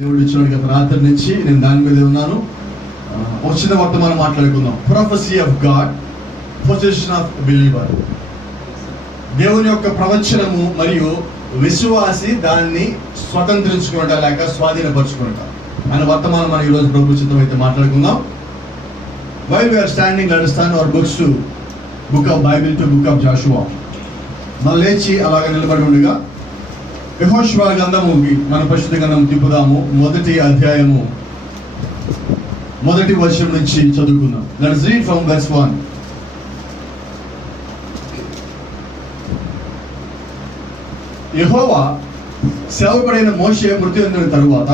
దేవుడు ఇచ్చిన ప్రార్థన నుంచి నేను దాని మీద ఉన్నాను. వచ్చిన వర్తమానం మాట్లాడుకుందాం. ప్రొఫెసీ of God, position of believer. దేవుని యొక్క ప్రవచనము మరియు విశ్వాసి దాన్ని స్వతంత్రించుకుంటా లేక స్వాధీనపరచుకుంటా అనే వర్తమానం మనం ఈరోజు ప్రభు చిత్తం అయితే మాట్లాడుకుందాం. While we are standing, let us turn our books to book of Bible to book of Joshua. మనం లేచి అలాగే నిలబడి ఉండగా యెహోషువ గ్రంథముకి మన పరిశుద్ధ గ్రంథం తిప్పుదాము. మొదటి అధ్యాయము మొదటి వచనం నుంచి చదువుకుందాం. Let us read from verse 1. యెహోవా సేవకుడైన మోషే మృతి చెందిన తరువాత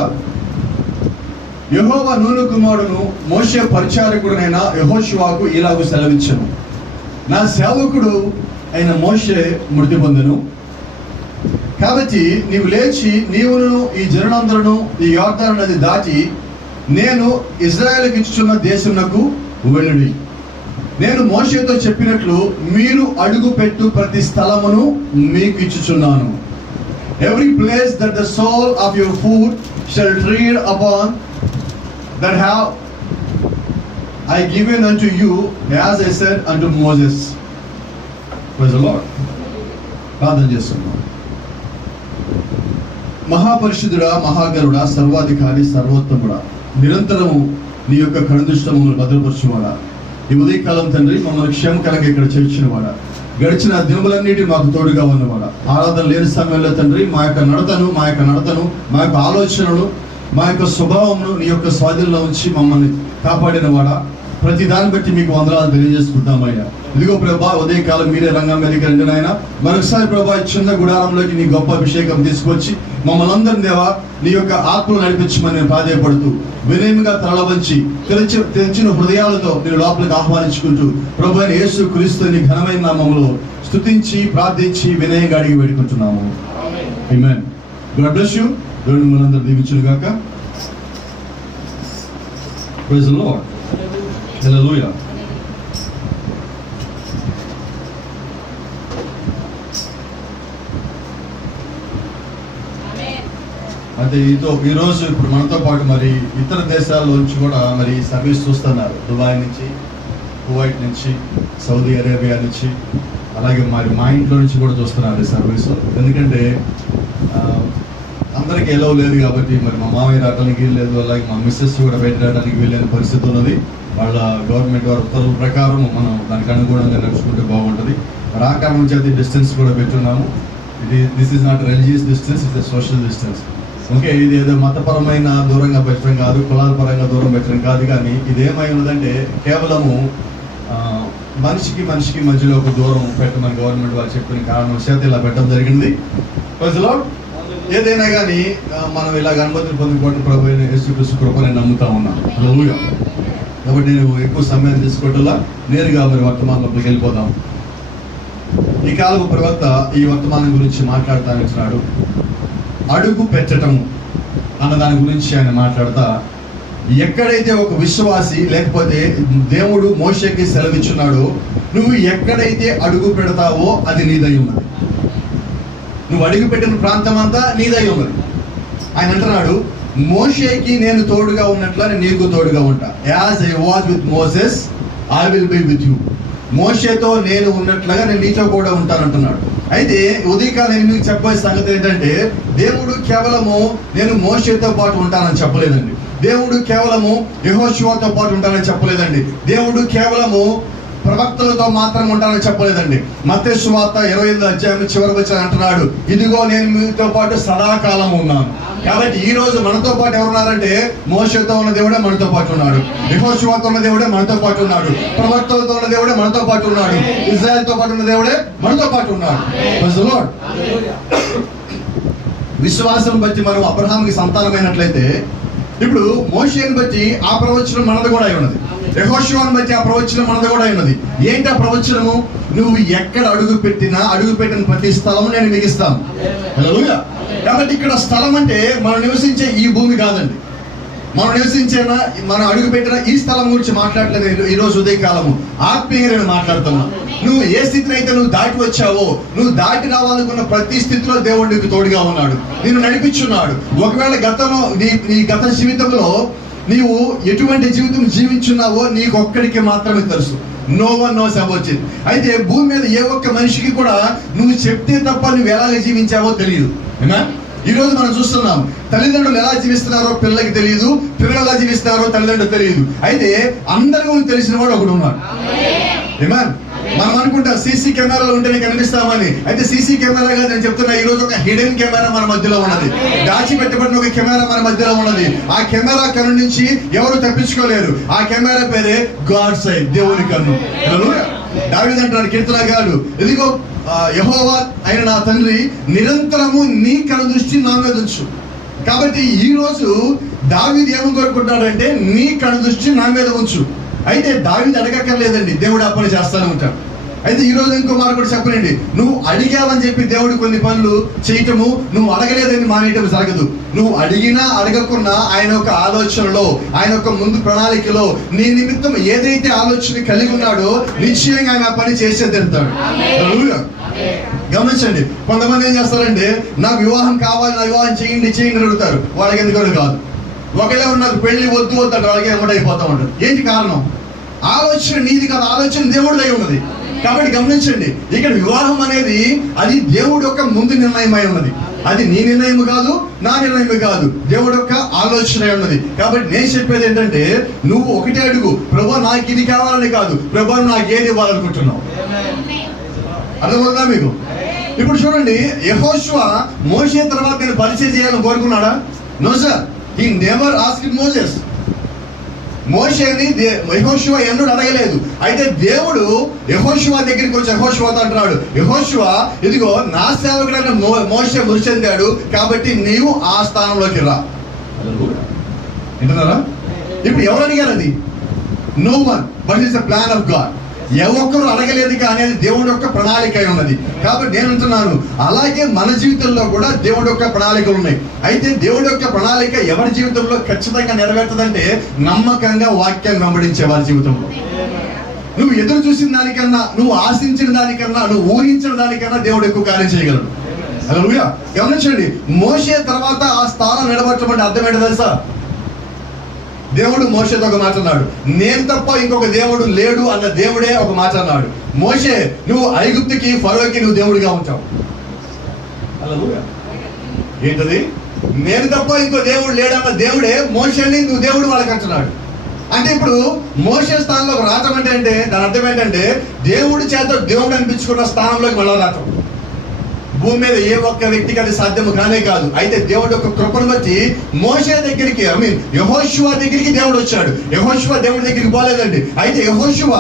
యెహోవా నూను కుమారుడును మోషే పరిచారకుడైన యెహోషువకు ఇలాగూ సెలవిచ్చెను. నా సేవకుడు అయిన మోషే మృతి పొందెను, కాబట్టి నీవు లేచి నీవును ఈ జనులందరూ ఈ యోర్దాను నది దాటి నేను ఇజ్రాయేలుకి ఇచ్చుచున్న దేశమునకు వెళ్ళుడి. నేను మోషేతో చెప్పినట్లు మీరు అడుగు పెట్టు ప్రతి స్థలమును మీకు ఇచ్చుచున్నాను. Every place that the sole of your foot shall tread upon, that have I given unto you, as I said unto Moses. Praise the Lord. ప్రార్థన చేస్తున్నాం. మహాపరిశుద్ధుడా, మహాగరుడా, సర్వాధికారి, సర్వోత్తముడా, నిరంతరము నీ యొక్క కనుదృష్టమును భద్రపరచువాడా, ఈ ఉదయకాలం తండ్రి మమ్మల్ని క్షేమకరంగా ఇక్కడ చేర్చినవాడా, గడిచిన దినములన్నిటి మాకు తోడుగా ఉన్నవాడా, ఆరాధన లేని సమయంలో తండ్రి మా యొక్క నడతను మా యొక్క ఆలోచనలు మా యొక్క స్వభావమును నీ యొక్క స్వాధీనంలో ఉంచి మమ్మల్ని కాపాడినవాడా, ప్రతి దాన్ని బట్టి మీకు వందనాలు తెలియజేసుకుంటామయ్యా. ఇదిగో ప్రభా, ఉదయకాలం మీరే రంగం మీదకి రండి నాయన. మరొకసారి ప్రభా, చిన్న గుడారంలోకి నీ గొప్ప అభిషేకం తీసుకొచ్చి మమ్మల్ని అందరినీ దేవా నీ యొక్క ఆత్మను నడిపించమని నేను ప్రాధేయపడుతూ వినయముగా తలవంచి తెరిచిన హృదయాలతో నేను లోపలికి ఆహ్వానించుకుంటూ ప్రభు అయిన యేసు క్రీస్తు నీ ఘనమైన నామములో స్తుతించి ప్రార్థించి వినయంగా అడిగి వేడుకుంటున్నాము. ఆమేన్. God bless you. దేవుడు మనందరిని దీవించును గాక. Praise the Lord. హల్లెలూయా. అంటే ఈరోజు ఇప్పుడు మనతో పాటు మరి ఇతర దేశాల్లోంచి కూడా మరి సర్వీస్ చూస్తున్నారు. దుబాయ్ నుంచి, కువైట్ నుంచి, సౌదీ అరేబియా నుంచి, అలాగే మరి మా ఇంట్లో నుంచి కూడా చూస్తున్నారు ఈ సర్వీస్. ఎందుకంటే అందరికీ ఎలవ్ లేదు కాబట్టి మరి మా మామయ్య రావడానికి వీల్లేదు, అలాగే మా మిస్సెస్ కూడా బయట రావడానికి వీలైన పరిస్థితి ఉన్నది. వాళ్ళ గవర్నమెంట్ వారి ఉత్తర్వుల ప్రకారం మనం దానికి అనుగుణంగా నడుచుకుంటే బాగుంటుంది. మరి ఆ కారణం చేత డిస్టెన్స్ కూడా పెట్టున్నాము. This is not religious distance, it's social distance. Okay, ఇది ఏదో మతపరమైన దూరంగా పెట్టడం కాదు, కులాల పరంగా దూరం పెట్టడం కాదు, కానీ ఇదేమై ఉన్నదంటే కేవలము మనిషికి మధ్యలో ఒక దూరం పెట్టమని గవర్నమెంట్ వాళ్ళు చెప్పిన కారణం చేత ఇలా పెట్టడం జరిగింది. ప్రజలో ఏదైనా కానీ మనం ఇలాగ అనుమతిని పొందుకోవడం ప్రభు అయిన యేసుక్రీస్తు కృప నేను నమ్ముతా ఉన్నాను. హల్లెలూయా. కాబట్టి నేను ఎక్కువ సమయం తీసుకోవటంలా నేరుగా మరి వర్తమానంలోకి వెళ్ళిపోదాం. ఈ కాలపు ప్రవక్త ఈ వర్తమానం గురించి మాట్లాడతానంటున్నాడు. అడుగు పెట్టడం అన్న దాని గురించి ఆయన మాట్లాడతా, ఎక్కడైతే ఒక విశ్వాసి లేకపోతే దేవుడు మోషేకి సెలవిచ్చున్నాడో నువ్వు ఎక్కడైతే అడుగు పెడతావో అది నీదై ఉన్నది. నువ్వు అడుగు పెట్టిన ప్రాంతం అంతా నీదై ఉన్నది. ఆయన అంటున్నాడు, మోషేకి నేను తోడుగా ఉన్నట్లా నేను నీకు తోడుగా ఉంటా. As I was with Moses I will be with you. మోషేతో నేను ఉన్నట్లుగా నేను నీతో కూడా ఉంటానంటున్నాడు. అయితే ఉదయకాలం నేను మీకు చెప్పే సంగతి ఏంటంటే, దేవుడు కేవలము నేను మోషేతో పాటు ఉంటానని చెప్పలేదండి. దేవుడు కేవలము యెహోషువతో పాటు ఉంటానని చెప్పలేదండి. దేవుడు కేవలము ప్రవక్తలతో మాత్రం ఉంటానని చెప్పలేదండి. మత్తయి సువార్త 28వ అధ్యాయం చివరికి వచ్చి అంటున్నాడు, ఇదిగో నేను మీతో పాటు సదాకాలం ఉన్నాను. కాబట్టి ఈ రోజు మనతో పాటు ఎవరున్నారంటే, మోషేతో ఉన్న దేవుడే మనతో పాటు ఉన్నాడు, యెహోషువతో ఉన్న దేవుడే మనతో పాటు ఉన్నాడు, ప్రవక్తలతో ఉన్న దేవుడే మనతో పాటు ఉన్నాడు, ఇజ్రాయెల్తో పాటు ఉన్న దేవుడే మనతో పాటు ఉన్నాడు. Praise the Lord. విశ్వాసం బట్టి మనం అబ్రహాంకి సంతానమైనట్లయితే ఇప్పుడు మోషేని బట్టి ఆ ప్రవచనం మనది కూడా అయి ఉన్నది, యెహోషువను బట్టి ఆ ప్రవచనం మనది కూడా అయి ఉన్నది. ఏంటి ఆ ప్రవచనము? నువ్వు ఎక్కడ అడుగు పెట్టిన ప్రతి స్థలము నేను మీకు ఇస్తాను. హల్లెలూయా. కాబట్టి ఇక్కడ స్థలం అంటే మనం నివసించే ఈ భూమి కాదండి. మనం అడుగు పెట్టిన ఈ స్థలం గురించి మాట్లాడలేదు ఈరోజు ఉదయకాలము. ఆత్మీయంగా నేను మాట్లాడుతున్నాను. నువ్వు ఏ స్థితిని అయితే నువ్వు దాటి వచ్చావో, నువ్వు దాటి రావాలనుకున్న ప్రతి స్థితిలో దేవుడు నీకు తోడుగా ఉన్నాడు, నిన్ను నడిపించున్నాడు. ఒకవేళ గతంలో నీ గత జీవితంలో నీవు ఎటువంటి జీవితం జీవించున్నావో నీకు ఒక్కడికి మాత్రమే తెలుసు. No one knows about it. అయితే భూమి మీద ఏ ఒక్క మనిషికి కూడా నువ్వు చెప్తే తప్ప నువ్వు ఎలాగ జీవించావో తెలియదు. ఈ రోజు మనం చూస్తున్నాం, తల్లిదండ్రులు ఎలా జీవిస్తున్నారో పిల్లలకి తెలియదు, పిల్లలు ఎలా జీవిస్తున్నారో తల్లిదండ్రులు తెలియదు. అయితే అందరికీ తెలిసిన వాడు ఒకడు ఉన్నాడు. మనం అనుకుంటాం సీసీ కెమెరాలు ఉంటేనే కనిపిస్తామని. అయితే సీసీ కెమెరా కాదు నేను చెప్తున్నా, ఈ రోజు ఒక హిడెన్ కెమెరా మన మధ్యలో ఉన్నది, దాచిపెట్టబడిన ఒక కెమెరా మన మధ్యలో ఉన్నది. ఆ కెమెరా కన్ను నుంచి ఎవరు తప్పించుకోలేరు. ఆ కెమెరా పేరే గాడ్ సైట్, దేవుని కన్ను. దావీదు అంటాడు కీర్తనగాడు, ఇదిగో యెహోవా అయిన నా తండ్రి నిరంతరము నీ కను దృష్టి నా మీద ఉంచు. కాబట్టి ఈ రోజు దావీదు ఏమని కోరుకుంటాడంటే నీ కను దృష్టి నా మీద ఉంచు. అయితే దావీదు అడగక్కర్లేదండి, దేవుడు ఆ పని చేస్తానే ఉంటాడు. అయితే ఈ రోజు ఇంకో మాట కూడా చెప్పనండి, నువ్వు అడిగావని చెప్పి దేవుడు కొన్ని పనులు చేయటము, నువ్వు అడగలేదని మానేయటం జరగదు. నువ్వు అడిగినా అడగకున్నా ఆయన యొక్క ఆలోచనలో, ఆయన యొక్క ముందు ప్రణాళికలో నీ నిమిత్తం ఏదైతే ఆలోచన కలిగి ఉన్నాడో నిశ్చయంగా ఆయన ఆ పని చేసే తిరుగుతాడు. గమనించండి, కొంతమంది ఏం చేస్తారంటే నాకు వివాహం కావాలి, నా వివాహం చేయండి అడుగుతారు. వాళ్ళకి ఎందుకని కాదు, ఒకళ్ళే నాకు పెళ్లి వద్దు వద్దంటే వాళ్ళకి ఎమ్మడైపోతా ఉంటారు. ఏంటి కారణం? ఆలోచన నీది కాదు, ఆలోచన దేవుడిదై ఉన్నది. కాబట్టి గమనించండి, ఇక్కడ వివాహం అనేది అది దేవుడు యొక్క ముందు నిర్ణయమై ఉన్నది. అది నీ నిర్ణయం కాదు, నా నిర్ణయం కాదు, దేవుడు యొక్క ఆలోచన ఉన్నది. కాబట్టి నేను చెప్పేది ఏంటంటే నువ్వు ఒకటే అడుగు, ప్రభు నాకు ఇది కావాలని కాదు, ప్రభు నాకు ఏది ఇవ్వాలనుకుంటున్నావు. అర్థమవుతుందా మీకు? ఇప్పుడు చూడండి, యెహోషువ మోషే తర్వాత నేను పరిచయం చేయాలని కోరుకున్నాడా? No sir, he never asked Moses. మోషేని యెహోషువ ఎన్నడూ అడగలేదు. అయితే దేవుడు యెహోషువ దగ్గరికి వచ్చి యెహోషువతో అంటున్నాడు, యెహోషువ ఇదిగో నా సేవకుడైన మోషే మృతి చెందాడు, కాబట్టి నీవు ఆ స్థానంలోకి రా. వింటున్నారా? ఇప్పుడు ఎవరు అడిగారు అది? No one, but it's the plan of God. ఒక్కరు అడగలేదు కానీ అది దేవుడి యొక్క ప్రణాళిక ఉన్నది. కాబట్టి నేను అంటున్నాను, అలాగే మన జీవితంలో కూడా దేవుడి యొక్క ప్రణాళికలు ఉన్నాయి. అయితే దేవుడి యొక్క ప్రణాళిక ఎవరి జీవితంలో ఖచ్చితంగా నెరవేరుతుందంటే నమ్మకంగా వాక్యాన్ని వెంబడించే వారి జీవితంలో. నువ్వు ఎదురు చూసిన దానికన్నా, నువ్వు ఆశించిన దానికన్నా, నువ్వు ఊహించిన దానికన్నా దేవుడు ఎక్కువ కార్యం చేయగలడు. హల్లెలూయా. గమనించండి, మోషే తర్వాత ఆ స్థానం నిలబెట్టమంటే అర్థం ఏంటో తెలుసా? దేవుడు మోషేతో ఒక మాట అన్నాడు, నేను తప్ప ఇంకొక దేవుడు లేడు అన్న దేవుడే ఒక మాట అన్నాడు. మోషే, నువ్వు ఐగుప్తుకి ఫరోకి నువ్వు దేవుడిగా ఉంటావు. ఏంటది? నేను తప్ప ఇంకో దేవుడు లేడన్న దేవుడే మోషేని నువ్వు దేవుడు వాళ్ళకి అంటున్నాడు. అంటే ఇప్పుడు మోషే స్థానంలోకి రావటం అంటే దాని అర్థం ఏంటంటే దేవుడి చేత దేవుడు అనిపించుకున్న స్థానంలోకి మళ్ళా రావటం. భూమి మీద ఏ ఒక్క వ్యక్తికి అది సాధ్యము కానే కాదు. అయితే దేవుడు యొక్క కృపను బట్టి మోషే దగ్గరికి, యెహోషువ దగ్గరికి దేవుడు వచ్చాడు. యెహోషువ దేవుడి దగ్గరికి పోలేదండి. అయితే యెహోషువ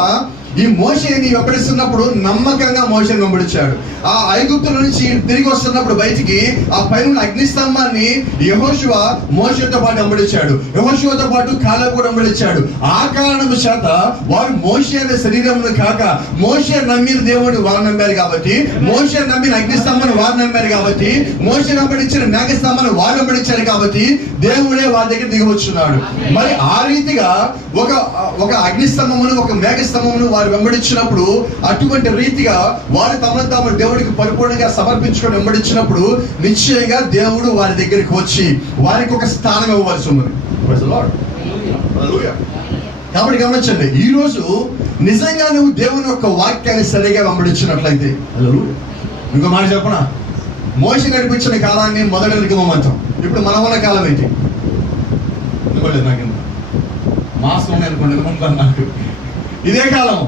ఈ మోషేని వెంబడిస్తున్నప్పుడు నమ్మకంగా మోషేని వెంబడించాడు. ఆ ఐగుప్తు నుంచి తిరిగి వస్తున్నప్పుడు బయటికి ఆ పైన అగ్నిస్తంభాన్ని యెహోషువ మోషేతో పాటు వెంబడించాడు. యెహోషువతో పాటు కాలేబు కూడా వెంబడించాడు. ఆ కారణము చేత వారు మోషే అనే శరీరమును కాక మోషే నమ్మిన దేవుడిని వారు నమ్మారు కాబట్టి, మోషే నమ్మిన అగ్నిస్తంభాన్ని వారు నమ్మారు కాబట్టి, మోషే వెంబడించిన మేఘస్తంభాన్ని వారు వెంబడించారు కాబట్టి దేవుడే వారి దగ్గర దిగవచ్చున్నాడు. మరి ఆ రీతిగా ఒక అగ్నిస్తంభమును ఒక మేఘస్తంభమును వారు వెంబడించినప్పుడు, అటువంటి రీతిగా వారు తమను తాము దేవుడికి పరిపూర్ణంగా సమర్పించుకొని వెంబడించినప్పుడు నిశ్చయంగా దేవుడు వారి దగ్గరికి వచ్చి వారికి ఒక స్థానం ఇవ్వవలసి ఉన్నది. కాబట్టి గమనించండి, ఈ రోజు నిజంగా నువ్వు దేవుని యొక్క వాక్యాన్ని సరిగా వెంబడించినట్లయితే, ఇంకో మాట చెప్పనా, మోషే నడిపించిన కాలాన్ని మొదటి నిర్గమమంటాం. ఇప్పుడు మన ఉన్న కాలం ఏంటి? నాకు మాసం ఉన్నాయి అనుకోండి, నాకు ఇదే కాలము,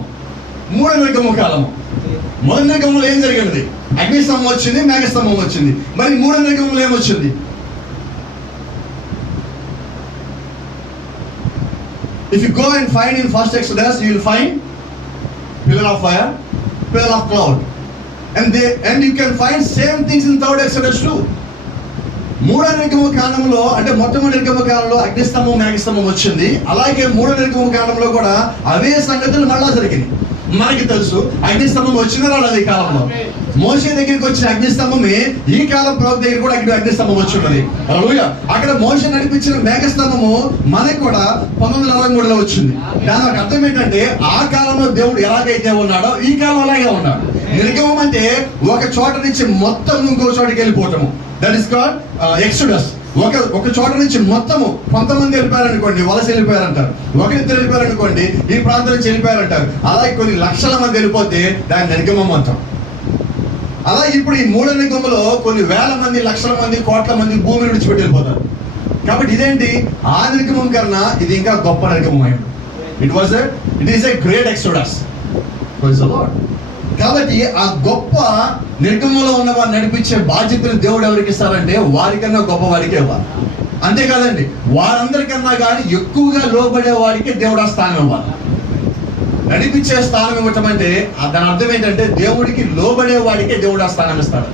మూడో నిర్గమ కాలము. మొదటి నిర్గమంలో ఏం జరిగినది? అగ్నిస్తంభం వచ్చింది, మేఘస్తంభం వచ్చింది. మరి మూడో నిర్గమంలో ఏమొచ్చింది? If you go and find in first Exodus, you will find pillar of fire, pillar of cloud, and you can find same things in third Exodus too. మూడో నిర్గమ కాలంలో, అంటే మొట్టమొదటి నిర్గమ కాలంలో అగ్నిస్తంభం మేఘస్తంభం వచ్చింది. అలాగే మూడో నిర్గమ కాలంలో కూడా అవే సంగతులు మళ్ళా జరిగింది. మనకి తెలుసు అగ్నిస్తంభం వచ్చిన రాలేదు ఈ కాలంలో. మోషే దగ్గరికి వచ్చిన అగ్నిస్తంభమే ఈ కాలం ప్రవక్త దగ్గర కూడా అక్కడ అగ్నిస్తంభం వచ్చి ఉన్నది. హల్లెలూయా. అక్కడ మోషే నడిపించిన మేఘస్తంభము మనకు కూడా 1943లో వచ్చింది. దాని ఒక అర్థం ఏంటంటే ఆ కాలంలో దేవుడు ఎలాగైతే ఉన్నాడో ఈ కాలం అలాగే ఉన్నాడు. నిర్గమం అంటే ఒక చోట నుంచి మొత్తం ఇంకో చోటకి వెళ్ళిపోవటము. That is called exodus. ఒక చోట నుంచి మొత్తము కొంతమంది వెళ్ళిపోయారనుకోండి, వలస వెళ్ళిపోయారంటారు. ఒకరిద్దరు వెళ్ళిపోయారనుకోండి, ఈ ప్రాంతం నుంచి వెళ్ళిపోయారంటారు. అలాగే కొన్ని లక్షల మంది వెళ్ళిపోతే దాన్ని నిర్గమం అంటాం. అలా ఇప్పుడు ఈ మూల నిర్గమంలో కొన్ని వేల మంది, లక్షల మంది, కోట్ల మంది భూమిని విడిచిపెట్టి వెళ్ళిపోతారు. కాబట్టి ఇదేంటి, ఆ నిర్గమం కన్నా ఇది ఇంకా గొప్ప నిర్గమం అయింది. It is a great exodus. కాబట్టి ఆ గొప్ప నిర్గమంలో ఉన్న వారిని నడిపించే బాధ్యతను దేవుడు ఎవరికి ఇస్తారంటే వారికన్నా గొప్ప వారికే ఇవ్వాలి. అంతేకాదండి, వారందరికన్నా కానీ ఎక్కువగా లోబడే వారికి దేవుడు ఆ స్థానం ఇవ్వాలి. నడిపించే స్థానం ఇవ్వటం అంటే దాని అర్థం ఏంటంటే దేవుడికి లోబడే వాడికే దేవుడు ఆ స్థానం ఇస్తాడు.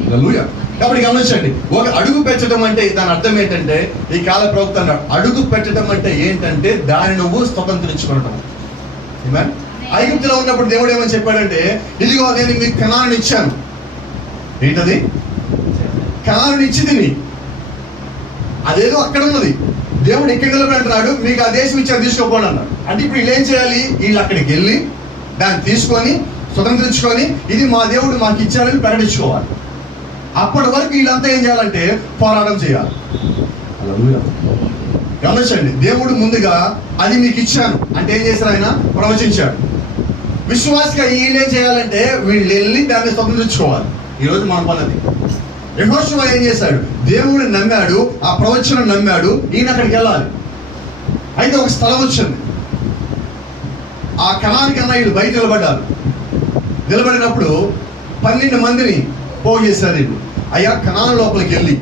హల్లెలూయా. కాబట్టి గమనించండి, ఒక అడుగు పెట్టడం అంటే దాని అర్థం ఏంటంటే, ఈ కాల ప్రవక్త అన్నాడు, అడుగు పెట్టడం అంటే ఏంటంటే దాన్ని నువ్వు స్వతంత్రించుకోవడం. ఐగుప్తులో ఉన్నప్పుడు దేవుడు ఏమని చెప్పాడంటే, ఇదిగో నేను మీకు కనానుని ఇచ్చాను. ఏంటది? కనానుని ఇచ్చింది. అదేదో అక్కడ ఉన్నది. దేవుడు ఇక్కడ నిలబెడుతున్నాడు, మీకు ఆ దేశం ఇచ్చాను, తీసుకోపోండి అన్నాడు. అంటే ఇప్పుడు వీళ్ళు ఏం చేయాలి? వీళ్ళు అక్కడికి వెళ్ళి దాన్ని తీసుకొని స్వతంత్రించుకొని ఇది మా దేవుడు మాకు ఇచ్చాడని ప్రకటించుకోవాలి. అప్పటి వరకు వీళ్ళంతా ఏం చేయాలంటే పోరాటం చేయాలి. హల్లెలూయా. గమనించండి, దేవుడు ముందుగా అది మీకు ఇచ్చాను అంటే ఏం చేశారు? ఆయన ప్రవచించాడు. విశ్వాసగా వీళ్ళు ఏం చేయాలంటే వీళ్ళు వెళ్ళి దాన్ని స్వతంత్రించుకోవాలి. ఈరోజు మన పద్ధతి. యెహోషువ ఏం చేశాడు? దేవుడిని నమ్మాడు, ఆ ప్రవచనం నమ్మాడు, ఈయన అక్కడికి వెళ్ళాలి. అయితే ఒక స్థలం వచ్చింది. ఆ కణానికన్నా వీళ్ళు బయట నిలబడ్డారు. నిలబడినప్పుడు 12 మందిని పోగు చేశారు. వీళ్ళు అయ్యా కనాను లోపలికి వెళ్ళి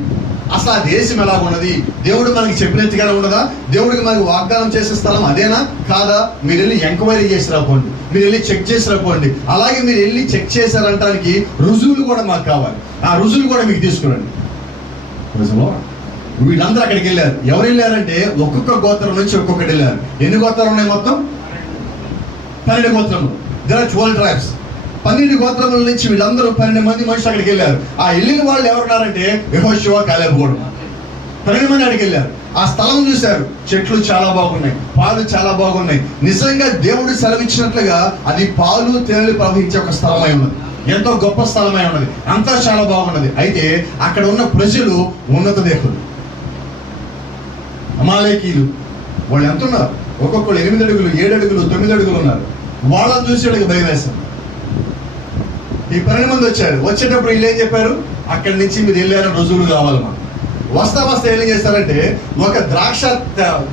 అసలు ఆ దేశం ఎలా ఉన్నది, దేవుడు మనకి చెప్పినట్టుగానే ఉన్నదా, దేవుడికి మనకి వాగ్దానం చేసే స్థలం అదేనా కాదా, మీరు వెళ్ళి ఎంక్వైరీ చేసి రాపోండి, మీరు వెళ్ళి చెక్ చేసి రాపోండి. అలాగే మీరు వెళ్ళి చెక్ చేశారంటానికి రుజువులు కూడా మాకు కావాలి. ఆ రుజువులు కూడా మీకు తీసుకురండి. వీళ్ళందరూ అక్కడికి వెళ్ళారు. ఎవరు వెళ్ళారంటే ఒక్కొక్క గోత్రం నుంచి ఒక్కొక్కటి వెళ్ళారు. ఎన్ని గోత్రాలు ఉన్నాయి? మొత్తం 12 గోత్రములు. There are 12 tribes. 12 గోత్రముల నుంచి వీళ్ళందరూ 12 మంది మనుషులు అక్కడికి వెళ్ళారు. ఆ వెళ్ళిన వాళ్ళు ఎవరున్నారంటే యెహోషువ, కాలేబు కూడా 12 మంది అక్కడికి వెళ్ళారు. ఆ స్థలం చూశారు. చెట్లు చాలా బాగున్నాయి, పాలు చాలా బాగున్నాయి. నిజంగా దేవుడు సెలవిచ్చినట్లుగా అది పాలు తేనెలు ప్రవహించే ఒక స్థలమై ఉన్నది. ఎంతో గొప్ప స్థలమై ఉన్నది. అంతా చాలా బాగున్నది. అయితే అక్కడ ఉన్న ప్రజలు ఉన్నత దేహులు, అమాలేకీలు. వాళ్ళు ఎంత ఉన్నారు? ఒక్కొక్కరు 8 అడుగులు, 7 అడుగులు, 9 అడుగులు ఉన్నారు. వాళ్ళని చూసి వాళ్ళకి భయం వేస్తారు. ఈ 12 మంది వచ్చారు. వచ్చేటప్పుడు వీళ్ళు ఏం చెప్పారు? అక్కడి నుంచి మీరు వెళ్ళారని రుజువులు కావాలి మాకు. వస్తా ఏం చేస్తారంటే ఒక ద్రాక్ష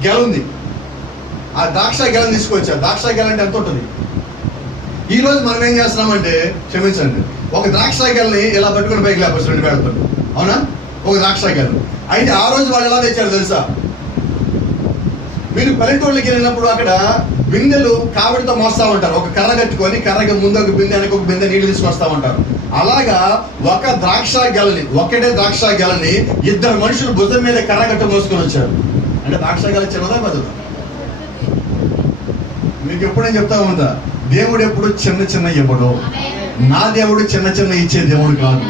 గెల ఉంది. ఆ ద్రాక్ష గెలను తీసుకొచ్చారు. ద్రాక్ష గెల అంటే ఎంత ఉంటుంది? ఈ రోజు మనం ఏం చేస్తున్నామంటే, క్షమించండి, ఒక ద్రాక్ష గెలని ఇలా పట్టుకుని పైకి లేపచ్చు 2 వేలతో. అవునా? ఒక ద్రాక్ష గెలను. అయితే ఆ రోజు వాళ్ళు ఎలా తెచ్చారు తెలుసా? మీరు పల్లెటూళ్ళకి వెళ్ళినప్పుడు అక్కడ బిందెలు కావిడితో మోస్తా ఉంటారు. ఒక కర్ర కట్టుకొని కర్రకి ముందు ఒక బిందె, వెనక ఒక బిందె నీళ్లు తీసుకొస్తా ఉంటారు. అలాగా ఒక ద్రాక్ష గెలని, ఒకటే ద్రాక్ష గెలని 2 మనుషులు భుజం మీద కర్ర కట్టు మోసుకొని వచ్చారు. అంటే ద్రాక్ష గెల చిన్నదా పెద్దదా? మీకు ఎప్పుడేం చెప్తా ఉంటా, దేవుడు ఎప్పుడు చిన్న చిన్న ఇవ్వడు. నా దేవుడు చిన్న చిన్న ఇచ్చే దేవుడు కాదు.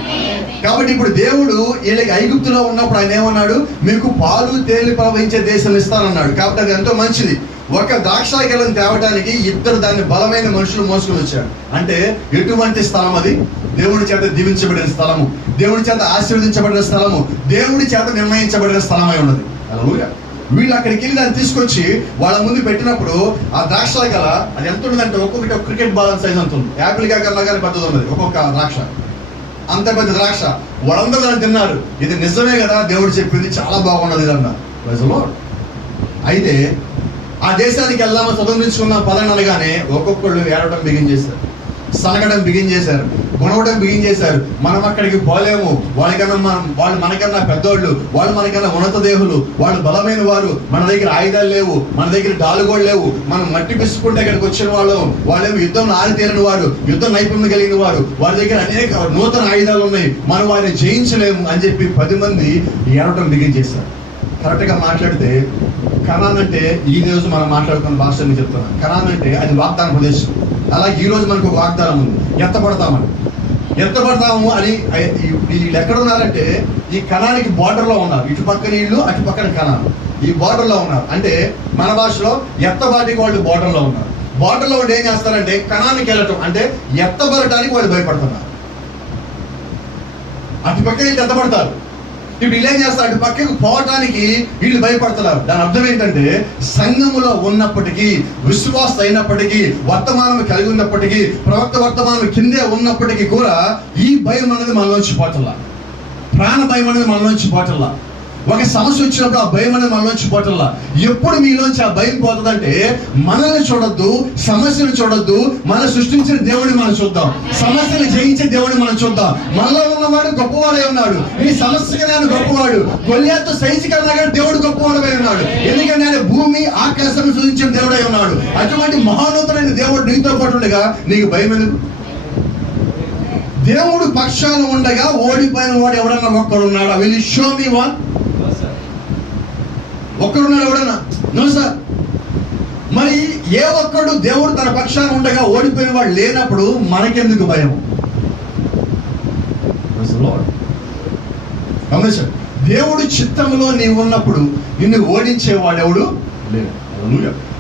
కాబట్టి ఇప్పుడు దేవుడు వీళ్ళకి ఐగుప్తులో ఉన్నప్పుడు ఆయన ఏమన్నాడు? మీకు పాలు తేనెలు ప్రవహించే దేశం ఇస్తానన్నాడు. కాబట్టి అది ఎంతో మంచిది. ఒక ద్రాక్ష గెలను తేవడానికి 2 దాన్ని బలమైన మనుషులు మోసుకొని వచ్చారు. అంటే ఎటువంటి స్థలం అది? దేవుడి చేత దీవించబడిన స్థలము, దేవుడి చేత ఆశీర్వదించబడిన స్థలము, దేవుడి చేత నిర్ణయించబడిన స్థలమై ఉన్నది. హల్లెలూయా. వీళ్ళు అక్కడికి వెళ్ళి దాన్ని తీసుకొచ్చి వాళ్ళ ముందు పెట్టినప్పుడు ఆ ద్రాక్ష గెల అది ఎంత ఉంటుందంటే ఒక్కొక్కటి ఒక క్రికెట్ బాల్ సైజ్ అంత ఉంది. యాపిల్ కాకల్లా కానీ పెద్దది ఉన్నది ఒక్కొక్క ద్రాక్ష. అంత పెద్ద ద్రాక్ష. వాళ్ళందరూ దాన్ని తిన్నారు. ఇది నిజమే కదా, దేవుడు చెప్పింది చాలా బాగున్నది ఇది అన్నారు. అయితే ఆ దేశానికి వెళ్దామని స్వతంత్రించుకున్నాం పదని అనగానే ఒక్కొక్కళ్ళు ఏడవడం బిగించేశారు, సనగడం బిగించేశారు, గుణవడం బిగించేశారు. మనం అక్కడికి పోలేము, వాళ్ళు మనకన్నా పెద్దోళ్ళు, వాళ్ళు మనకన్నా ఉన్నత దేహులు, వాళ్ళు బలమైన వారు, మన దగ్గర ఆయుధాలు లేవు, మన దగ్గర డాలుగోళ్ళు లేవు, మనం మట్టి పిసుకుంటే ఇక్కడికి వచ్చిన వాళ్ళేమో యుద్ధంలో ఆరితేరిన వారు, యుద్ధ నైపుణ్యం కలిగిన వారు, వారి దగ్గర అనేక నూతన ఆయుధాలు ఉన్నాయి, మనం వారిని జయించలేము అని చెప్పి 10 మంది ఏడవడం బిగించేశారు. కరెక్ట్గా మాట్లాడితే కనాన్ అంటే ఈ రోజు మనం మాట్లాడుతున్న భాషని చెప్తున్నాను. కనాన్ అంటే అది వాగ్దాన ప్రదేశం. అలాగే ఈ రోజు మనకు ఒక వాగ్దానం ఉంది, ఎత్తపడతామని. ఎత్తబడతాము అని వీళ్ళు ఎక్కడ ఉన్నారంటే ఈ కణానికి బార్డర్లో ఉన్నారు. ఇటు పక్కన వీళ్ళు, అటు పక్కన కణాలు ఈ బార్డర్లో ఉన్నారు. అంటే మన భాషలో ఎత్తబాటికి వాళ్ళు బార్డర్లో ఉన్నారు. బార్డర్లో వాళ్ళు ఏం చేస్తారంటే కణానికి వెళ్ళటం అంటే ఎత్తబడటానికి వాళ్ళు భయపడుతున్నారు. అటు పక్క వీళ్ళు ఎత్తబడతారు, ఇప్పుడు వీళ్ళు ఏం చేస్తారు అటు పక్కకు పోవటానికి వీళ్ళు భయపడుతున్నారు. దాని అర్థం ఏంటంటే సంఘములో ఉన్నప్పటికీ, విశ్వాస అయినప్పటికీ, వర్తమానం కలిగి ఉన్నప్పటికీ, ప్రవక్త వర్తమానం కిందే ఉన్నప్పటికీ కూడా ఈ భయం అనేది మనలోంచి పోటల్లా, ప్రాణ భయం అనేది మనలోంచి పోటల్లా. ఒక సమస్య వచ్చినప్పుడు ఆ భయం అనేది మనలోంచి పోటల్లా. ఎప్పుడు మీలోంచి ఆ భయం పోతుందంటే మనల్ని చూడొద్దు, సమస్యను చూడొద్దు, మనం సృష్టించిన దేవుడిని మనం చూద్దాం, సమస్యను జయించే దేవుడిని మనం చూద్దాం. మనలో ఉన్నవాడు గొప్పవాడే ఉన్నాడు. ఈ సమస్యగా నేను గొప్పవాడు, గొల్లియాతు సైజు కన్నా కానీ దేవుడు గొప్పవాడై ఉన్నాడు. ఎందుకంటే ఆయన భూమి ఆకాశం సృష్టించిన దేవుడై ఉన్నాడు. అటువంటి మహోన్నతుడైన దేవుడు నీతో పాటు ఉండగా నీకు భయం ఎందుకు? దేవుడు పక్షాలు ఉండగా ఓడిపోయిన వాడు ఎవడన్నా ఒక్కడున్నాడు? Will show me one? ఒక్కడున్నాడు ఎవడన్నా? No sir. మరి ఏ ఒక్కడు దేవుడు తన పక్షాన ఉండగా ఓడిపోయిన వాడు లేనప్పుడు మనకెందుకు భయం? దేవుడు చిత్తంలో నీవు ఉన్నప్పుడు నిన్ను ఓడించేవాడు ఎవడు లేడు.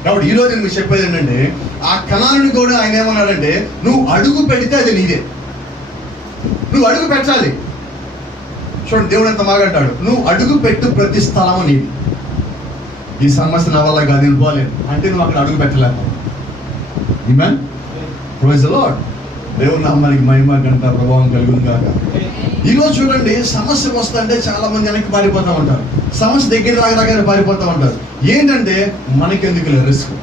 కాబట్టి ఈరోజు నేను మీకు చెప్పేది ఏంటంటే ఆ కణాలను కూడా ఆయన ఏమన్నాడంటే నువ్వు అడుగు పెడితే అది నీదే, నువ్వు అడుగు పెట్టాలి. చూడండి దేవుడు ఎంత మాట్లాడాడు, నువ్వు అడుగు పెట్టు ప్రతి స్థలము నీది. ఈ సమస్య నా వల్ల కాదు, నేను పోలేను అంటే నువ్వు అక్కడ అడుగు పెట్టలేము. ఆమేన్, ప్రైజ్ ది లార్డ్. దేవుని నామానికి మహిమ ఘనత ప్రభావం కలుగును గాక. ఈరోజు చూడండి సమస్య వస్తుంటే చాలా మంది వెనక్కి పారిపోతూ ఉంటారు, సమస్య దగ్గర రాగానే పారిపోతూ ఉంటారు. ఏంటంటే మనకెందుకు రిస్క్?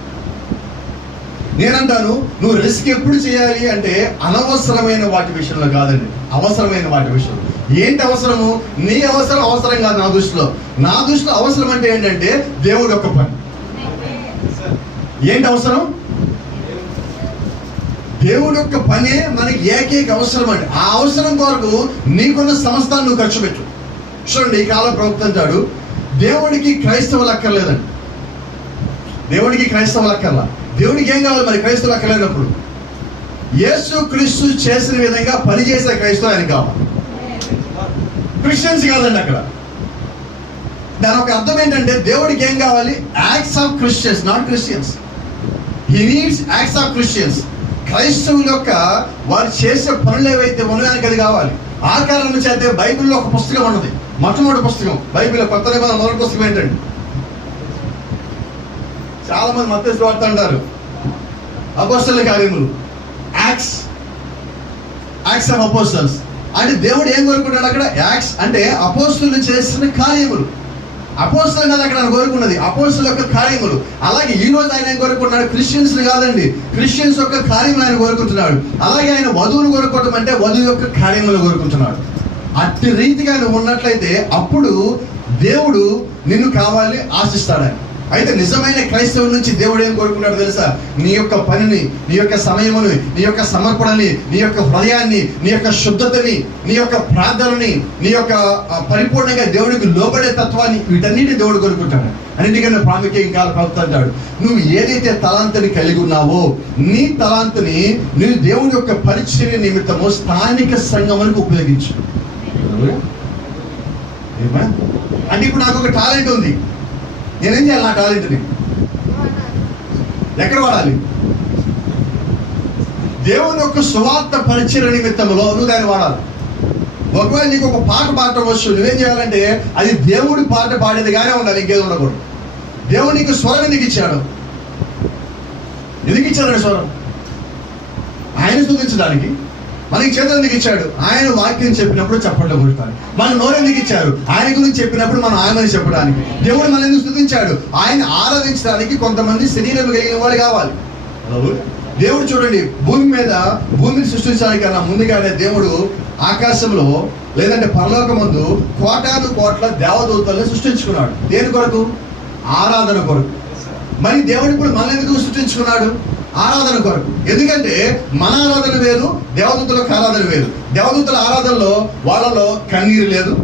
నేనంటాను నువ్వు రిస్క్ ఎప్పుడు చేయాలి అంటే అనవసరమైన వాటి విషయంలో కాదండి, అవసరమైన వాటి విషయంలో. ఏంటి అవసరము? నీ అవసరం అవసరం కాదు నా దృష్టిలో. నా దృష్టిలో అవసరం అంటే ఏంటంటే దేవుడి యొక్క పని. ఏంటి అవసరం? దేవుడి యొక్క పనే మనకి ఏకైక అవసరం అండి. ఆ అవసరం కొరకు నీకున్న సమస్తాన్ని నువ్వు ఖర్చు పెట్టు. చూడండి ఈ కాలం ప్రవక్త అంటాడు దేవుడికి క్రైస్తవులు అక్కర్లేదండి, దేవుడికి క్రైస్తవులు అక్కర్లా. దేవుడికి ఏం కావాలి మరి క్రైస్తవులు అక్కర్లేనప్పుడు? యేసు క్రీస్తు చేసిన విధంగా పనిచేసే క్రైస్తవులు ఆయనకు కావాలి, క్రిస్టియన్స్ కాదండి అక్కడ. దాని ఒక అర్థం ఏంటంటే దేవుడికి ఏం కావాలి? Acts of Christians, not Christians. He needs acts of Christians. క్రైస్తవుల యొక్క వారు చేసే పనులు ఏవైతే ఉన్నాయో అది కావాలి. ఆ కారణం చేస్తే బైబిల్లో ఒక పుస్తకం ఉన్నది, మొట్టమొదటి పుస్తకం బైబిల్లో కొత్త నిబంధన మొదటి పుస్తకం ఏంటండి? చాలా మంది మత్తయి సువార్త అంటారు, అపోస్తలుల కార్యములు, యాక్ట్స్ ఆఫ్ అపోస్టల్స్. అంటే దేవుడు ఏం కోరుకుంటాడు అక్కడ? యాక్ట్స్ అంటే అపోస్తలులు చేసిన కార్యములు. అపోస్తలు కాదు అక్కడ ఆయన కోరుకున్నది, అపోస్తలుల యొక్క కార్యములు. అలాగే ఈ రోజు ఆయన ఏం కోరుకుంటున్నాడు? క్రిస్టియన్స్ కాదండి, క్రిస్టియన్స్ యొక్క కార్యములు ఆయన కోరుకుంటున్నాడు. అలాగే ఆయన వధువును కోరుకోవటం అంటే వధువు యొక్క కార్యములు కోరుకుంటున్నాడు. అట్టి రీతిగా నువ్వు ఉన్నట్లయితే అప్పుడు దేవుడు నిన్ను కావాలి ఆశిస్తాడు. అయితే నిజమైన క్రైస్తవుల నుంచి దేవుడు ఏం కోరుకుంటాడు తెలుసా? నీ యొక్క పనిని, నీ యొక్క సమయముని, నీ యొక్క సమర్పణని, నీ యొక్క హృదయాన్ని, నీ యొక్క శుద్ధతని, నీ యొక్క ప్రార్థనని, నీ యొక్క పరిపూర్ణంగా దేవుడికి లోబడే తత్వాన్ని, వీటన్నిటిని దేవుడు కోరుకుంటాడు. అన్నిటికన్నా ప్రాముఖ్యంగా ప్రవక్త అంటాడు నువ్వు ఏదైతే తలాంతుని కలిగి ఉన్నావో నీ తలాంతుని నువ్వు దేవుడి యొక్క పరిచర్య నిమిత్తము స్థానిక సంఘములకు ఉపయోగించు. అంటే ఇప్పుడు నాకు ఒక టాలెంట్ ఉంది, నేనేం చేయాలి? నా టాలెంట్ని ఎక్కడ వాడాలి? దేవుని యొక్క సువార్త పరిచర్య నిమిత్తంలో నువ్వు దాన్ని వాడాలి. ఒకవేళ నీకు ఒక పాట పాడటం వచ్చు, నువ్వేం చేయాలంటే అది దేవుడి పాట పాడేదిగానే ఉండాలి, ఇంకేది ఉండకూడదు. దేవుడు నీకు స్వరం ఎందుకు ఇచ్చాడు? ఎందుకు ఇచ్చాడు స్వరం? ఆయన స్తుతించడానికి. మనకి చేతులు ఎందుకు ఇచ్చాడు? ఆయన వాక్యం చెప్పినప్పుడు చప్పట్లు కొడతాడు. మన నోరు ఎందుకు ఇచ్చారు? ఆయన గురించి చెప్పినప్పుడు మనం ఆయనని చెప్పడానికి. దేవుడు మన ఎందుకు స్తుతించాడు? ఆయన ఆరాధించడానికి కొంతమంది శరీరం కలిగిన వాడు కావాలి. దేవుడు చూడండి భూమిని సృష్టించడానికన్నా ముందుగానే దేవుడు ఆకాశంలో లేదంటే పరలోకమందు కోటాను కోట్ల దేవదూతలను సృష్టించుకున్నాడు. దేని కొరకు? ఆరాధన కొరకు. మరి దేవుడు ఇప్పుడు మన ఎందుకు సృష్టించుకున్నాడు? ఆరాధన కొరకు. ఎందుకంటే మన ఆరాధన వేరు, దేవదూతలకు ఆరాధన వేరు. దేవదూతల ఆరాధనలో వాళ్ళలో కన్నీరు లేదు,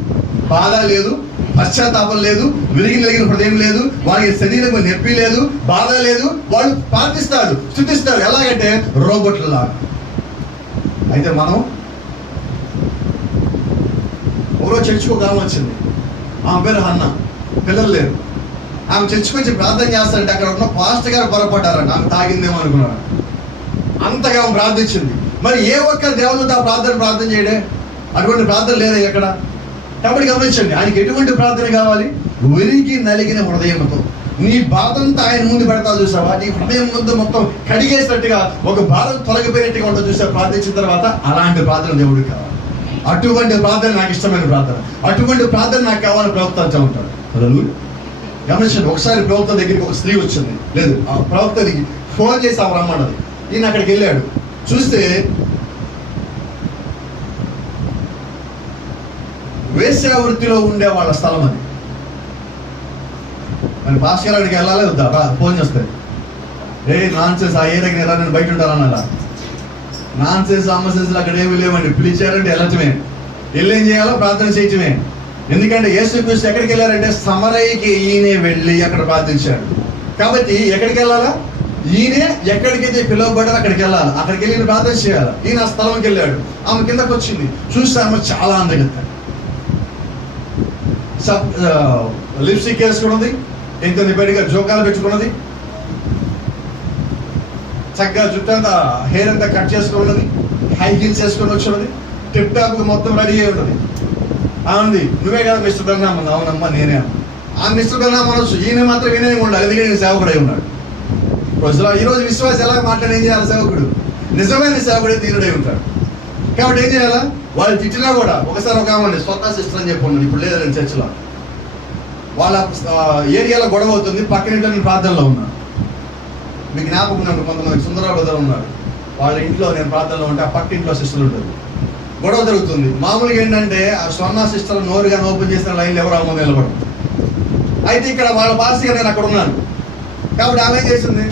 బాధ లేదు, పశ్చాత్తాపం లేదు, విరిగిన హృదయం లేదు, వాళ్ళకి శరీరం నొప్పి లేదు, బాధ లేదు. వాళ్ళు ప్రార్థిస్తారు, స్తుతిస్తారు. ఎలాగంటే రోబోట్లలాగా. అయితే మనం ఒకరోజు చర్చికి ఒక ఆమె వచ్చింది. ఆమె పేరు హన్న, పిల్లలు లేరు. ఆమె చర్చికి వచ్చి ప్రార్థన చేస్తారంటే అక్కడ ఉన్న పాస్టర్ గారు పొరపడ్డారంట. ఆమె తాగిందేమో అనుకున్నారు. అంతగా ఆమె ప్రార్థించింది. మరి ఏ ఒక్క దేవునితో ఆ ప్రార్థన చేయడే? అటువంటి ప్రార్థన లేదా ఎక్కడ? కాబట్టి గమనించండి, ఆయనకి ఎటువంటి ప్రార్థన కావాలి? ఉరికి నలిగిన హృదయంతో. నీ బాధంతా ఆయన ముందు పెడతావు చూసావా? నీ హృదయం ముందు మొత్తం కడిగేసినట్టుగా, ఒక బాధ తొలగిపోయినట్టుగా ఉంటుంది చూసా ప్రార్థించిన తర్వాత. అలాంటి ప్రార్థన దేవుడికి కావాలి. అటువంటి ప్రార్థన నాకు ఇష్టమైన ప్రార్థన. అటువంటి ప్రార్థన నాకు కావాలని ప్రవక్త అంటూ ఉంటాడు. గమనించండి, ఒకసారి ప్రవక్త దగ్గరికి ఒక స్త్రీ వచ్చింది. లేదు, ఆ ప్రవక్తని ఫోన్ చేసి ఆమె రమ్మన్నది. ఈయన అక్కడికి వెళ్ళాడు. చూస్తే వేశ్య వృత్తిలో ఉండే వాళ్ళ స్థలం అది. మరి భాస్కర్ అక్కడికి వెళ్ళాలి వద్దా? ఫోన్ చేస్తాయి, నాన్ సెన్స్, ఆ ఏరియాకి ఎలా నేను బయట ఉంటానన్నా. నాన్ సెన్స్ అమ్మసెన్స్లు అక్కడ ఏమి లేవండి. పిలిచారంటే వెళ్ళటమే, వెళ్ళి ఏం చేయాలో ప్రార్థన చేయటమే. ఎందుకంటే యేసుక్రీస్తు ఎక్కడికి వెళ్ళారంటే సమరయకి ఈయనే వెళ్ళి అక్కడ ప్రార్థించాడు. కాబట్టి ఎక్కడికి వెళ్ళాలా? ఈయనే ఎక్కడికైతే పిలువబడ్డారో అక్కడికి వెళ్ళాలి. అక్కడికి వెళ్ళి ప్రార్థన చేయాలి. ఈయన ఆ స్థలంకి వెళ్ళాడు. ఆమె కిందకు వచ్చింది. చూస్తే ఆమె చాలా అందగత్త, లిప్స్టిక్ వేసుకున్నది, ఇంత నిబడిగా జోకాలు పెట్టుకున్నది, చక్కగా జుట్టు అంతా హెయిర్ అంతా కట్ చేసుకున్నది, హై హీల్స్ వేసుకొని వచ్చినది, టిప్ టాప్ మొత్తం రెడీ అయి ఉన్నది. అవునంది, నువ్వే కదా మిస్టర్ బెల్నామ్? అవునమ్మా నేనే. ఆ మిస్టర్ బెల్నామ్ అనొచ్చు, ఈయన మాత్రం వినే ఉండాలి, ఎందుకంటే నేను సేవకుడై ఉన్నాడు. ఈరోజు విశ్వాసం ఎలా మాట్లాడి ఏం చేయాలి? సేవకుడు నిజమైన సేవకుడే తీరుడై ఉంటాడు. కాబట్టి ఏం చేయాలా? వాళ్ళు తిట్టినా కూడా ఒకసారి ఒక ఆమె స్వతः సిస్టర్ అని చెప్పి ఉన్నాను, ఇప్పుడు లేదండి చర్చిలో. వాళ్ళ ఏరియాలో గొడవ అవుతుంది, పక్కన ఇంట్లో నేను ప్రార్థనలో ఉన్నాను. మీకు జ్ఞాపకం ఉన్నాను, కొంతమంది సుందరరావు బ్రదర్ ఉన్నారు. వాళ్ళ ఇంట్లో నేను ప్రార్థనలో ఉంటే ఆ పక్క ఇంట్లో సిస్టర్ ఉంటుంది. గొడవ జరుగుతుంది. మామూలుగా ఏంటంటే ఆ స్వర్ణ సిస్టర్ నోరుగా ఓపెన్ చేసిన లైన్లు ఎవరు అమ్మ నిలబడరు. అయితే ఇక్కడ వాళ్ళ భాషగా నేను అక్కడ ఉన్నాను. కాబట్టి ఆమె ఏం చేసింది?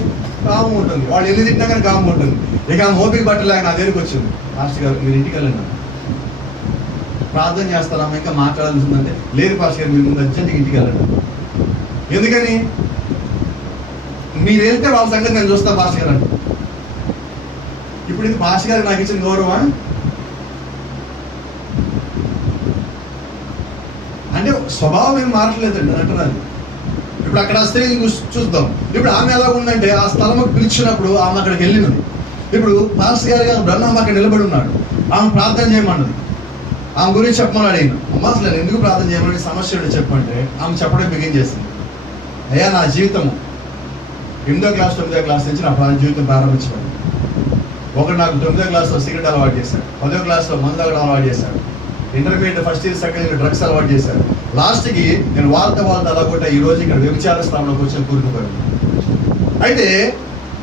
కాము ఉంటుంది. వాళ్ళు ఎన్ని తిట్టినా కానీ కాము ఉంటుంది. ఇక ఆమె ఓపిక బట్టలేక నా దగ్గరికి వచ్చింది. పాస్టర్ గారు మీరు ఇంటికి వెళ్ళండి, ప్రార్థన చేస్తారమ్మా, ఇంకా మాట్లాడాల్సిందంటే లేదు పాస్టర్ గారు మీరు ముందు అర్జెంట్గా ఇంటికి వెళ్ళండి. ఎందుకని? మీరు వెళ్తే వాళ్ళ సంగతి నేను చూస్తా పాస్టర్ గారు అంటే. ఇప్పుడు ఇది పాస్టర్ గారు నాకు ఇచ్చిన గౌరవం అంటే స్వభావం ఏం మారట్లేదండి అంటున్నాను. ఇప్పుడు అక్కడ స్త్రీని చూద్దాం. ఇప్పుడు ఆమె ఎలా ఉందంటే ఆ స్థలంకి పిలిచినప్పుడు ఆమె అక్కడికి వెళ్ళినది. ఇప్పుడు పాస్టర్ గారు బ్రహ్మ అక్కడ నిలబడి ఉన్నాడు. ఆమె ప్రార్థన చేయమన్నది. ఆమె గురించి చెప్పమన్నాడు ఆయన. అమ్మ అసలు ఎందుకు ప్రార్థన చేయమని సమస్య ఏంటో చెప్పంటే ఆమె చెప్పడం బిగిన్ చేసింది. అయ్యా నా జీవితము 8వ క్లాస్ 9వ క్లాస్ నుంచి నా జీవితం ప్రారంభించబడింది. ఒకడు నాకు 9వ క్లాస్లో సిగరెట్ అలవాటు చేశాడు, 10వ క్లాస్లో మందు తాగడం అలవాటు చేశాడు, intermediate first year second year drugs అలవాటు చేశాడు. లాస్ట్కి నేను వాళ్ళతో అలాగొట్ట ఈ రోజు ఇక్కడ వ్యభిచార స్థానంలోకి వచ్చి కూరుకుపోయాను. అయితే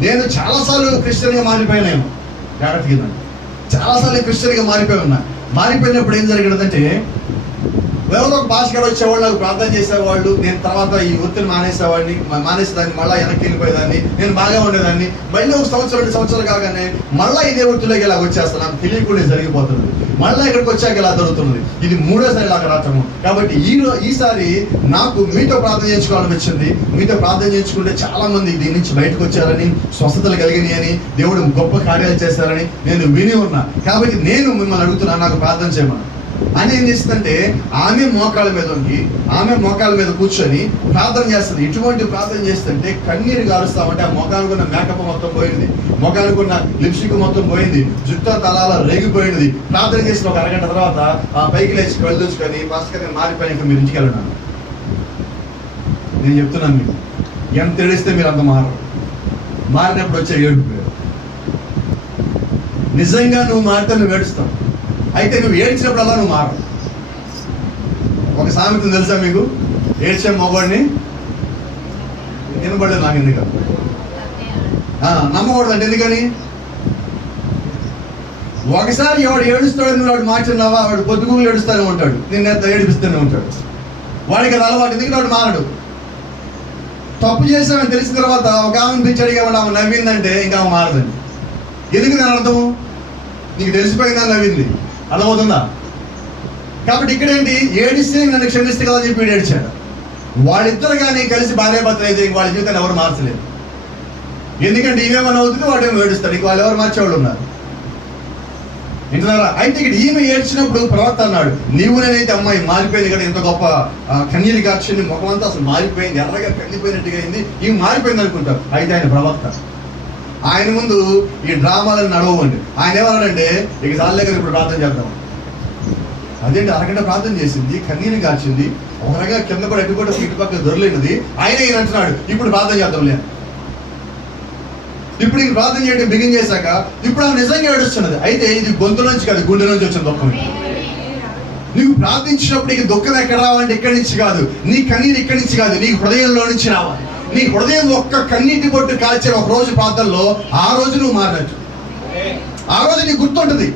నేను చాలాసార్లు క్రిస్టియన్గా మారిపోయాను. జాగ్రత్త కింద చాలాసార్లు క్రిస్టియన్గా మారిపోయి ఉన్నా. మారిపోయినప్పుడు ఏం జరిగినదంటే ఎవరో ఒక భాషగాడు వచ్చేవాళ్ళు, నాకు ప్రార్థన చేసేవాళ్ళు. నేను తర్వాత ఈ వృత్తిని మానేసేదాన్ని, మళ్ళీ వెనక్కి వెళ్ళిపోయేదాన్ని. నేను బాగా ఉండేదాన్ని. మళ్ళీ ఒక సంవత్సరం 2 సంవత్సరాలు కాగానే మళ్ళీ ఇదే వృత్తిలోకి ఇలా వచ్చేస్తాను. నాకు తెలియకుండా జరిగిపోతుంది. మళ్ళీ ఇక్కడికి వచ్చాక ఇలా జరుగుతుంది. ఇది 3వసారి ఇలాగ రావటము. కాబట్టి ఈసారి నాకు మీతో ప్రార్థన చేయించుకోవాలనిపించింది. మీతో ప్రార్థన చేయించుకుంటే చాలా మంది దీని నుంచి బయటకు వచ్చారని, స్వస్థతలు కలిగినాయని, దేవుడు గొప్ప కార్యాలు చేశారని నేను విని ఉన్నా. కాబట్టి నేను మిమ్మల్ని అడుగుతున్నాను, నాకు ప్రార్థన చేయమని. అని ఏం చేస్తుందంటే ఆమె మోకాళ్ళ మీద కూర్చొని ప్రార్థన చేస్తుంది. ఇటువంటి ప్రార్థన చేస్తుంటే కన్నీరు గారుస్తామంటే ఆ మొఖానికి ఉన్న మేకప్ మొత్తం పోయింది, మొఖానికి ఉన్న లిప్స్టిక్ మొత్తం పోయింది, జుట్టు తలాల రేగిపోయింది. ప్రార్థన చేసిన ఒక అరగంట తర్వాత ఆ పైకి లేచి కళ్ళు దూచుకొని పాస్టర్ గారు మారిపోయినాక మీరు ఇంటికి వెళ్ళినాను. నేను చెప్తున్నాను మీకు, ఎంత ఏడిస్తే మీరు అంత మారినప్పుడు వచ్చే ఏడుపు. నిజంగా నువ్వు మారితే నువ్వు ఏడుస్తావు. అయితే నువ్వు ఏడ్చినప్పుడల్లా నువ్వు మారవు. ఒక సామెత తెలుసా మీకు? ఏడ్చే మగవాడిని వినబడలేదు నాకు ఎందుకని నమ్మకూడదు అంటే. ఎందుకని? ఒకసారి ఎవడు ఏడుస్తాడని వాడు మార్చున్నావా, వాడు పొద్దుగులు ఏడుస్తూనే ఉంటాడు, నిన్న ఏడిపిస్తూనే ఉంటాడు. వాడికి అది అలవాటు. ఎందుకంటే వాడు మారడు. తప్పు చేసామని తెలిసిన తర్వాత ఒక ఆమెను పిచ్చాడు కాబట్టి ఆమె నవ్విందంటే ఇంకా ఆమె మారదండి. ఎందుకు దాని అర్థము? నీకు తెలిసిపోయిందని నవ్వింది, అర్థమవుతుందా? కాబట్టి ఇక్కడేంటి, ఏడిస్తే నన్ను క్షమిస్తే కదా చెప్పి వీడు ఏడిచాడు. వాళ్ళిద్దరు కానీ కలిసి భార్యాభర్తలు అయితే వాళ్ళ జీవితాన్ని ఎవరు మార్చలేదు. ఎందుకంటే ఇవేమని అవుతుంది, వాడేమో ఏడుస్తాడు. ఇంక వాళ్ళు ఎవరు మార్చేవాళ్ళు ఉన్నారు? వింటున్నారా? అయితే ఇక్కడ ఈమె ఏడ్చినప్పుడు ప్రవక్త అన్నాడు, నీవు నేనైతే అమ్మాయి మారిపోయింది కదా, ఇంత గొప్ప కన్నీరు కార్చింది, ముఖం అంతా అసలు మారిపోయింది, ఎర్రగా కందిపోయినట్టుగా అయింది, ఈమె మారిపోయింది అనుకుంటారు. అయితే ఆయన ప్రవక్త, ఆయన ముందు ఈ డ్రామాలను నడవండి. ఆయన ఏమన్నాడంటే, ఇక చాలే కదా ఇప్పుడు ప్రార్థన చేద్దాం. అదేంటి, అరగంట ప్రార్థన చేసింది, కన్నీరు కార్చింది, ఒక రకంగా కింద కూడా ఎటు కూడా ఇటుపక్క దొరలేనిది, ఆయన ఈయన అంటున్నాడు ఇప్పుడు ప్రార్థన చేద్దాంలే. ఇప్పుడు ఇంక ప్రార్థన చేయడం బిగిన్ చేశాక ఇప్పుడు ఆమె నిజంగా ఏడుస్తున్నది. అయితే ఇది గొంతు నుంచి కాదు, గుండె నుంచి వచ్చిన దుఃఖం. నువ్వు ప్రార్థించినప్పుడు నీకు దుఃఖం ఎక్కడ రావాలంటే ఇక్కడి నుంచి కాదు, నీ కన్నీరు ఇక్కడి నుంచి కాదు, నీ హృదయంలో నుంచి రావాలి. నీ హృదయం ఒక్క కన్నీటి బొట్టు కాల్చిన ఒక రోజు ప్రార్థనలో ఆ రోజు నువ్వు మారినట్టు, ఆ రోజు నీకు గుర్తుంటుంది.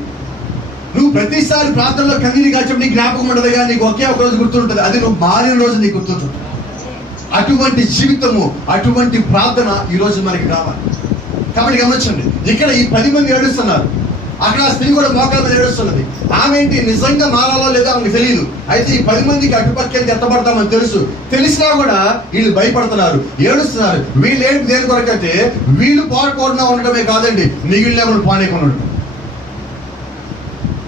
నువ్వు ప్రతిసారి ప్రార్థనలో కన్నీరు కాల్చినప్పుడు నీకు జ్ఞాపకం ఉండదు, కానీ నీకు ఒకే ఒక రోజు గుర్తుంటుంది, అది నువ్వు మారిన రోజు నీకు గుర్తుంటుంది. అటువంటి జీవితము, అటువంటి ప్రార్థన ఈ రోజు మనకి కావాలి. కాబట్టి గమనించండి, ఇక్కడ ఈ 10 మంది ఏడుస్తున్నారు, అక్కడ స్త్రీ కూడా మోకాళ్ళ మీద ఏడుస్తున్నది. ఆమె ఏంటి, నిజంగా మారాలో లేదో ఆమెకు తెలియదు. అయితే ఈ 10 మందికి అటుపక్కకి ఎత్తపడతామని తెలిసినా కూడా వీళ్ళు భయపడుతున్నారు, ఏడుస్తున్నారు. వీళ్ళు ఏంటి దేని కొరకంటే వీళ్ళు పోకుండా ఉండటమే కాదండి, మిగిలిన వాళ్ళు పానేకుండా ఉండటం.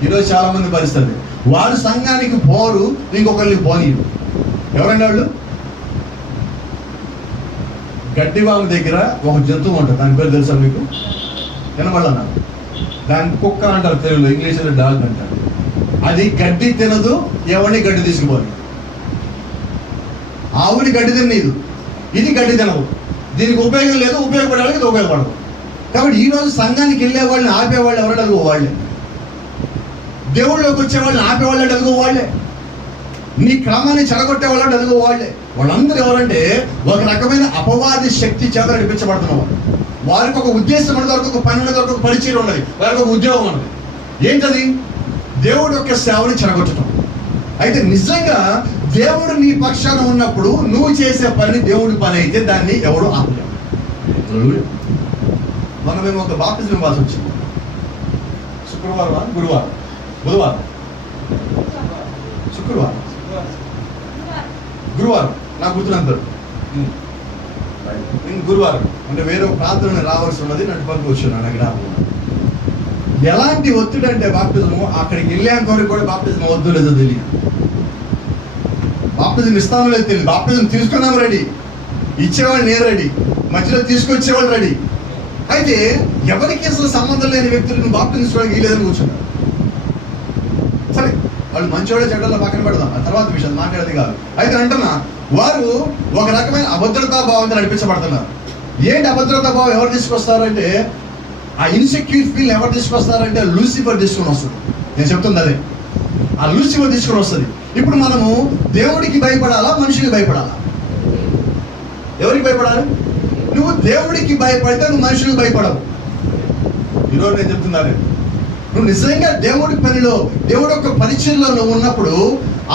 ఈరోజు చాలా మంది పరిస్థితి, వాడు సంఘానికి పోరు, ఇంకొకరిని పోనీరు. ఎవరండి వాళ్ళు? గడ్డివాము దగ్గర ఒక జంతువు ఉంటుంది, దాని పేరు తెలుసా మీకు? వినబడన్నారు, దాన్ని కుక్క అంటారు తెలుగులో, ఇంగ్లీష్లో డాగ్ అంటారు. అది గడ్డి తినదు, ఎవరిని గడ్డి తీసుకుపోదు. ఆవుని గడ్డి తినదు, ఇది గడ్డి తినవు. దీనికి ఉపయోగం లేదు, ఉపయోగపడే వాళ్ళకి ఇది ఉపయోగపడదు. కాబట్టి ఈరోజు సంఘానికి వెళ్ళే వాళ్ళని ఆపేవాళ్ళు ఎవరైనా అడుగు వాళ్ళే, దేవుళ్ళలోకి వచ్చే వాళ్ళని ఆపేవాళ్ళు అడుగు వాళ్ళే, నీ క్రమాన్ని చెడగొట్టే వాళ్ళని అడుగు వాళ్ళే. వాళ్ళందరూ ఎవరంటే ఒక రకమైన అపవాది శక్తి చేత నడిపించబడుతున్న వాళ్ళు. వారికి ఒక ఉద్దేశం ఉన్నది, వారికి ఒక పని ఉన్నది, వారికి ఒక పరిచయం ఉన్నది, వారికి ఒక ఉద్యోగం ఉన్నది. ఏంటది? దేవుడు యొక్క సేవని చెడగొట్టడం. అయితే నిజంగా దేవుడు నీ పక్షాన ఉన్నప్పుడు నువ్వు చేసే పని దేవుడి పని అయితే దాన్ని ఎవడు ఆపలేడు. మేము ఒక బాప్టిజం ఇవ్వాల్సి వచ్చింది, శుక్రవారం, గురువారం, బుధవారం, శుక్రవారం, గురువారం, నాకు గుర్తున్నంత గురువారం అంటే వేరే ప్రాంతంలో రావాల్సి ఉన్నది, నటు పనులు వచ్చున్నాను. నాకు రాకుండా ఎలాంటి ఒత్తిడి అంటే బాప్టిజము, అక్కడికి వెళ్ళేంత వరకు కూడా బాప్టిజం వద్దు లేదో తెలియదు, బాప్టిజం ఇస్తామో లేదో తెలియదు. బాప్టిజం తీసుకున్నాము రెడీ, ఇచ్చేవాళ్ళు నేను రెడీ, మధ్యలో తీసుకొచ్చేవాళ్ళు రెడీ. అయితే ఎవరికి అసలు సంబంధం లేని వ్యక్తులకు బాప్టిజం తీసుకోవడానికి వీలేదని కూర్చున్నారు. సరే, వాళ్ళు మంచివాళ్ళ చెడ్డల్లో పక్కన పెడదాం, ఆ తర్వాత విషయం మాట్లాడేది కాదు. అయితే అంటున్నా, వారు ఒక రకమైన అభద్రతా భావంతో నడిపించబడుతున్నారు. ఏంటి అభద్రతా భావం ఎవరు తీసుకొస్తారంటే, ఆ ఇన్సెక్యూర్ ఫీల్ ఎవరు తీసుకొస్తారంటే లూసిఫర్ తీసుకొని వస్తుంది. నేను చెప్తుంది అదే, ఆ లూసిఫర్ తీసుకొని వస్తుంది. ఇప్పుడు మనము దేవుడికి భయపడాలా, మనుషులకి భయపడాలా? ఎవరికి భయపడాలి? నువ్వు దేవుడికి భయపడితే నువ్వు మనుషులకు భయపడవు. ఈరోజు నేను చెప్తున్నాను, నువ్వు నిజంగా దేవుడి పనిలో, దేవుడి యొక్క పరిచయంలో నువ్వు ఉన్నప్పుడు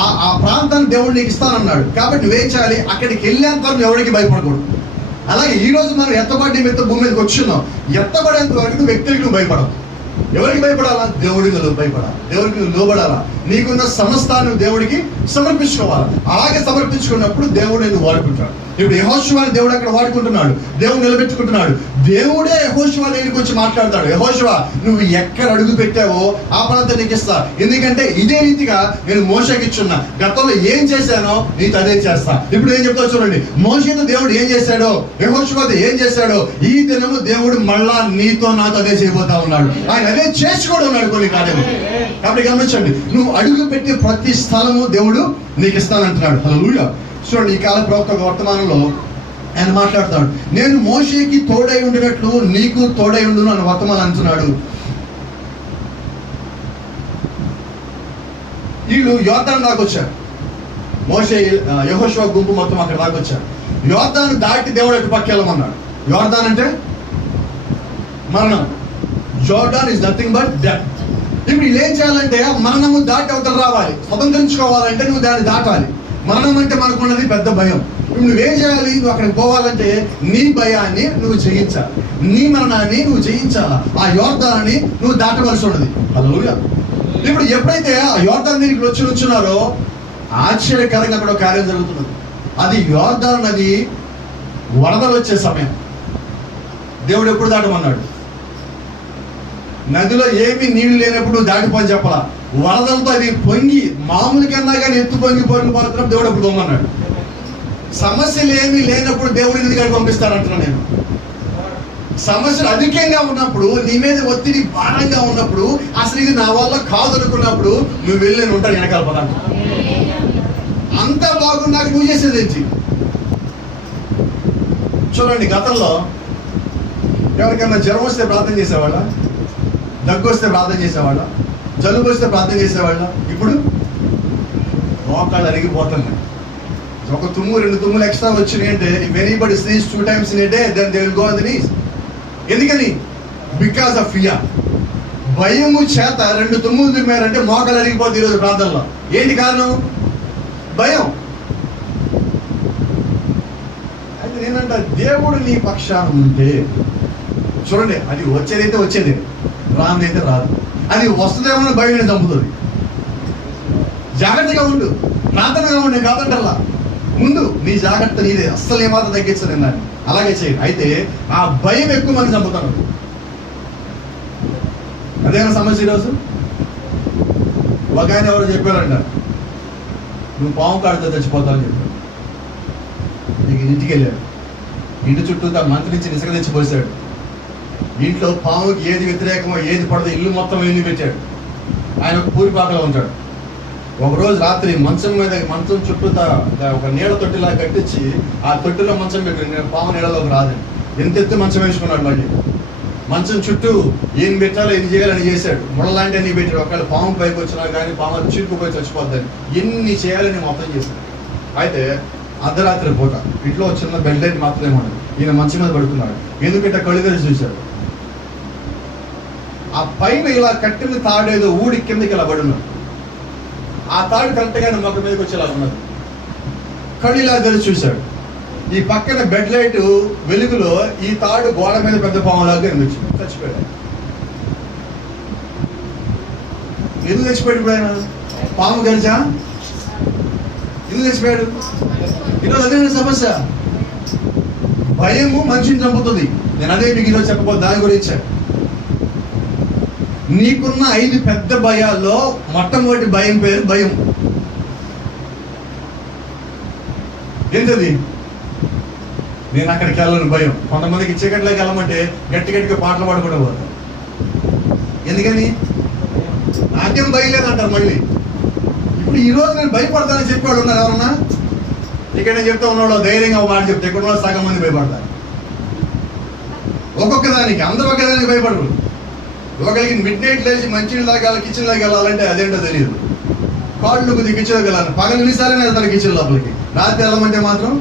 ఆ ప్రాంతాన్ని దేవుడు నీకు ఇస్తానన్నాడు. కాబట్టి నువ్వేం చేయాలి? అక్కడికి వెళ్ళేంత వరకు ఎవరికి భయపడకూడదు. అలాగే ఈ రోజు మనం ఎత్తబడి భూమి మీదకి వచ్చున్నాం, ఎత్తబడేంత వరకు నువ్వు వ్యక్తులకు నువ్వు భయపడవు. ఎవరికి భయపడాలా? దేవుడికి నువ్వు భయపడాలి, దేవుడికి నువ్వు లోబడాలా, నీకున్న సమస్తాన్ని దేవుడికి సమర్పించుకోవాలి. అలాగే సమర్పించుకున్నప్పుడు దేవుడు నేను వాడుకుంటాడు. ఇప్పుడు యెహోషువని దేవుడు అక్కడ వాడుకుంటున్నాడు, దేవుడు నిలబెట్టుకుంటున్నాడు. దేవుడే యెహోషువ దగ్గరికి వచ్చి మాట్లాడతాడు, యెహోషువ నువ్వు ఎక్కడ అడుగు పెట్టావో ఆ ప్రాంతం నీకు ఇస్తా. ఎందుకంటే ఇదే రీతిగా నేను మోషేకి ఇచ్చున్నా, గతంలో ఏం చేశానో నీకు అదే చేస్తా. ఇప్పుడు ఏం చెప్తా చూడండి, మోషేతో దేవుడు ఏం చేశాడో, యెహోషువతో ఏం చేశాడో, ఈ దినము దేవుడు మళ్ళా నీతో నాతో అదే చేయబోతా ఉన్నాడు. ఆయన అదే చేసి కూడా ఉన్నాడు కొన్ని కార్యము. కాబట్టి గమనించండి, నువ్వు అడుగు పెట్టే ప్రతి స్థలము దేవుడు నీకు ఇస్తానంటున్నాడు. హల్లెలూయా. చూడండి, ఈ కాల ప్రవక్త వర్తమానంలో ఆయన మాట్లాడుతాడు, నేను మోషేకి తోడై ఉండినట్లు నీకు తోడై ఉండును అని వర్తమానం అంటున్నాడు. వీళ్ళు యోర్దాను దాకొచ్చారు, మోషే యెహోషువ గుంపు మొత్తం అక్కడ దాకొచ్చారు. యోర్దాను దాటి దేవుడు అటు పక్క వెళ్ళమన్నాడు. యోర్దాన్ అంటే మరణం, Jordan is nothing but death. ఇప్పుడు వీళ్ళు ఏం చేయాలంటే మరణము దాటి అవతల రావాలి, స్వతంత్రించుకోవాలంటే నువ్వు దాన్ని దాటాలి. మరణం అంటే మనకున్నది పెద్ద భయం. ఇప్పుడు నువ్వేం చేయాలి? నువ్వు అక్కడికి పోవాలంటే నీ భయాన్ని నువ్వు జయించాలి, నీ మరణాన్ని నువ్వు జయించాలి, ఆ యోర్దాన్ని నువ్వు దాటవలసి ఉన్నది. హల్లెలూయా. ఇప్పుడు ఎప్పుడైతే ఆ యోర్దాన్ దగ్గరికి వచ్చి నుంచున్నారో ఆశ్చర్యకరంగా అక్కడ ఒక కార్యం జరుగుతున్నది. అది యోర్దాన్ నది వరదలు వచ్చే సమయం. దేవుడు ఎప్పుడు దాటమన్నాడు? నదిలో ఏమీ నీళ్లు లేనప్పుడు దాటిపోని చెప్పాలా, వరదలతో అది పొంగి మామూలు కన్నా కానీ ఎత్తు పొంగి పోతున్నప్పుడు దేవుడు అప్పుడు దొమ్మన్నాడు. సమస్యలు ఏమీ లేనప్పుడు దేవుడిని ఎందుకు పంపిస్తానంటున్నా నేను. సమస్యలు అధికంగా ఉన్నప్పుడు, నీ మీద ఒత్తిడి భారంగా ఉన్నప్పుడు, అసలు ఇది నా వల్ల కాదు అనుకున్నప్పుడు నువ్వు వెళ్ళి నేను ఉంటాను వెనకాల పదార్థం. అంత బాగున్నాక నువ్వు చేసేది ఏంటి? చూడండి, గతంలో ఎవరికైనా జ్వరం వస్తే ప్రార్థన చేసేవాళ్ళ, దగ్గు వస్తే ప్రార్థన చేసేవాళ్ళ, జలుబు వస్తే ప్రార్థన చేసేవాళ్ళ. ఇప్పుడు మోకాళ్ళు అరిగిపోతున్నాయి. ఒక తుమ్ము 2 తుమ్ములు ఎక్స్ట్రా వచ్చినాయి అంటే, if anybody sneeze 2 times in a day, then they will go on the knees. ఎందుకని? Because of fear. భయము చేత 2 తుమ్ములు తుమ్మారంటే మోకాలు అరిగిపోతుంది ఈరోజు ప్రార్థనలో. ఏంటి కారణం? భయం. అయితే నేనంట, దేవుడు నీ పక్షాన ఉంటే చూడండి, అది వచ్చేదైతే వచ్చేది, రానిదైతే రాదు. అది వస్తుందేమో భయం చంపుతుంది. జాగ్రత్తగా ఉండు, ప్రార్థనగా ఉండు, కాదంటల్లా. ముందు నీ జాగ్రత్త నీదే, అస్సలు ఏమాత్రం తగ్గించదు దాన్ని. అలాగే చేయండి. అయితే ఆ భయం ఎక్కువ మంది చంపుతాను. అదేనా సమస్య ఈరోజు? ఒక ఆయన ఎవరు చెప్పారంట, నువ్వు పాము కాడితో చచ్చిపోతావు అని చెప్పాడు. నీకు ఇంటికి వెళ్ళాడు, ఇంటి చుట్టూ మంత్రి నుంచి ఇసుక తెచ్చిపోసాడు. ఇంట్లో పాముకి ఏది వ్యతిరేకమో ఏది పడదో ఇల్లు మొత్తం ఎన్ని పెట్టాడు. ఆయన ఒక పూరిపాకలో ఉంటాడు. ఒకరోజు రాత్రి మంచం చుట్టూ ఒక నీడ తొట్టిలా కట్టించి ఆ తొట్టిలో మంచం పెట్టి పాము నీడలోకి రాదని ఎంత ఎత్తు మంచం వేసుకున్నాడు. మళ్ళీ మంచం చుట్టూ ఏం పెట్టాలో ఏం చేయాలని చేశాడు. ముళ్ళలాంటి అన్ని పెట్టాడు. ఒకవేళ పాము పైకి వచ్చినా కానీ పాము చిరుకుపోయి చచ్చిపోద్దని ఎన్ని చేయాలని మొత్తం చేశాడు. అయితే అర్ధరాత్రి పూట ఇంట్లో చిన్న బెడ్ లైట్ మాత్రమే ఉండదు. ఈయన మంచం మీద పడుకున్నాడు. ఎందుకంటే కళ్ళు తెరిచి చూశాడు. ఆ పైన ఇలా కట్టిన తాడేదో ఊడి కిందకి ఇలా పడున్నాడు. ఆ తాడు కరెక్ట్గానే మొక్క మీదకి వచ్చేలా ఉన్నది. కళ్ళు ఇలా తెరిచి చూశాడు. ఈ పక్కన బెడ్ లైట్ వెలుగులో ఈ తాడు గోడ మీద పెద్ద పాములాగా అనిపించింది. చచ్చిపోయాడు. ఎందుకు చచ్చిపోయాడు? ఇప్పుడు ఆయన పాము గెలిచా ఎందుకు చచ్చిపోయాడు? ఈరోజు అదే సమస్య. భయము మనిషిని చంపుతుంది. నేను అదే మీకు ఈరోజు చెప్పబోదు దాని గురించి. నీకున్న 5 పెద్ద భయాల్లో మొట్టమొదటి భయం పేరు భయం. ఏంటది? నేను అక్కడికి వెళ్ళను భయం. కొంతమందికి చీకట్లోకి వెళ్ళమంటే గట్టిగా పాటలు పాడుకుంటూ పోతారు. ఎందుకని? నాకేం భయం లేదంటారు. మళ్ళీ ఇప్పుడు ఈరోజు నేను భయపడతానని చెప్పేవాడు ఉన్నారు ఎవరన్నా? ఇక్కడ నేను చెప్తా ఉన్నాడు ధైర్యంగా మాట చెప్తే ఇక్కడ ఉన్న సగం మంది భయపడతారు. ఒక్కొక్క దానికి, అందరూ ఒక్కదానికి భయపడరు. ఒకరికి మిడ్ నైట్ లేచి మంచినీళ్ళు తాగాలి, కిచెన్లోకి వెళ్ళాలంటే అదేంటో తెలియదు. కాళ్ళు కొద్ది కిచెన్లోకి వెళ్ళాలి. పగలు నిసారనే వెళ్తారు కిచెన్ లోపలికి. రాత్రి వెళ్ళమంటే మాత్రం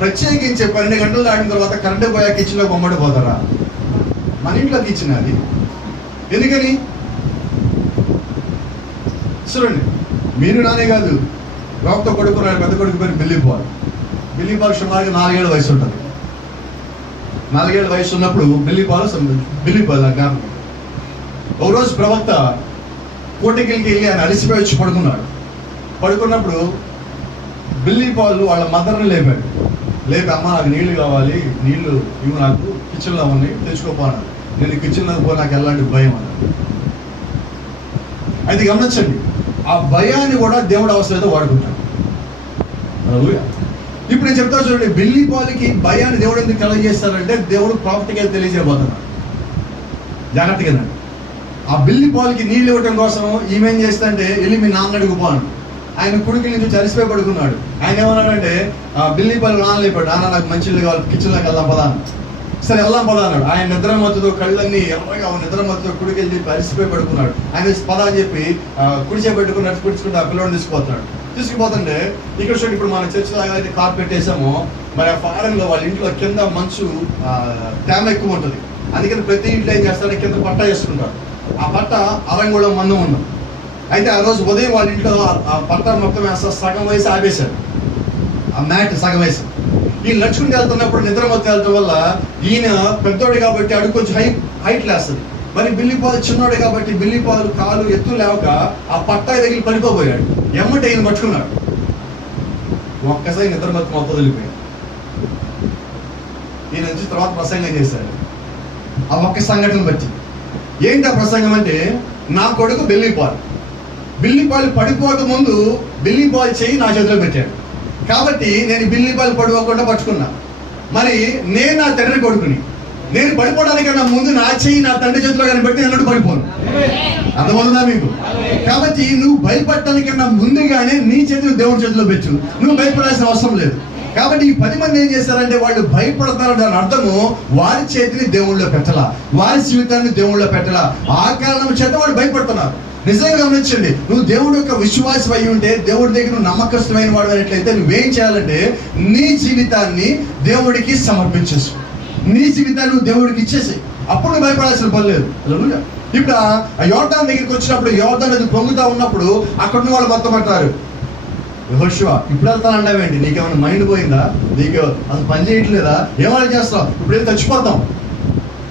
ప్రత్యేకించి 12 గంటలు దాటిన తర్వాత కరెంట్ పోయా కిచెన్లో బొమ్మడి పోతారా? మన ఇంట్లో కిచెన్ అది. ఎందుకని? చూడండి, మీరు నానే కాదు, లోకతో కొడుకున్నాడు. పెద్ద కొడుకు పేరు బిల్లీపాల్. బిల్లీపాల్ సుమారుగా 4 ఏళ్ళ వయసు ఉంటుంది. 4 ఏళ్ళ వయసు ఉన్నప్పుడు బిల్లీపాల్ నాకు కారణం. ఒకరోజు ప్రవక్త కోటికెళ్ళి ఆయన అలిసిపోయి వచ్చి పడుకున్నాడు. పడుకున్నప్పుడు బిల్లీపాల్ వాళ్ళ మదర్ని లేపాడు. లేపి, అమ్మ నాకు నీళ్లు కావాలి, నీళ్లు ఇవి నాకు కిచెన్లో ఉన్నాయి, తెచ్చుకోపోన్నాడు. నేను కిచెన్లోకి పో, నాకు ఎలాంటి భయం అన్నాడు. అయితే గమనించండి, ఆ భయాన్ని కూడా దేవుడు అవసరంతో వాడుకుంటాడు. ఇప్పుడు నేను చెప్తా చూడండి, బిల్లీపాల్కి భయాన్ని దేవుడు ఎందుకు కలగజేస్తారంటే దేవుడు ప్రాఫిట్గా తెలియజేయబోతున్నాడు. జాగ్రత్తగా. ఆ బిల్లీపాల్కి నీళ్ళు ఇవ్వటం కోసం ఈమెం చేస్తుంటే వెళ్ళి మీ నాన్న అడుగుపోను. ఆయన కుడికి నుంచి చలిసిపోయి పడుకున్నాడు. ఆయన ఏమన్నాడంటే బిల్లీపాల్ నాన్న లేపాడు, నాన్న నాకు మంచిళ్ళు కావాలి, కిచెన్లోకి వెళ్దాం పదా. సరే వెళ్దాం పదా అన్నాడు. ఆయన నిద్రమత్తుతో కళ్ళన్నీ ఎర్రగా నిద్రమత్తుతో కుడికి వెళ్ళి అలిసిపోయి పడుకున్నాడు. ఆయన పదా అని చెప్పి కుడిచే పెట్టుకున్నట్టు కుడుచుకుంటే ఆ పిల్లవాడిని తీసుకుపోతుంటే ఇక్కడ చూడండి, ఇప్పుడు మన చర్చ్ లాగా అయితే కార్పెట్ వేసామో, మరి ఆ ఫారెన్లో వాళ్ళ ఇంట్లో కింద మంచు తేమ ఎక్కువ ఉంటుంది. అందుకని ప్రతి ఇంట్లో ఏం చేస్తారంటే కింద పట్ట వేసుకుంటారు. ఆ పట్ట అరంగుళం మందం ఉన్నాం. అయితే ఆ రోజు ఉదయం వాళ్ళ ఇంట్లో ఆ పట్ట మొత్తం వేస్తా సగం వయసు ఆపేశారు. ఆ మ్యాట్ సగం వయసు. ఈయన నడుచుకుంటూ వెళ్తున్నప్పుడు నిద్ర మొత్తం వెళ్ళటం వల్ల ఈయన పెద్దోడు కాబట్టి అడుగు కొంచెం హైట్ లేస్తుంది. మరి బిల్లీపాల్ చిన్నోడు కాబట్టి బిల్లీపాల్ కాలు ఎత్తు లేవక ఆ పట్ట తగిలి పడిపోయాడు. ఎమ్మటి ఈయన పట్టుకున్నాడు. ఒక్కసారి నిద్ర మొత్తం వదిలిపోయాడు. ఈయన నుంచి తర్వాత ప్రసంగం చేశాడు. ఆ ఒక్క సంఘటన బట్టి ఏంటి ఆ ప్రసంగం అంటే, నా కొడుకు బిల్లిపాలు పడిపోక ముందు బిల్లిపాలు చేయి నా చేతిలో పెట్టాడు, కాబట్టి నేను బిల్లిపాలు పడిపోకుండా పట్టుకున్నా. మరి నేను నా తండ్రి కొడుకుని, నేను పడిపోవడానికన్నా ముందు నా చెయ్యి నా తండ్రి చేతిలో కానీ పెట్టి నేను పడిపోను. అర్థమవుతుందా మీకు? కాబట్టి నువ్వు భయపడటానికన్నా ముందుగానే నీ చేతిని దేవుడి చేతిలో పెట్టు, నువ్వు భయపడాల్సిన అవసరం లేదు. కాబట్టి ఈ 10 మంది ఏం చేశారంటే, వాళ్ళు భయపడతారు దాని అర్థము వారి చేతిని దేవుళ్ళో పెట్టాల, వారి జీవితాన్ని దేవుళ్ళో పెట్టాల. ఆ కారణం చేత వాళ్ళు భయపడుతున్నారు. నిజంగా గమనించండి, నువ్వు దేవుడి యొక్క విశ్వాసం అయి ఉంటే, దేవుడి దగ్గర నువ్వు నమ్మకస్తుమైన వాడు అయినట్లయితే నువ్వేం చేయాలంటే, నీ జీవితాన్ని దేవుడికి సమర్పించేసు, నీ జీవితాన్ని నువ్వు దేవుడికి ఇచ్చేసి, అప్పుడు నువ్వు భయపడాల్సిన పని లేదు. ఇప్పుడు ఆ యోర్దాను దగ్గరికి వచ్చినప్పుడు, యోర్దాను అది పొంగుతా ఉన్నప్పుడు అక్కడ వాళ్ళు మొత్తం అంటారు, యెహోషువ ఇప్పుడు వెళ్తానంటావేంటి, నీకేమైనా మైండ్ పోయిందా, నీకు అసలు పని చేయట్లేదా, ఏమైనా చేస్తావు, ఇప్పుడేం చచ్చిపోతాం,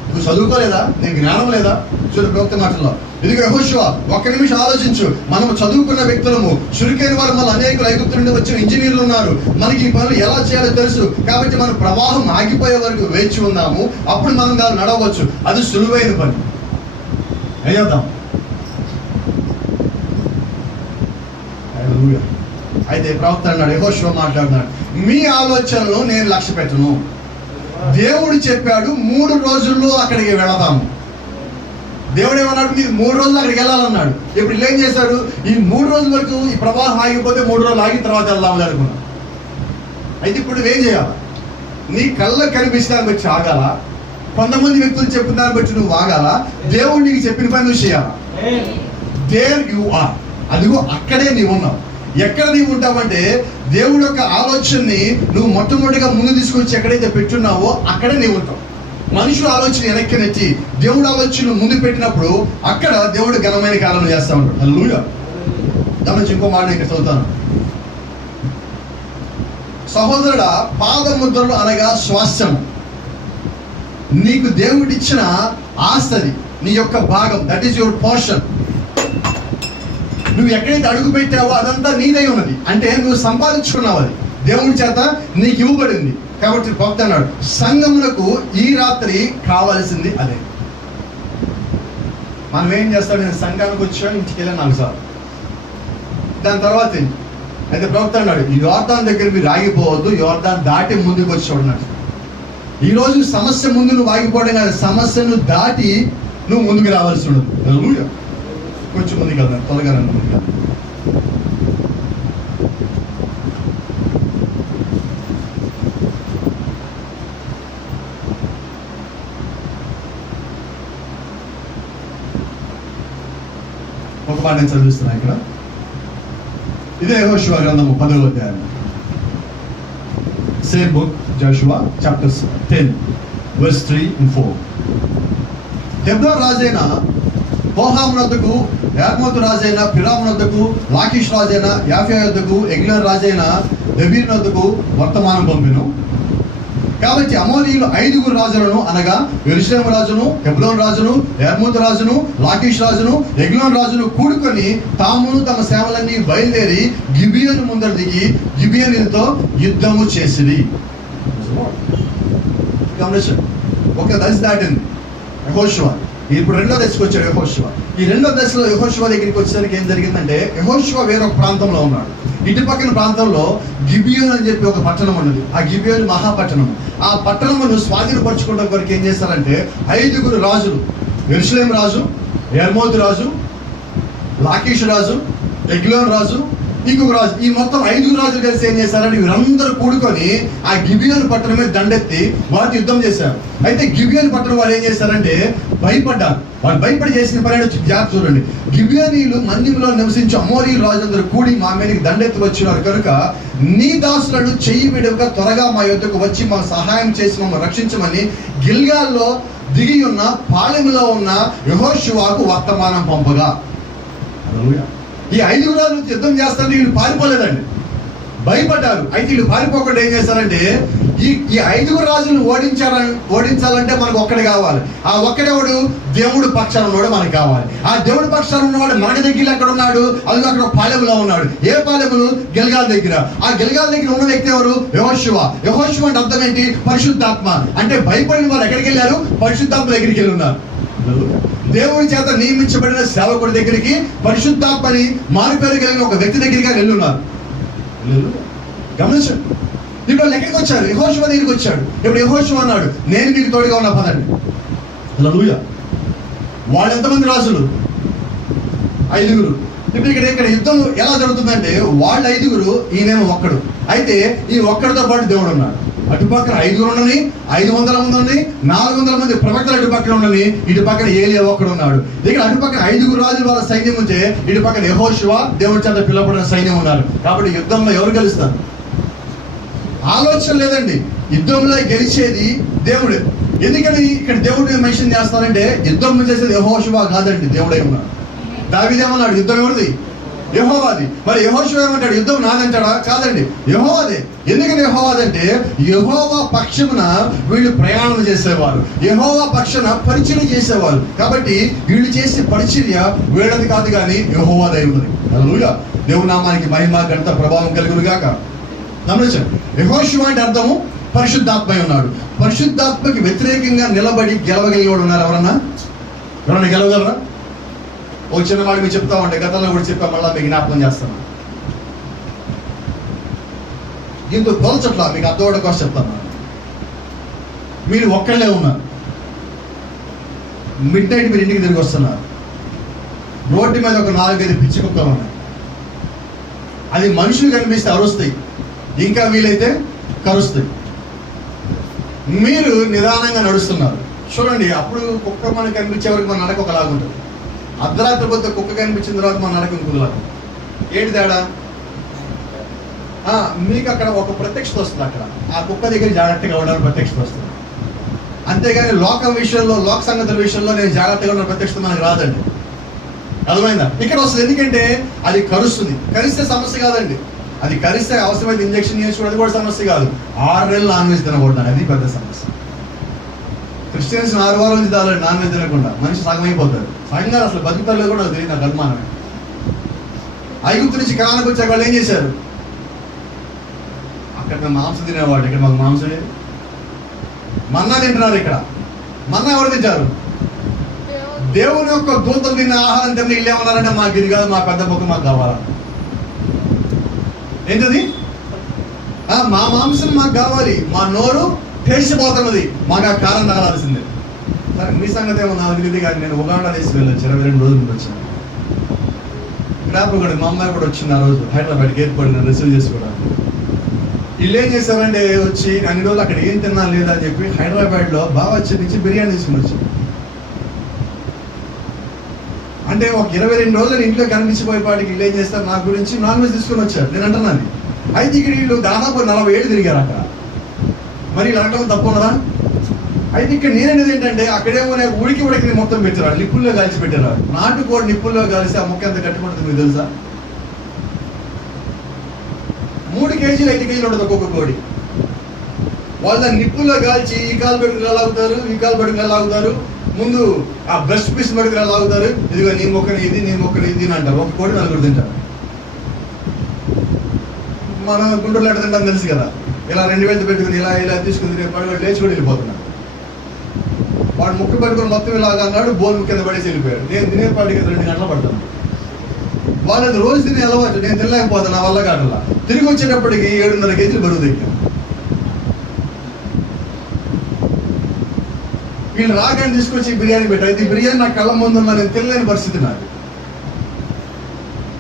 నువ్వు చదువుకోలేదా, నీకు జ్ఞానం లేదా? చూడు ప్రవక్త మాటల్లో, ఇదిగో యెహోషువ ఒక్క నిమిషం ఆలోచించు, మనం చదువుకున్న వ్యక్తులము, చురుకైన వారు, మళ్ళీ అనేకులు ఐగుప్తు నుండి వచ్చిన ఇంజనీర్లు ఉన్నారు, మనకి ఈ పనులు ఎలా చేయాలో తెలుసు, కాబట్టి మన ప్రవాహం ఆగిపోయే వరకు వేచి ఉందాము, అప్పుడు మనం దాన్ని నడవచ్చు, అది సులువైన పని. ఏం చేద్దాం? అయితే ప్రవక్త అన్నాడు, యెహోషువ మాట్లాడుతున్నాడు, మీ ఆలోచనలు నేను లక్ష్య పెట్టను. దేవుడు చెప్పాడు 3 రోజుల్లో అక్కడికి వెళదాము. దేవుడు ఏమన్నాడు, మీరు 3 రోజులు అక్కడికి వెళ్ళాలన్నాడు. ఇప్పుడు ఏం చేశారు, ఈ 3 రోజుల వరకు ఈ ప్రవాహం ఆగిపోతే 3 రోజులు ఆగిన తర్వాత వెళ్దామని అనుకున్నాం. అయితే ఇప్పుడు ఏం చేయాలి? నీ కళ్ళకు కనిపిస్తాను బట్టి ఆగాల, కొంతమంది వ్యక్తులు చెప్పిన దాన్ని బట్టి నువ్వు ఆగాల, దేవుడు నీకు చెప్పిన పని నువ్వు చేయాలా. దేర్ యు ఆర్, అదిగో అక్కడే నీవు ఉన్నావు. ఎక్కడ నీవు ఉంటావంటే, దేవుడి యొక్క ఆలోచనని నువ్వు మొట్టమొదటిగా ముందు తీసుకొచ్చి ఎక్కడైతే పెట్టున్నావో అక్కడే నీవు ఉంటావు. మనుషుల ఆలోచన వెనక్కి నెచ్చి దేవుడు ఆలోచన ముందు పెట్టినప్పుడు అక్కడ దేవుడు ఘనమైన కాలం చేస్తా ఉంటాడు. హల్లెలూయా. గమనించి ఇంకో మాట ఇక్కడ చదువుతాను. సహోదరుడా, పాదముద్రలు అనగా స్వాస్థ్యం, నీకు దేవుడిచ్చిన ఆస్తి, నీ యొక్క భాగం, దట్ ఈస్ యువర్ పోర్షన్. నువ్వు ఎక్కడైతే అడుగు పెట్టావో అదంతా నీదై ఉన్నది, అంటే నువ్వు సంపాదించుకున్నావు, అది దేవుని చేత నీకు ఇవ్వబడింది. కాబట్టి భక్త అన్నాడు, సంఘమునకు ఈ రాత్రి కావాల్సింది అదే. మనం ఏం చేస్తాడు, నేను సంఘానికి వచ్చాను, ఇంటికి వెళ్ళాను 4 సార్లు, దాని తర్వాత అయితే ప్రవక్త అన్నాడు, ఈ యోర్దాను దగ్గర మీరు ఆగిపోవద్దు, యోర్దాను దాటి ముందుకు వచ్చి చూడన్నాడు. ఈరోజు సమస్య ముందు నువ్వు ఆగిపోవడం కాదు, సమస్యను దాటి నువ్వు ముందుకు రావాల్సి ఉండదు. కొంచెం ముందుకు వెళ్దాం, త్వరగా రండి ముందుకు. ఒక మాట నేను చదివిస్తున్నా ఇక్కడ. ఇదే యెహోషువ గ్రంథము 10వ అధ్యాయం, same book, Joshua chapters 10 verse 3 and 4. Hebron రాజైన హోహాము వద్దకు, యార్మోతు రాజైన పిరాము వద్దకు, లాకీష్ రాజైన యాఫియా వద్దకు, ఎగ్లోన్ రాజైన దెబీర్ వద్దకు వర్తమానం పంపెను. కాబట్టి అమోరీయులు 5 రాజులను, అనగా యెరూషలేము రాజును, హెబ్రోన్ రాజును, యార్మూతు రాజును, లాకీష్ రాజును, ఎగ్లోన్ రాజును కూడుకొని తామును తమ సేవలన్నీ బయలుదేరి గిబియోను ముందర దిగి గిబియోనుతో యుద్ధము చేసిరి. ఒక దశ దాటింది యెహోషువ, ఇప్పుడు 2వ దశకు వచ్చాడు యెహోషువ. ఈ 2వ దశలో యెహోషువ దగ్గరికి వచ్చేసరికి ఏం జరిగిందంటే, యెహోషువ వేరొక ప్రాంతంలో ఉన్నాడు. ఇటు పక్కన ప్రాంతంలో గిబియోన్ అని చెప్పి ఒక పట్టణం ఉన్నది. ఆ గిబియోన్ మహాపట్టణం. ఆ పట్టణమును స్వాధీనపరచుకోవడం కొరకు ఏం చేస్తారంటే, 5 రాజులు, యెరూషలేము రాజు, యర్మోతు రాజు, లాకీషు రాజు, ఎగ్లోన్ రాజు, ఇంకొక రాజు, ఈ మొత్తం 5 రాజులు కలిసి ఏం చేశారంటే, వీరందరూ కూడుకొని ఆ గిబియోన్ పట్టణం మీద దండెత్తి వారితో యుద్ధం చేశారు. అయితే గిబియోన్ పట్టణం వాళ్ళు ఏం చేశారంటే భయపడ్డారు. వాళ్ళు భయపడి చేసిన పని జాగ్రత్త చూడండి. గిబియోనీయులు మందిరంలో నివసించి అమోరీయులు రాజులందరూ కూడి మా మీదకి దండెత్తి వచ్చినారు కనుక నీ దాసులను చెయ్యి విడవక త్వరగా మా యొద్దకు వచ్చి మాకు సహాయం చేసి మమ్మల్ని రక్షించమని గిల్గాల్లో దిగి ఉన్న పాలెములో ఉన్న యెహోషువకు వర్తమానం పంపగా. ఈ 5 రాజులు యుద్ధం చేస్తారని వీళ్ళు పారిపోలేదండి, భయపడ్డారు. అయితే వీళ్ళు పారిపోకుండా ఏం చేస్తారంటే, ఈ 5 రాజులను ఓడించాలంటే మనకు ఒక్కడే కావాలి. ఆ ఒక్కడేవాడు దేవుడు పక్షాన ఉన్నవాడు మనకు కావాలి. ఆ దేవుడు పక్షాన ఉన్నవాడు మన దగ్గర ఎక్కడ ఉన్నాడు, అది అక్కడ పాలెములో ఉన్నాడు. ఏ పాలెములు? గిల్గాల్ దగ్గర. ఆ గిల్గాల్ దగ్గర ఉన్న వ్యక్తి ఎవరు? యెహోషువ. యెహోషువ అంటే అర్థం ఏంటి? పరిశుద్ధాత్మ. అంటే భయపడిన వాళ్ళు ఎక్కడికి వెళ్ళారు? పరిశుద్ధాత్మ దగ్గరికి వెళ్ళి ఉన్నారు. దేవుని చేత నియమించబడిన సేవకుడి దగ్గరికి పరిశుద్ధాత్మని మారుపేరు కలిగిన ఒక వ్యక్తి దగ్గరికి ఆయన వెళ్ళున్నారు. గమనించండి. ఇప్పుడు వాళ్ళు ఎక్కడికి వచ్చారు? యెహోషువ దగ్గరికి వచ్చాడు. ఇప్పుడు యెహోషువ అన్నాడు, నేను మీకు తోడుగా ఉన్నా పదండి. హల్లెలూయా. వాళ్ళు ఎంతమంది రాజులు? 5. ఇప్పుడు ఇక్కడ యుద్ధం ఎలా జరుగుతుందంటే వాళ్ళు 5, ఈయనేమో ఒక్కడు. అయితే ఈ ఒక్కడితో పాటు దేవుడు ఉన్నాడు. అటుపక్కన 5 ఉండని, 500 మంది ఉండని, 400 మంది ప్రవక్తలు అటుపక్కన ఉండని, ఇటు పక్కన ఏలియా ఒక్కడు ఉన్నాడు. ఇక్కడ అటుపక్కన 5 రాజులు వాళ్ళ సైన్యం ఉంటే ఇటు పక్కన యెహోషువ దేవుడి చేత పిలువబడిన సైన్యం ఉన్నారు. కాబట్టి యుద్ధంలో ఎవరు గెలుస్తారు? ఆలోచన లేదండి. యుద్ధంలో గెలిచేది దేవుడే. ఎందుకని ఇక్కడ దేవుడిని మెన్షన్ చేస్తారంటే యుద్ధం చేసేది యెహోషువ కాదండి, దేవుడే ఉన్నాడు. దావీదేమన్నాడు, యుద్ధం ఎవరిది? యెహోవాది. మరి యెహోషువ ఏమంటాడు, యుద్ధం నాదంటాడా? కాదండి, యెహోవాదే. ఎందుకని యెహోవాదంటే యెహోవా పక్షమున వీళ్ళు ప్రయాణం చేసేవారు, యెహోవా పక్షాన పరిచర్య చేసేవారు. కాబట్టి వీళ్ళు చేసే పరిచర్య వీళ్ళది కాదు కానీ యెహోవాదై ఉన్నది. హల్లెలూయా. దేవుని నామానికి మహిమ ఘనత ప్రభావం కలుగును గాక. గమనించండి, యెహోషువ అంటే అర్థము పరిశుద్ధాత్మ ఉన్నాడు. పరిశుద్ధాత్మకి వ్యతిరేకంగా నిలబడి గెలవగలిగేవాడు ఉన్నారు? ఎవరన్నా గెలవగలరా? ఓ చిన్నవాడు మీకు చెప్తా ఉంటే గతంలో కూడా చెప్పా, మళ్ళీ మీకు జ్ఞాపకం చేస్తాను. దీంతో పోల్చట్లా, మీకు అర్థం కోసం చెప్తాను. మీరు ఒక్కళ్ళే ఉన్నారు, మిడ్ నైట్ మీరు ఇంటికి తిరిగి వస్తున్నారు. రోడ్డు మీద ఒక 4-5 పిచ్చి కుక్కలు ఉన్నాయి. అది మనుషులు కనిపిస్తే అరుస్తాయి, ఇంకా వీలైతే కరుస్తాయి. మీరు నిదానంగా నడుస్తున్నారు. చూడండి, అప్పుడు కుక్క మనకు కనిపించే వరకు మన నడక ఒకలాగుంటుంది. అర్ధరాత్రి పొద్దు కుక్క కనిపించిన తర్వాత మన నడక ఇంకొకలాగా. ఏంటి తేడా? మీకు అక్కడ ఒక ప్రత్యక్షత వస్తుంది. అక్కడ ఆ కుక్క దగ్గర జాగ్రత్తగా ఉండడానికి ప్రత్యక్షత వస్తుంది. అంతేగాని లోక విషయంలో, లోక సంగతుల విషయంలో నేను జాగ్రత్తగా ఉన్న ప్రత్యక్షత మనకు రాదండి. అర్థమైందా? ఇక్కడ వస్తుంది. ఎందుకంటే అది కరుస్తుంది. కరిస్తే సమస్య కాదండి. అది కరిస్తే అవసరమైతే ఇంజక్షన్ చేసుకోవడం కూడా సమస్య కాదు. 6 నెలలు నాన్ వెజ్ తినకూడదు, అది పెద్ద సమస్య. క్రిస్టియన్స్ 6 వారాల నుంచి దాని నాన్ వెజ్ తినకుండా మనిషి సగం అయిపోతారు. సగంగా అసలు బతుకుతారు కూడా తెలియదు. నాకు అనుమానమే. ఐగుప్తు నుంచి కనానికి వచ్చాక వాళ్ళు ఏం చేశారు? అక్కడ మాంసం తినేవాడు, ఇక్కడ మాకు మాంసం లేదు. మన్నా తింటున్నారు. ఇక్కడ మన్నా ఎవరు తింటారు? దేవుని యొక్క దూతలు తిన్న ఆహారం తిన్న వీళ్ళు ఏమన్నారంటే మాకు ఇది కాదు, మా పెద్ద బొక్క మాకు కావాలా. ఏంటది? మా మాంసం మాకు కావాలి, మా నోరు టేస్ట్ పోతున్నది, మాకు ఆ కారం తగలాల్సిందే. సరే, మీ సంగతి ఏమో నాకు తెలియదు కానీ నేను ఉగాండా దేశం వెళ్ళొచ్చు. 22 రోజుల నుంచి వచ్చాను. జ్ఞాపకం కూడా మా అమ్మాయి కూడా వచ్చింది ఆ రోజు హైదరాబాద్కి ఎయిర్పోర్ట్ నేను రిసీవ్ చేసుకోవడానికి. వీళ్ళు ఏం చేశారంటే వచ్చి అన్ని రోజులు అక్కడ ఏం తిన్నా లేదా అని చెప్పి హైదరాబాద్లో బాగా నుంచి బిర్యానీ తీసుకుని వచ్చాను. అంటే ఒక 22 రోజులు ఇంట్లో కనిపించిపోయేపాటికి వీళ్ళు ఏం చేస్తారు, నా గురించి నాన్ వెజ్ తీసుకొని వచ్చారు. నేను అంటున్నాను. అయితే ఇక్కడ వీళ్ళు దాదాపు 40 ఏళ్ళు తిరిగారు అక్కడ. మరి ఇలా అనడం తప్పు ఉన్నదా? అయితే ఇక్కడ నేననేది ఏంటంటే అక్కడేమో ఉడికి మొత్తం పెట్టారు, నిప్పుల్లో కాల్చి పెట్టారు. నాటుకోడి నిప్పుల్లో కాల్చి ఆ ముక్క ఎంత గట్టుకుంటుంది మీకు తెలుసా? 3 కేజీలు 5 కేజీలు ఉంటుంది ఒక్కొక్క కోడి. వాళ్ళు దాన్ని నిప్పుల్లో కాల్చి ఈ కాలు పెట్టుకుని ఎలా లాగుతారు, ఈ కాలు పెట్టుకుని ఎలా లాగుతారు, ముందు ఆ బ్రెస్ట్ పీస్ పెట్టుకుని ఎలా లాగుతారు, ఇదిగో నీ మొక్కని ఇది, నీ మొక్కని ఇది అని అంటారు. ఒక కోడి 4 తింటారు. మనం గుంటూరులో ఎట్ట తింటాం తెలుసు కదా. ఇలా 2 వేలు పెట్టుకుని ఇలా ఇలా తీసుకుని లేచి కూడా వెళ్ళిపోతున్నాడు. వాడు ముక్క పెట్టుకుని మొత్తం ఇలాగ అన్నాడు, బోల్ కింద పడేసి వెళ్ళిపోయాడు. నేను తినేపాటికి 2 గంటలు పడతాను. వాళ్ళది రోజు తినే అలవాటు, నేను తినలేకపోతాను, నా వల్ల కాదల్లా. తిరిగి వచ్చేటప్పటికి 7.5 కేజీలు బరువు దిగాను. వీళ్ళు రాగానే తీసుకొచ్చి బిర్యానీ పెట్టారు. ఇది బిర్యానీ నాకు కళ్ళ ముందు ఉన్నా, నేను తినలేని పరిస్థితి నాకు.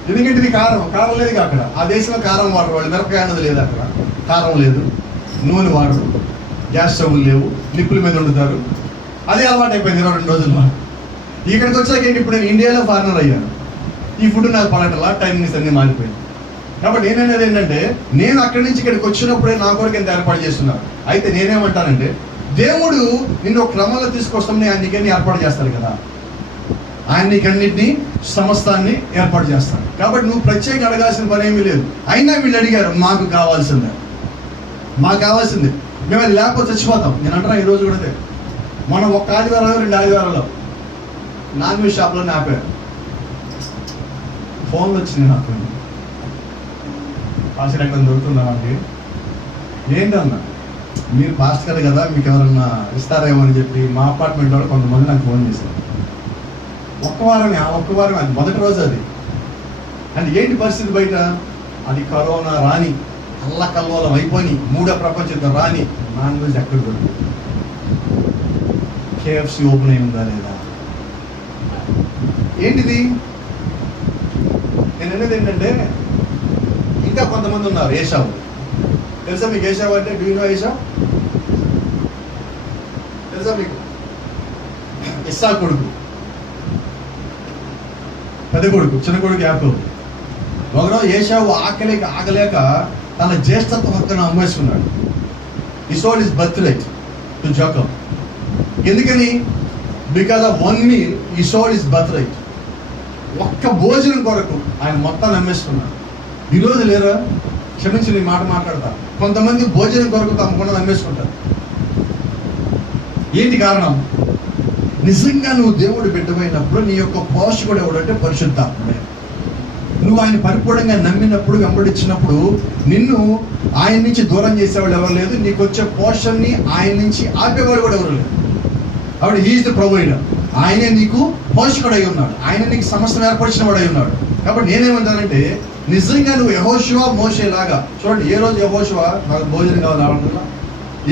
ఎందుకంటే ఇది కారం లేదు అక్కడ. ఆ దేశంలో కారం వాడరు వాళ్ళు. మిరపకాయ అన్నది లేదు అక్కడ, కారం లేదు, నూనె వాడరు, గ్యాస్ స్టవ్లు లేవు, నిప్పుల మీద వండుతారు. అదే అలవాటు అయిపోయింది 22 రోజుల్లో. ఇక్కడికి వచ్చాక ఏంటి, ఇప్పుడు నేను ఇండియాలో ఫారినర్ అయ్యాను. ఈ ఫుడ్ నాకు పడటలా, టైమింగ్స్ అన్నీ మారిపోయింది. కాబట్టి నేననేది ఏంటంటే నేను అక్కడి నుంచి ఇక్కడికి వచ్చినప్పుడే నా కొరకు ఎంత ఏర్పాటు చేస్తున్నారు. అయితే నేనేమంటానంటే దేవుడు నిన్ను ఒక క్రమంలో తీసుకొస్తామని ఆయన నీకన్నీ ఏర్పాటు చేస్తారు కదా. ఆయన నీకన్నిటినీ సమస్తాన్ని ఏర్పాటు చేస్తాడు. కాబట్టి నువ్వు ప్రత్యేకంగా అడగాల్సిన పని ఏమీ లేదు. అయినా వీళ్ళు అడిగారు, మాకు కావాల్సిందే. మేము అది లేకపోతే చచ్చిపోతాం. నేను అంటున్నా ఈరోజు కూడా మనం 1 ఆదివారం 2 ఆదివారాలు నాన్ వెజ్ షాప్లో ఆపారు. ఫోన్లు వచ్చింది నాకు, పాస్టర్ ఎక్కడ దొరుకుతుందా నాకు. ఏంటన్నా మీరు పాస్టర్ కదా, మీకు ఎవరన్నా ఇస్తారేమో అని చెప్పి మా అపార్ట్మెంట్లో కొంతమంది నాకు ఫోన్ చేశారు. ఒక్క వారమే అది మొదటి రోజు అది. అంటే ఏంటి పరిస్థితి బయట? అది కరోనా రాని, అల్లకల్లోలం అయిపోయి, మూడో ప్రపంచ యుద్ధం రాని, నాన్ వెజ్ ఎక్కడ దొరుకుతుంది? KFC ఓపెన్ అయి ఉందా లేదా? ఏంటిది? నేను అనేది ఏంటంటే, ఇంకా కొంతమంది ఉన్నారు. ఏషావు తెలుసా మీకు? ఏషావు అంటే డూ యు నో ఏషావు? తెలుసా మీకు? ఇస్సాకు కొడుకు, పెద్ద కొడుకు, చిన్న కొడుకు యాకోబు. ఒకరోజు ఏషావు ఆగలేక తన జ్యేష్ఠత్వ హక్కును అమ్మేసుకున్నాడు. He sold his birthright to Jacob. ఎందుకని? Because of one meal he sold his birthright. ఒక్క భోజనం కొరకు ఆయన మొత్తాన్ని అమ్మేసుకున్నాడు. ఈరోజు లేరా? క్షమించి నీ మాట మాట్లాడతా. కొంతమంది భోజనం కొరకు తమకుండా అమ్మేసుకుంటారు. ఏంటి కారణం? నిజంగా నువ్వు దేవుడు బిడ్డమైనప్పుడు నీ యొక్క పోషకుడు ఎవడంటే పరిశుద్ధాత్ముడే. నువ్వు ఆయన పరిపూర్ణంగా నమ్మినప్పుడు, వెంబడించినప్పుడు నిన్ను ఆయన నుంచి దూరం చేసేవాళ్ళు ఎవరు లేదు. నీకు వచ్చే పోషణని ఆయన నుంచి ఆపేవాడు కూడా ఎవరు లేదు. కాబట్టి హీ ఈజ్ ద ప్రొవైడర్. ఆయనే నీకు పోషకుడై ఉన్నాడు. ఆయన నీకు సమస్యను ఏర్పరిచిన వాడై ఉన్నాడు. కాబట్టి నేనేమంటానంటే, నిజంగా నువ్వు యెహోషువ మోషే లాగా చూడండి. ఏ రోజు యెహోషువ నాకు భోజనం కావాలి అడగల,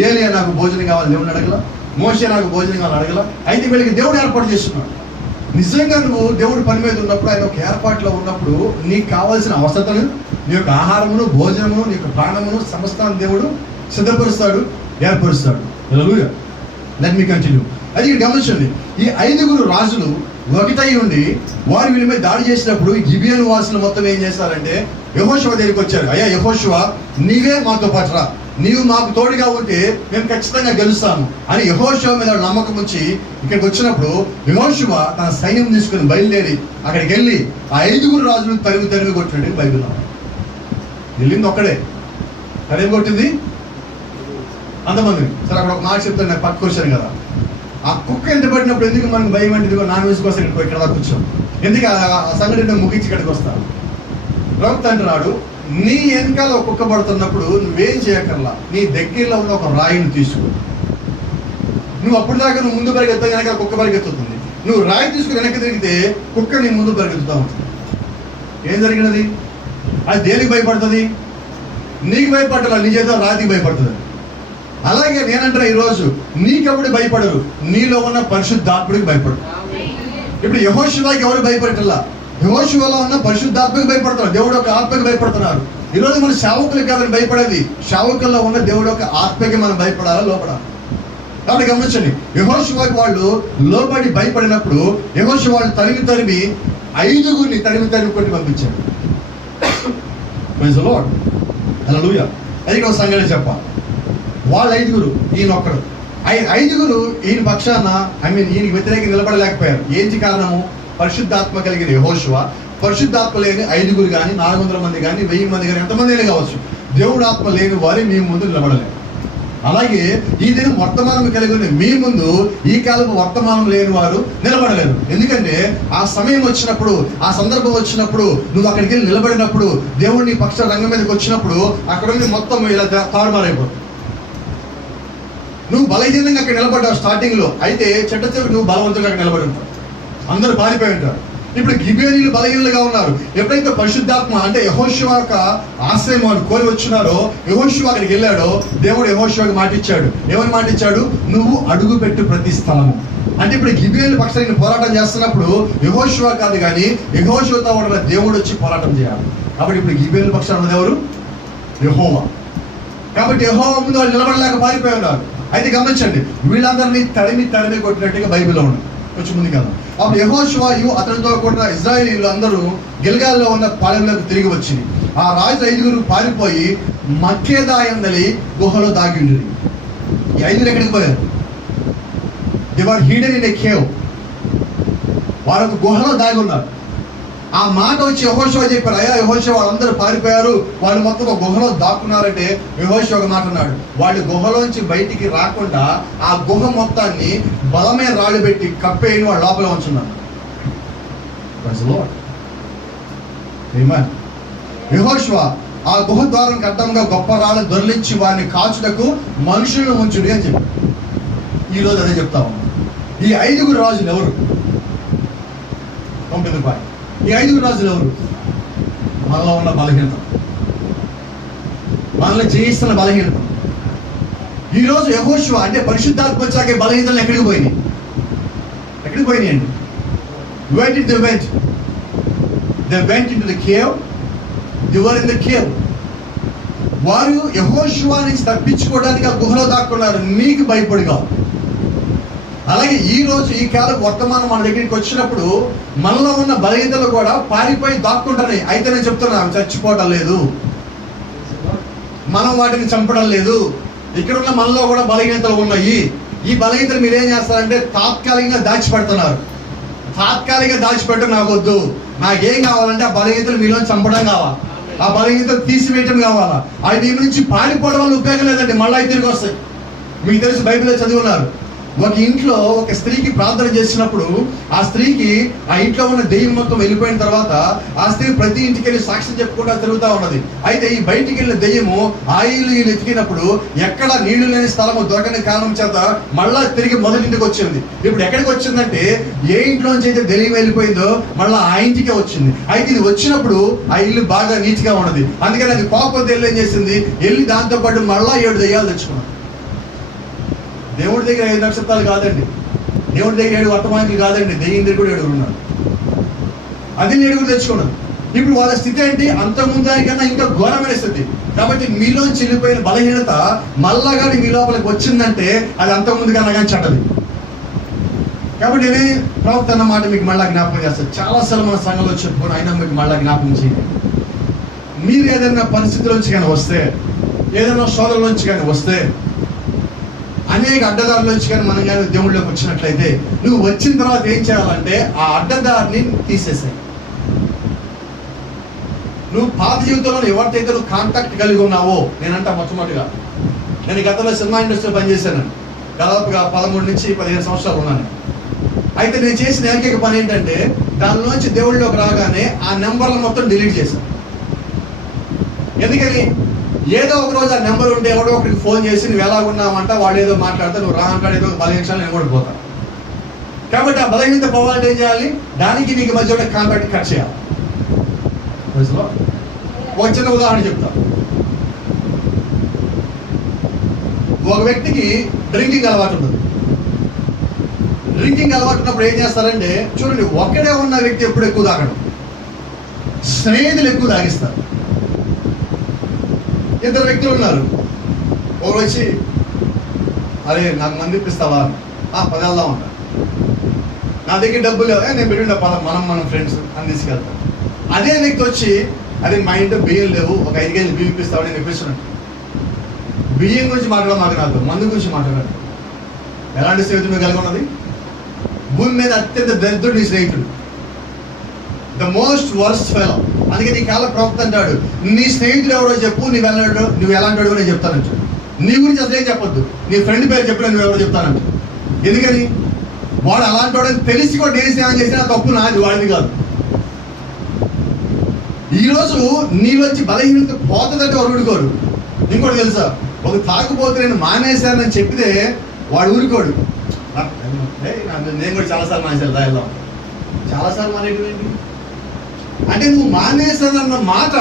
ఏలియా నాకు భోజనం కావాలి దేవుడిని అడగల, మోషే నాకు భోజనం కావాలి అడగల. అయితే వీళ్ళకి దేవుడు ఏర్పాటు చేస్తున్నాడు. నిజంగా నువ్వు దేవుడి పని మీద ఉన్నప్పుడు, ఆయన ఒక ఏర్పాట్లో ఉన్నప్పుడు, నీకు కావాల్సిన అవసరతలు, నీ యొక్క ఆహారమును, భోజనమును, నీ యొక్క ప్రాణమును సమస్తాన్ని దేవుడు సిద్ధపరుస్తాడు, ఏర్పరుస్తాడు. హల్లెలూయా. Let me continue. అది ఇక్కడ గమనించండి. ఈ 5 రాజులు ఒకటై ఉండి వారు వీళ్ళ మీద దాడి చేసినప్పుడు గిబియోను వాసులు మొత్తం ఏం చేస్తారంటే యెహోషువ దగ్గరికి వచ్చారు. అయ్యా యెహోషువ, నీవే మాతో పాటు రా, నీవు మాకు తోడుగా ఉంటే మేము ఖచ్చితంగా గెలుస్తాము అని యెహోషువ మీద నమ్మకం ఉంచి ఇక్కడికి వచ్చినప్పుడు యెహోషువ తన సైన్యం తీసుకుని బయలుదేరి అక్కడికి వెళ్ళి ఆ 5 రాజులు తరిమి కొట్టినట్టు బైబిల్లో వెళ్ళింది. ఒక్కడే తరిమి కొట్టింది అంతమంది. సరే, అక్కడ ఒక మాట చెప్తాను, నాకు పక్కకు వచ్చాను కదా. ఆ కుక్క ఎంత పడినప్పుడు ఎందుకు మనకు భయం అంటే, నాన్ వెజ్ కోసం ఇక్కడ దాకా కూర్చోం, ఎందుకు ఆ సంఘటన ముగించి ఇక్కడికి వస్తాను. ప్రవక్త అంటున్నాడు, నీ వెనకాల ఒక కుక్క పడుతున్నప్పుడు నువ్వేం చేయక్కర్లా, నీ దగ్గరలో ఉన్న ఒక రాయిని తీసుకో. నువ్వు అప్పుడు దాకా నువ్వు ముందు పరిగెత్తావు, వెనకాల కుక్క పరిగెత్తుతుంది. నువ్వు రాయి తీసుకుని వెనక్కి తిరిగితే కుక్క నీ ముందు పరిగెత్తుతూ ఉంటుంది. ఏం జరిగినది? అది దేనికి భయపడుతుంది? నీకు భయపడాల, నీ చేత రాతికి భయపడుతుంది. అలాగే నేనంటారా, ఈరోజు నీకెప్పుడు భయపడరు, నీలో ఉన్న పరిశుద్ధాత్ముడికి భయపడరు. ఇప్పుడు యెహోషువకి ఎవరు భయపడటల్లా, యెహోషువలో ఉన్న పరిశుద్ధాత్మకి భయపడుతున్నారు, దేవుడు యొక్క ఆత్మకి భయపడుతున్నారు. ఈరోజు మన సేవకులకి కాదని భయపడేది, సేవకుల్లో ఉన్న దేవుడు యొక్క ఆత్మకి మనం భయపడాలా, లోపడాలి. కాబట్టి గమనించండి, యెహోషువకి వాళ్ళు లోబడి భయపడినప్పుడు యెహోషువ వాళ్ళు తరిమి 5 తరిమి కొట్టి పంపించాడు. Praise the Lord. హల్లెలూయా. అది ఒక సంగతి చెప్పాలి. వాళ్ళు 5, ఈయన ఒక్కడు. 5 ఈయన పక్షాన ఈయనకి వ్యతిరేకంగా నిలబడలేకపోయారు. ఏంటి కారణము? పరిశుద్ధాత్మ కలిగిన యెహోషువ, పరిశుద్ధాత్మ లేని 5 కానీ 400 మంది కానీ 1000 మంది కానీ ఎంతమంది అయినా కావచ్చు, దేవుడు ఆత్మ లేని వారి మీ ముందు నిలబడలేరు. అలాగే ఈ దినం వర్తమానం కలిగి ఉన్న మీ ముందు ఈ కాలపు వర్తమానం లేని వారు నిలబడలేరు. ఎందుకంటే ఆ సమయం వచ్చినప్పుడు, ఆ సందర్భం వచ్చినప్పుడు, నువ్వు అక్కడికి వెళ్ళి నిలబడినప్పుడు, దేవుడు నీ పక్ష రంగం మీదకి వచ్చినప్పుడు అక్కడ మొత్తం ఇలా తారుమారైపోతుంది. నువ్వు బలహీనంగా అక్కడ నిలబడ్డావు స్టార్టింగ్లో, అయితే చెట్ట చివరికి నువ్వు బలవంతుగా అక్కడ నిలబడి ఉంటావు. అందరూ పారిపోయి ఉంటారు. ఇప్పుడు గిబియోనీయులు బలహీనులుగా ఉన్నారు. ఎప్పుడైతే పరిశుద్ధాత్మ అంటే యెహోషువ యొక్క ఆశ్రయం వాళ్ళు కోరి వచ్చినారో, యెహోషువ అక్కడికి వెళ్ళాడో, దేవుడు యెహోషువకి మాట ఇచ్చాడు. ఏమని మాట ఇచ్చాడు? నువ్వు అడుగు పెట్టు ప్రతి స్థలము. అంటే ఇప్పుడు గిబియోనీయుల పక్షాన్ని పోరాటం చేస్తున్నప్పుడు యెహోషువ కాదు కానీ యెహోషువతో ఉన్న దేవుడు వచ్చి పోరాటం చేయాలి. కాబట్టి ఇప్పుడు గిబియోనీయుల పక్షాన ఉన్నది ఎవరు? యెహోవా. కాబట్టి యెహోవా ముందు వాళ్ళు నిలబడలేక పారిపోయి ఉన్నారు. అయితే గమనించండి, వీళ్ళందరినీ తరిమి కొట్టినట్టుగా బైబిల్లో ఉంది. కొంచెం ముందు కదా. అప్పుడు యెహోషువ అతనితో కూడిన ఇశ్రాయేలీయులు అందరూ గిల్గాల్లో ఉన్న పాలెంలోకి తిరిగి వచ్చి ఆ రాజు 5 పారిపోయి మక్కేదా యందలి గుహలో దాగి ఉండేది. ఈ 5 ఎక్కడికి పోయారు? They were hidden in a cave. వారు ఒక గుహలో దాగి ఉన్నారు. ఆ మాట వచ్చి యెహోషువ చెప్పారు, అయ్యా యెహోషువ వాళ్ళందరూ పారిపోయారు, వాళ్ళు మొత్తం ఒక గుహలో దాక్కున్నారంటే యెహోషువ ఒక మాట అన్నాడు, వాళ్ళు గుహలోంచి బయటికి రాకుండా ఆ గుహ మొత్తాన్ని బలమైన రాళ్ళు పెట్టి కప్పేయని వాళ్ళు లోపల ఉంచున్నారు. యెహోషువ ఆ గుహ ద్వారం అడ్డంగా గొప్ప రాళ్ళు దొర్లించి వారిని కాచుటకు మనుషులను ఉంచుడి అని చెప్పి. ఈరోజు అదే చెప్తా ఉన్నాం. ఈ 5 రాజులు ఎవరు? ఉంటుంది పాయింట్. ఈ 5 రాజులు ఎవరు? మనలో ఉన్న బలహీనత, మనల్ని జయిస్తున్న బలహీనత. ఈరోజు యెహోషువ అంటే పరిశుద్ధాత్మ వచ్చాక బలహీనతలు ఎక్కడికి పోయినాయి? ఎక్కడికి పోయినాయండి? Where did they went? They went into the cave. They were in the cave. వారు యెహోషువ నుంచి తప్పించుకోవడానికి ఆ గుహలో దాక్కున్నారు, మీకు భయపడిగా. అలాగే ఈ రోజు ఈ కాలం వర్తమానం మన దగ్గరికి వచ్చినప్పుడు మనలో ఉన్న బలహీనతలు కూడా పారిపోయి దాక్కుంటున్నాయి. అయితే నేను చెప్తున్నా, చచ్చిపోవడం లేదు, మనం వాటిని చంపడం లేదు. ఇక్కడ ఉన్న మనలో కూడా బలహీనతలు ఉన్నాయి. ఈ బలహీనతలు మీరేం చేస్తారంటే తాత్కాలికంగా దాచిపెడుతున్నారు. తాత్కాలికంగా దాచిపెట్టడం నాకొద్దు. నాకేం కావాలంటే ఆ బలహీనతలు మీలో చంపడం కావాలి, ఆ బలహీనతలు తీసివేయటం కావాలా. అవి మీ నుంచి పారిపోవడం వల్ల ఉపయోగం లేదండి, మళ్ళీ తిరిగి వస్తాయి. మీకు తెలుసు, బైబిల్లో చదివున్నారు. ఒక ఇంట్లో ఒక స్త్రీకి ప్రార్థన చేసినప్పుడు ఆ స్త్రీకి ఆ ఇంట్లో ఉన్న దెయ్యం మొత్తం వెళ్ళిపోయిన తర్వాత ఆ స్త్రీ ప్రతి ఇంటికి వెళ్ళి సాక్ష్యం చెప్పుకుంటూ తిరుగుతూ ఉన్నది. అయితే ఈ బయటికి వెళ్ళిన దెయ్యము ఆ ఇల్లు ఎతికినప్పుడు ఎక్కడ నీళ్లు లేని స్థలము దొరకని కారణం చేత మళ్ళా తిరిగి మొదటి ఇంటికి వచ్చింది. ఇప్పుడు ఎక్కడికి వచ్చిందంటే ఏ ఇంట్లోంచి అయితే దెయ్యం వెళ్ళిపోయిందో మళ్ళీ ఆ ఇంటికే వచ్చింది. అయితే ఇది వచ్చినప్పుడు ఆ ఇల్లు బాగా నీట్గా ఉన్నది. అందుకని అది కోపం తెల్లి ఏం చేసింది, వెళ్ళి దాంతో పాటు మళ్ళా 7 దెయ్యాలు తెచ్చుకున్నాడు. దేవుడి దగ్గర 5 నక్షత్రాలు కాదండి, దేవుడి దగ్గర 7 వర్తమానికులు కాదండి, దెయ్యం దగ్గర కూడా 7 ఉన్నారు. అది 7 తెచ్చుకున్నారు. ఇప్పుడు వాళ్ళ స్థితి ఏంటి? అంతకుముందు దానికన్నా ఇంకా ఘోరమైన స్థితి. కాబట్టి మీలోంచి వెళ్ళిపోయిన బలహీనత మళ్ళా కానీ మీ లోపలికి వచ్చిందంటే అది అంతకుముందు కన్నా కానీ చెడ్డది. కాబట్టి నేనే ప్రవక్త అన్న మాట మీకు మళ్ళీ జ్ఞాపకం చేస్తాను. చాలాసార్లు మన సంఘంలో చెప్పుకొని అయినా మీకు మళ్ళీ జ్ఞాపకం చేయండి. మీరు ఏదైనా పరిస్థితుల్లోంచి కానీ వస్తే, ఏదైనా శోధనలోంచి కానీ వస్తే, అనేక అడ్డదారులోంచి కానీ మనం కానీ దేవుళ్ళలోకి వచ్చినట్లయితే నువ్వు వచ్చిన తర్వాత ఏం చేయాలంటే ఆ అడ్డదారిని తీసేసాయి. నువ్వు పాత జీవితంలో ఎవరితోయితే నువ్వు కాంటాక్ట్ కలిగి ఉన్నావో, నేనంటా మొట్టమొదటిగా నేను గతంలో సినిమా ఇండస్ట్రీలో పనిచేశాను. దాదాపుగా 13 నుంచి 15 సంవత్సరాలు ఉన్నాను. అయితే నేను చేసిన ఏకైక పని ఏంటంటే దానిలోంచి దేవుళ్ళలోకి రాగానే ఆ నెంబర్లు మొత్తం డిలీట్ చేశాను. ఎందుకని? ఏదో ఒక రోజు ఆ నెంబర్ ఉంటే ఎవడో ఒకరికి ఫోన్ చేసి నువ్వు ఎలా ఉన్నావంట, వాడు ఏదో మాట్లాడితే నువ్వు రా అంటాడు, ఏదో 10 నిమిషాలు నేను కూడా పోతాను. కాబట్టి ఆ బలహీనత పోవాలంటే ఏం చేయాలి? దానికి నీకు మధ్య ఉన్న కాంటాక్ట్ కట్ చేయాలి. ఒక చిన్న ఉదాహరణ చెప్తా. ఒక వ్యక్తికి డ్రింకింగ్ అలవాటు ఉంటుంది. డ్రింకింగ్ అలవాటు ఉన్నప్పుడు ఏం చేస్తారంటే, చూడండి, ఒక్కడే ఉన్న వ్యక్తి ఎప్పుడు ఎక్కువ తాగడం, స్నేహితులు ఎక్కువ తాగిస్తారు. 2 వ్యక్తులు ఉన్నారు. ఒకరు వచ్చి, అరే నాకు మంది ఇప్పిస్తావా? 10 వెళ్దాం అంటారు. నా దగ్గర డబ్బులు లేవు, నేను పెట్టి మనం ఫ్రెండ్స్ అని తీసుకెళ్తాను. అదే వ్యక్తి వచ్చి, అదే మా ఇంట్లో బియ్యం లేవు, ఒక 5 కేజీలు బియ్యం ఇప్పిస్తావు, నేను ఇప్పిస్తున్నాను. బియ్యం గురించి మాట్లాడడం మాకు రాదు, మందు గురించి మాట్లాడాలి. ఎలాంటి స్నేహితుడు మీకు కలిగి ఉన్నది? భూమి మీద అత్యంత దరిద్రుడు నీ స్నేహితుడు, ద మోస్ట్ వర్స్ట్ ఫెలో. అందుకే నీ కాల ప్రవక్త అంటాడు, నీ స్నేహితుడు ఎవరో చెప్పు, నువ్వు ఎలాంటి వాడు నేను చెప్తానంటాడు. నీ గురించి అసలు ఏం చెప్పొద్దు, నీ ఫ్రెండ్ పేరు చెప్పిన నువ్వు ఎవరో చెప్తానంట. ఎందుకని? వాడు అలాంటి వాడని తెలిసి కూడా నేను స్నేహం చేసినా తప్పు నాది, వాడిది కాదు. ఈరోజు నీలోంచి బలహీనత పోతుందంటే వాడు ఊరుకోడు. ఇంకోటి తెలుసా, ఒక తాగుపోతే నేను మానేశానని చెప్పితే వాడు ఊరుకోడు. నేను కూడా చాలాసార్లు మానేశాను, వెళ్దాం. చాలాసార్లు మానేటండి అంటే నువ్వు మానేశానన్న మాట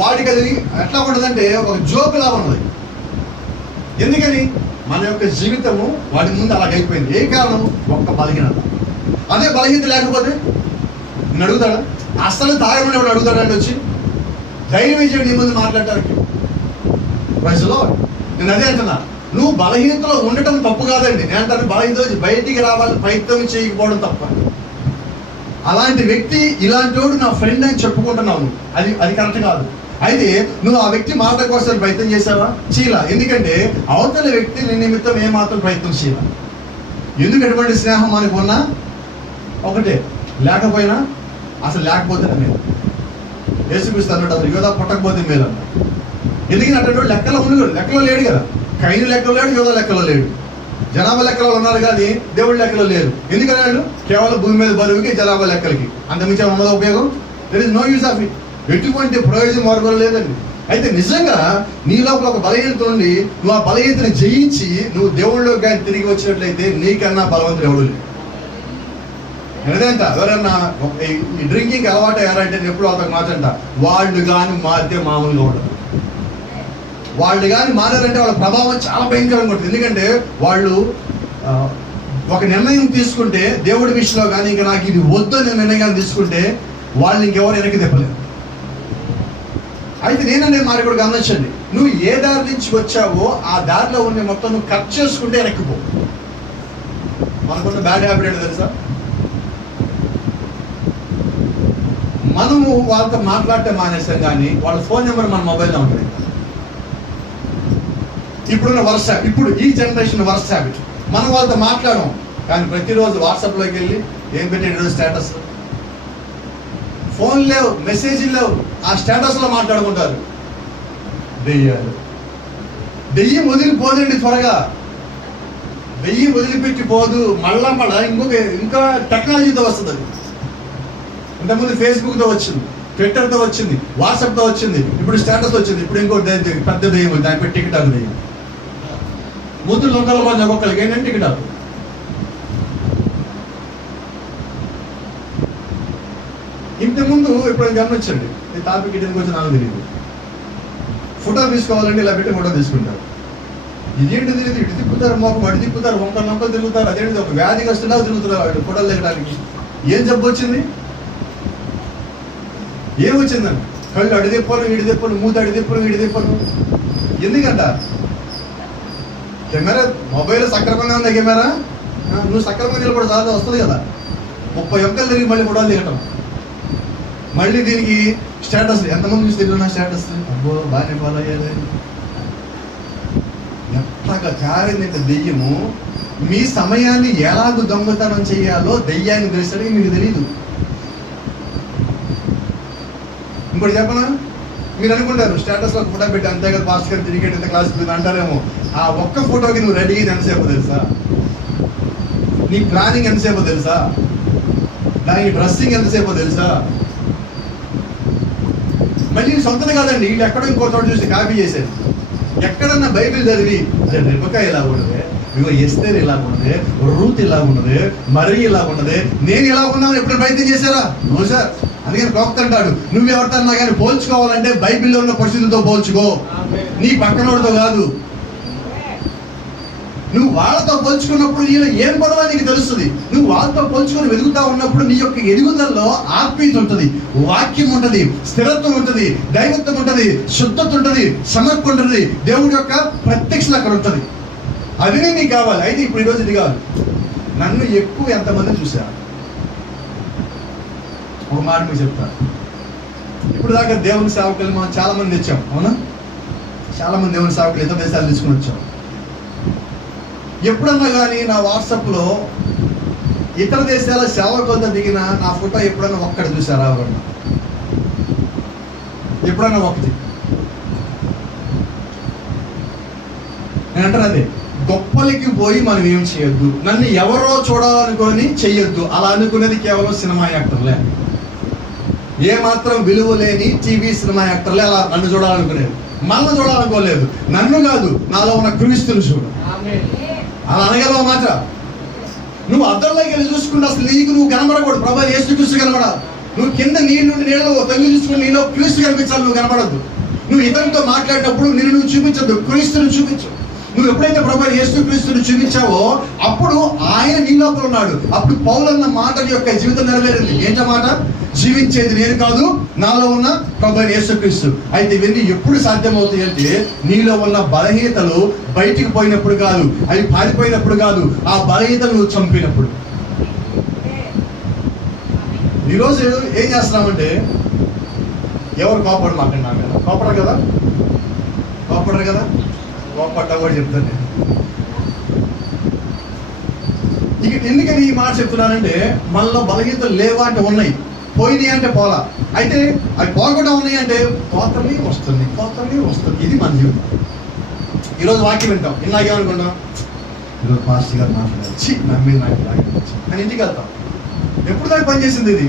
వాడికి అది ఎట్లా ఉండదంటే ఒక జోకులా ఉన్నది. ఎందుకని? మన యొక్క జీవితము వాడి ముందు అలాగైపోయింది. ఏ కారణం? ఒక్క బలహీనత. అదే బలహీనత లేకపోతే నేను అడుగుతాడా? అస్సలు తాగమని ఎవడు అడుగుతాడండి వచ్చి? ధైర్యం ఇచ్చాడు నీ ముందు మాట్లాడటానికి. ప్రజలో నేను అదే అంటున్నా, నువ్వు బలహీనతలో ఉండటం తప్పు కాదండి. నేను అంటాను, బలహీనత బయటికి రావాలని ప్రయత్నం చేయకపోవడం తప్ప. అలాంటి వ్యక్తి ఇలాంటి వాడు నా ఫ్రెండ్ అని చెప్పుకుంటున్నావు, అది కరెక్ట్ కాదు. అయితే నువ్వు ఆ వ్యక్తి మాట కోసం ప్రయత్నం చేసావా? చేయలా. ఎందుకంటే అవతల వ్యక్తి నీ నిమిత్తం ఏమాత్రం ప్రయత్నం చేయాల. ఎందుకు ఎటువంటి స్నేహం మనకు ఉన్నా ఒకటే, లేకపోయినా అసలు లేకపోతే నేను యేసుక్రీస్తు అన్నాడు, అసలు యోధా పుట్టకపోతే మేలు అన్న. ఎందుకని అంటే లెక్కలో ఉండడు, లెక్కలో లేడు కదా. కైను లెక్కలో లేడు, యోధా లెక్కలో లేడు. జనాభా లెక్కలో ఉన్నారు కానీ దేవుడి లెక్కలో లేరు. ఎందుకన్నాడు? కేవలం భూమి మీద బరువుకి జనాభా లెక్కలకి, అంతమించే ఉన్నదో ఉపయోగం. There is no use of it. ఎటువంటి ప్రయోజనం మార్గం లేదండి. అయితే నిజంగా నీ లోపల ఒక బలహీనత ఉండి నువ్వు ఆ బలహీనతను జయించి నువ్వు దేవుళ్ళలోకి కానీ తిరిగి వచ్చినట్లయితే నీకన్నా బలవంతుడు ఎవడు లేడు. ఎందుకంట ఎవరన్నా ఈ డ్రింకింగ్ అలవాటు అయ్యారంటే నేను ఎప్పుడు వాళ్ళకి మాటంట, వాళ్ళు కానీ మారితే మామూలుగా ఉండదు. వాళ్ళు కానీ మారారంటే వాళ్ళ ప్రభావం చాలా భయంకరంగా ఉంటుంది. ఎందుకంటే వాళ్ళు ఒక నిర్ణయం తీసుకుంటే దేవుడి విషయంలో కానీ, ఇంకా నాకు ఇది వద్దని నిర్ణయం తీసుకుంటే వాళ్ళు ఇంకెవరు వెనక్కి తెప్పలేరు. అయితే నేను మాట కూడా గమనించండి, నువ్వు ఏ దారి నుంచి వచ్చావో ఆ దారిలో ఉన్న మొత్తం నువ్వు కట్ చేసుకుంటే వెనక్కిపో. మనకున్న బ్యాడ్ హ్యాబిట్ ఏంటో తెలుసా? మనము వాళ్ళతో మాట్లాడటం మానేసాం, కానీ వాళ్ళ ఫోన్ నెంబర్ మన మొబైల్లో ఉంటుంది. ఇప్పుడున్న వాట్సాప్, ఇప్పుడు ఈ జనరేషన్ వర్స్ట్ హ్యాబిట్. మనం వాళ్ళతో మాట్లాడడం, కానీ ప్రతిరోజు వాట్సాప్లోకి వెళ్ళి ఏం పెట్టాడు స్టేటస్, ఫోన్ లేవు, మెసేజ్లు లేవు, ఆ స్టేటస్లో మాట్లాడుకుంటారు. దెయ్యాలు. దెయ్యం వదిలిపోదండి త్వరగా, దెయ్యం వదిలిపెట్టి పోదు. మళ్ళా ఇంకా టెక్నాలజీతో వస్తుంది. అది ఇంతకుముందు ఫేస్బుక్తో వచ్చింది, ట్విట్టర్తో వచ్చింది, వాట్సాప్తో వచ్చింది, ఇప్పుడు స్టేటస్ వచ్చింది. ఇప్పుడు ఇంకో పెద్ద దెయ్యం ఉంది, దాని పెట్టి టికెట్ దెయ్యం. ముద్దులు లొంగల మంది ఒక్కొక్కరికి ఏంటంటే టికెట్. ఇంతకుముందు ఎప్పుడైనా గమనించండి, ఈ టాపిక్ ఇటు వచ్చి నాకు తెలియదు. ఫోటో తీసుకోవాలంటే ఇలా పెట్టి ఫోటో తీసుకుంటారు. ఇదేంటి తెలియదు, ఇటు తిప్పుతారు, మొక్కలు అటు తిప్పుతారు, నొక్కలు తిరుగుతారు. అదేంటి ఒక వ్యాధిగస్తులా తిరుగుతున్నారు వాళ్ళు ఫోటోలు దిగడానికి. ఏం జబ్బు వచ్చింది? ఏమొచ్చిందని? కళ్ళు అడి తిప్పను, ఇడి తిప్పను, మూత అడి తిప్పను, ఇడి తిప్పను. ఎందుకంట? కెమెరా మొబైల్ సక్రమంగా ఉంది. కెమెరా నువ్వు సక్రమంగా నిలబడి చాలా వస్తుంది కదా. 30 ఒక్కలు తిరిగి మళ్ళీ ఫోటోలు దిగటం, మళ్ళీ దీనికి స్టేటస్. ఎంతమంది చూసి తిరుగుతున్నా స్టేటస్? అబ్బో బాగానే ఫాలో అయ్యాలి. ఎంతగా కారింది దెయ్యము. మీ సమయాన్ని ఎలాగ దొంగతనం చేయాలో దెయ్యాన్ని తెలిసాడు, మీకు తెలియదు. ఇంకోటి చెప్పనా, మీరు అనుకుంటారు స్టేటస్లో ఫోటో పెట్టి అంతే కదా పాస్ట్ గారు తిరిగేట్ ఎంత క్లాస్ అంటారేమో. ఆ ఒక్క ఫోటోకి నువ్వు రెడీ అయ్యి ఎంతసేపు తెలుసా? నీ ప్లానింగ్ ఎంతసేపో తెలుసా? దానికి డ్రెస్సింగ్ ఎంతసేపో తెలుసా? మళ్ళీ సొంతది కాదండి, వీళ్ళు ఎక్కడో ఇంకో చోట చూసి కాపీ చేసేది. ఎక్కడన్నా బైబిల్ చదివి అరే రెబెకా ఇలా ఉన్నదే, ఇగో ఎస్తేర్ ఇలా ఉన్నదే, రూత్ ఇలా ఉన్నదే, మరి ఇలా ఉన్నదే, నేను ఇలా ఉన్నాను ఎప్పుడు ప్రయత్నం చేశారా? No sir. అందుకని ప్రవక్త అంటాడు, నువ్వెవరితన్నా కానీ పోల్చుకోవాలంటే బైబిల్లో ఉన్న పరిస్థితులతో పోల్చుకో, నీ పక్కనోడితో కాదు. నువ్వు వాళ్ళతో పోల్చుకున్నప్పుడు నీలో ఏం పడవో నీకు తెలుస్తుంది. నువ్వు వాళ్ళతో పోల్చుకొని వెతుకుతా ఉన్నప్పుడు నీ యొక్క ఎదుగుదలలో ఆత్మీయత ఉంటుంది, వాక్యం ఉంటుంది, స్థిరత్వం ఉంటుంది, దైవత్వం ఉంటుంది, శుద్ధత ఉంటుంది, సమర్పణ ఉంటుంది, దేవుడి యొక్క ప్రత్యక్షత అక్కడ ఉంటుంది. అవినే నీకు కావాలి. అయితే ఇప్పుడు ఈరోజు ఇది కావాలి. నన్ను ఎక్కువ ఎంతమంది చూశారు? ఒక మాట మీకు చెప్తాను. ఇప్పుడు దాకా దేవుని సేవకులు మనం చాలా మంది తెచ్చాం, అవునా? చాలా మంది దేవుని సేవకులు ఇతర దేశాలు తీసుకుని వచ్చాం. ఎప్పుడన్నా కానీ నా వాట్సాప్లో ఇతర దేశాల సేవకులతో దిగిన నా ఫోటో ఎప్పుడన్నా ఒక్కటి చూసారా? ఎవరన్నా ఎప్పుడన్నా ఒకటి? నేను అంటాను అదే, గొప్పలకి పోయి మనం ఏం చేయొద్దు, నన్ను ఎవరో చూడాలనుకొని చెయ్యొద్దు. అలా అనుకునేది కేవలం సినిమా యాక్టర్లే, ఏమాత్రం విలువ లేని టీవీ సినిమా యాక్టర్లే అలా నన్ను చూడాలనుకునేది. మనల్ని చూడాలనుకోలేదు. నన్ను కాదు, నాలో ఉన్న క్రీస్తుని చూడు. అలా అనగలవా మాట? నువ్వు అద్దంలోకి వెళ్ళి చూసుకుంటే అసలు నీకు నువ్వు కనబడకూడదు, ప్రభు యేసుక్రీస్తు కనబడాలి. నువ్వు కింద నీళ్ళు నీళ్ళలో తొంగి చూసుకుని నీలో క్రీస్తు కనిపించాలి, నువ్వు కనబడద్దు. నువ్వు ఇతరులతో మాట్లాడేటప్పుడు నిన్ను నువ్వు చూపించద్దు, క్రీస్తుని చూపించు. నువ్వు ఎప్పుడైతే ప్రభు యేసుక్రీస్తుని చూపించావో అప్పుడు ఆయన నీ లోపల ఉన్నాడు. అప్పుడు పౌలన్న మాట యొక్క జీవితం నెరవేరింది. ఏంట మాట? జీవించేది నేను కాదు, నాలో ఉన్న ప్రభు యేసుక్రీస్తు. అయితే ఇవన్నీ ఎప్పుడు సాధ్యమవుతాయి అంటే నీలో ఉన్న బలహీనతలు బయటికి పోయినప్పుడు కాదు, అవి పారిపోయినప్పుడు కాదు, ఆ బలహీనతలు నువ్వు చంపినప్పుడు. ఈరోజు ఏం చేస్తున్నామంటే ఎవరు కోపడమాకండి నా మీద. కోపడరు కదా, కోపడరు కదా, కోపడ్డా కూడా చెప్తాను నేను. ఇక ఎందుకని ఈ మాట చెప్తున్నానంటే మనలో బలహీనతలు లేవా అంటే ఉన్నాయి, పోయినాయి అంటే పోలా. అయితే అవి పోకుండా ఉన్నాయి అంటే పోతని వస్తుంది, పోతని వస్తుంది. ఇది మన జీవితం. ఈరోజు వాక్యం వింటాం, ఇలాగేమనుకుంటాం, ఈరోజు పాస్టర్ గారు మాట్లాడారు, నా మీద నాకు అని ఇంటికి వెళ్తాం. ఎప్పుడు దాకా పనిచేసింది ఇది?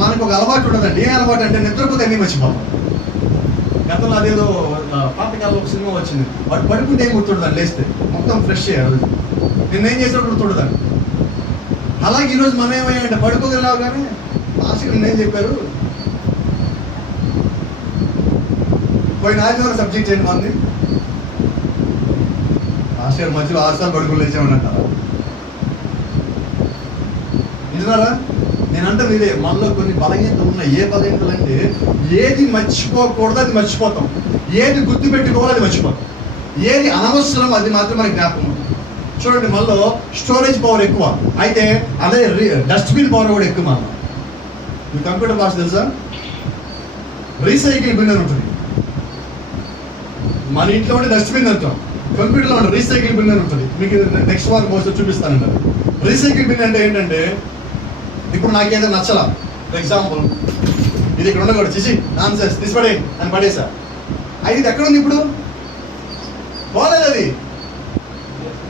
మనకు ఒక అలవాటు ఉండదండి. ఏ అలవాటు అంటే నిద్రపోతే అన్నీ మర్చిపోతాం. గతంలో అదేదో పాతకాలంలో ఒక సినిమా వచ్చింది, వాడు పడుకుంటే ఏం గుర్తుండదండి, లేస్తే మొత్తం ఫ్రెష్ అయ్యారు. నిన్నేం చేసినప్పుడు గుర్తుండదండి. అలాగే ఈరోజు మనం ఏమయ్యామంటే పడుకోగలవు కానీ మాస్టర్ ఏం చెప్పారు, పోయిన ఆదివారం సబ్జెక్ట్ ఏంటి మంది మాస్టర్ మధ్యలో 6 సార్లు పడుకుని లేచామని అంటారా? నిజమారా? నేను అంటాను ఇదే, మనలో కొన్ని బలహీనతలు ఉన్నాయి. ఏ బలహీనతలు అంటే ఏది మర్చిపోకూడదు అది మర్చిపోతాం, ఏది గుర్తుపెట్టుకోవాలి అది మర్చిపోతాం, ఏది అనవసరం అది మాత్రం మనకి జ్ఞాపకం ఉంటుంది. చూడండి, మనలో స్టోరేజ్ పవర్ ఎక్కువ, అయితే అదే డస్ట్బిన్ పవర్ కూడా ఎక్కువ. మనలో మీ కంప్యూటర్ భాష తెలుసా? రీసైకిల్ బిన్ అని ఉంటుంది. మన ఇంట్లో ఉంటే డస్ట్బిన్ అంటాం, కంప్యూటర్లో ఉంటే రీసైకిల్ బిన్ అని ఉంటుంది. మీకు నెక్స్ట్ వారం కోసం చూపిస్తానండి. రీసైకిల్ బిన్ అంటే ఏంటంటే, ఇప్పుడు నాకేదో నచ్చలా, ఫర్ ఎగ్జాంపుల్ ఇది ఇక్కడ ఉండకూడదు, చేసి నాన్సెన్స్ తీసిపడే అని పడేసా, అయితే ఇది ఎక్కడ ఉంది? ఇప్పుడు పోలేదు అది.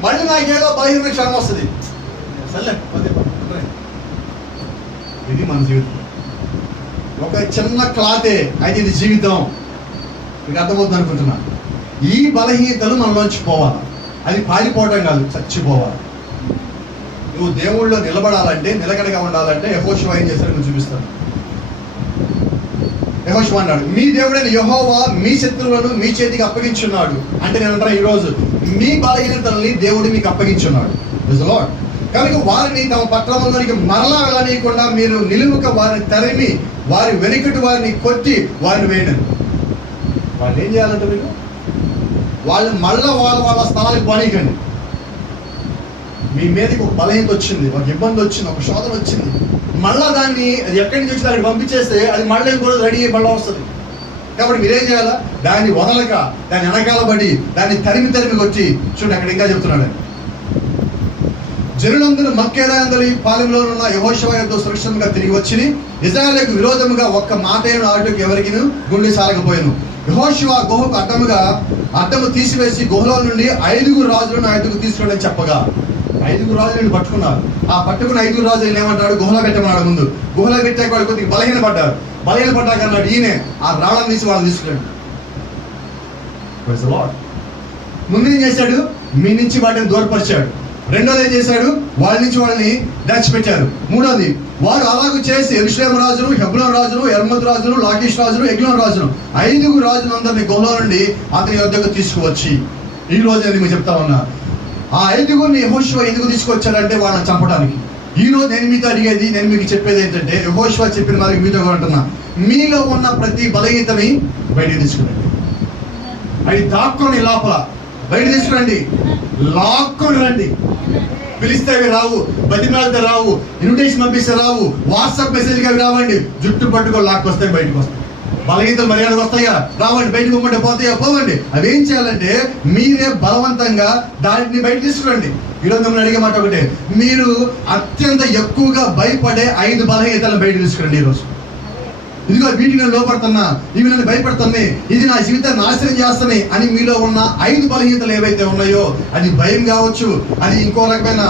మళ్ళీ నాకేదో 15 క్షణం వస్తుంది, సర్లే ఇది మన జీవితం. ఒక చిన్న క్లాతే అయితే ఇది జీవితం. మీకు అర్థమవుతుంది అనుకుంటున్నా. ఈ బలహీనతలు మనలోంచి పోవాలి, అది పారిపోవటం కాదు, చచ్చిపోవాలి. నువ్వు దేవుళ్ళలో నిలబడాలంటే, నిలకడగా ఉండాలంటే యెహోషువ ఏం చేశాడు నువ్వు చూపిస్తాను. యెహోషువ అన్నాడు, మీ దేవుడైన యెహోవా మీ శత్రువులను మీ చేతికి అప్పగించున్నాడు. అంటే నేను అంటాను, ఈరోజు మీ బలహీనతల్ని దేవుడు మీకు అప్పగించున్నాడు. లార్డ్ కనుక వారిని తమ పట్టణంలోనికి మరలా వెళ్ళనీయకుండా మీరు నిలువుక వారిని తరిమి వారి వెనుకటి వారిని కొట్టి వారిని వేయండి. వాళ్ళు ఏం చేయాలంటే మీరు వాళ్ళు మళ్ళా వాళ్ళ స్థలానికి పోనీకండి. మీ మీదకి ఒక బలహీనత వచ్చింది, ఒక ఇబ్బంది వచ్చింది, ఒక శోధన వచ్చింది, మళ్ళా దాన్ని అది ఎక్కడి నుంచి వచ్చి దాన్ని పంపించేస్తే అది మళ్ళీ ఇంకో రెడీ అయ్యి మళ్ళీ వస్తుంది. కాబట్టి మీరేం చేయాలా? దాన్ని వదలక దాన్ని వెనకాల పడి దాన్ని తరిమి కొట్టి. చూడండి అక్కడ ఇంకా చెప్తున్నాడు, జనులందరూ మక్కేదానందరి పాలెంలో ఉన్న యెహోషువ యొద్దకు సురక్షితంగా తిరిగి వచ్చి ఇశ్రాయేలుకు విరోధముగా ఒక్క మాట ఆటకు ఎవరికి గుండె సాలకపోయాను. యెహోషువ గుహకు అడ్డము తీసివేసి గుహలో నుండి 5 రాజులను 5 తీసుకుని చెప్పగా 5 రాజులను పట్టుకున్నారు. ఆ పట్టుకున్న 5 రాజులు ఏమంటాడు? గుహలో పెట్టమన్నాడు. ముందు గుహలో పెట్టాక వాళ్ళు కొద్దిగా బలహీనపడ్డారు. బలహీనపడ్డాక అన్నాడు, ఈయనే ఆ రాళ్ళని తీసి వాళ్ళు తీసుకున్నాడు. ముందు ఏం చేశాడు? మీ నుంచి వాటిని దూరపరిచాడు. రెండోది ఏం చేశాడు? వాళ్ళ నుంచి వాళ్ళని దాచిపెట్టారు. మూడోది, వారు అలాగూ చేసి యెరూషలేము రాజును, హెబ్రోను రాజును, యర్మూత్ రాజును, లాకీష్ రాజును, ఎగ్లోను రాజును 5 రాజులందరినీ గుహలో నుండి అతని యొద్దకు తీసుకువచ్చి, ఈ రోజు నేను మీకు చెప్తా ఉన్నా, ఆ 5 యెహోషువ ఎందుకు తీసుకొచ్చాడంటే వాళ్ళని చంపడానికి. ఈ రోజు నేను మీతో అడిగేది, నేను మీకు చెప్పేది ఏంటంటే, యెహోషువ చెప్పిన వారికి మీతో అంటున్నా, మీలో ఉన్న ప్రతి బలహీనతని బయటికి తీసుకురండి. అవి దాక్కొని లోపల బయట తీసుకురండి, లాక్కొని రండి. పిలిస్తే అవి రావు, బతిమాలితే రావు, ఇన్విటేషన్ పంపిస్తే రావు, వాట్సాప్ మెసేజ్కి అవి రావండి. జుట్టు పట్టుకొని లాక్కొస్తాయి, బయటకు వస్తాయి. బలహీనతలు మర్యాదకు వస్తాయా? రావండి. బయటకు పోమంటే పోతాయా? పోవండి. అవి ఏం చేయాలంటే మీరే బలవంతంగా దానిని బయట తీసుకురండి. ఈరోజు మిమ్మల్ని అడిగే మాట ఒకటే, మీరు అత్యంత ఎక్కువగా భయపడే 5 బలహీనతలను బయట తీసుకురండి ఈరోజు. ఇదిగో వీటికి నేను లోపడుతున్నా, ఇవి నన్ను భయపడుతున్నాయి, ఇది నా జీవితాన్ని నాశనం చేస్తున్నాయి అని మీలో ఉన్న 5 బలహీనతలు ఏవైతే ఉన్నాయో, అది భయం కావచ్చు, అది ఇంకో రకమైన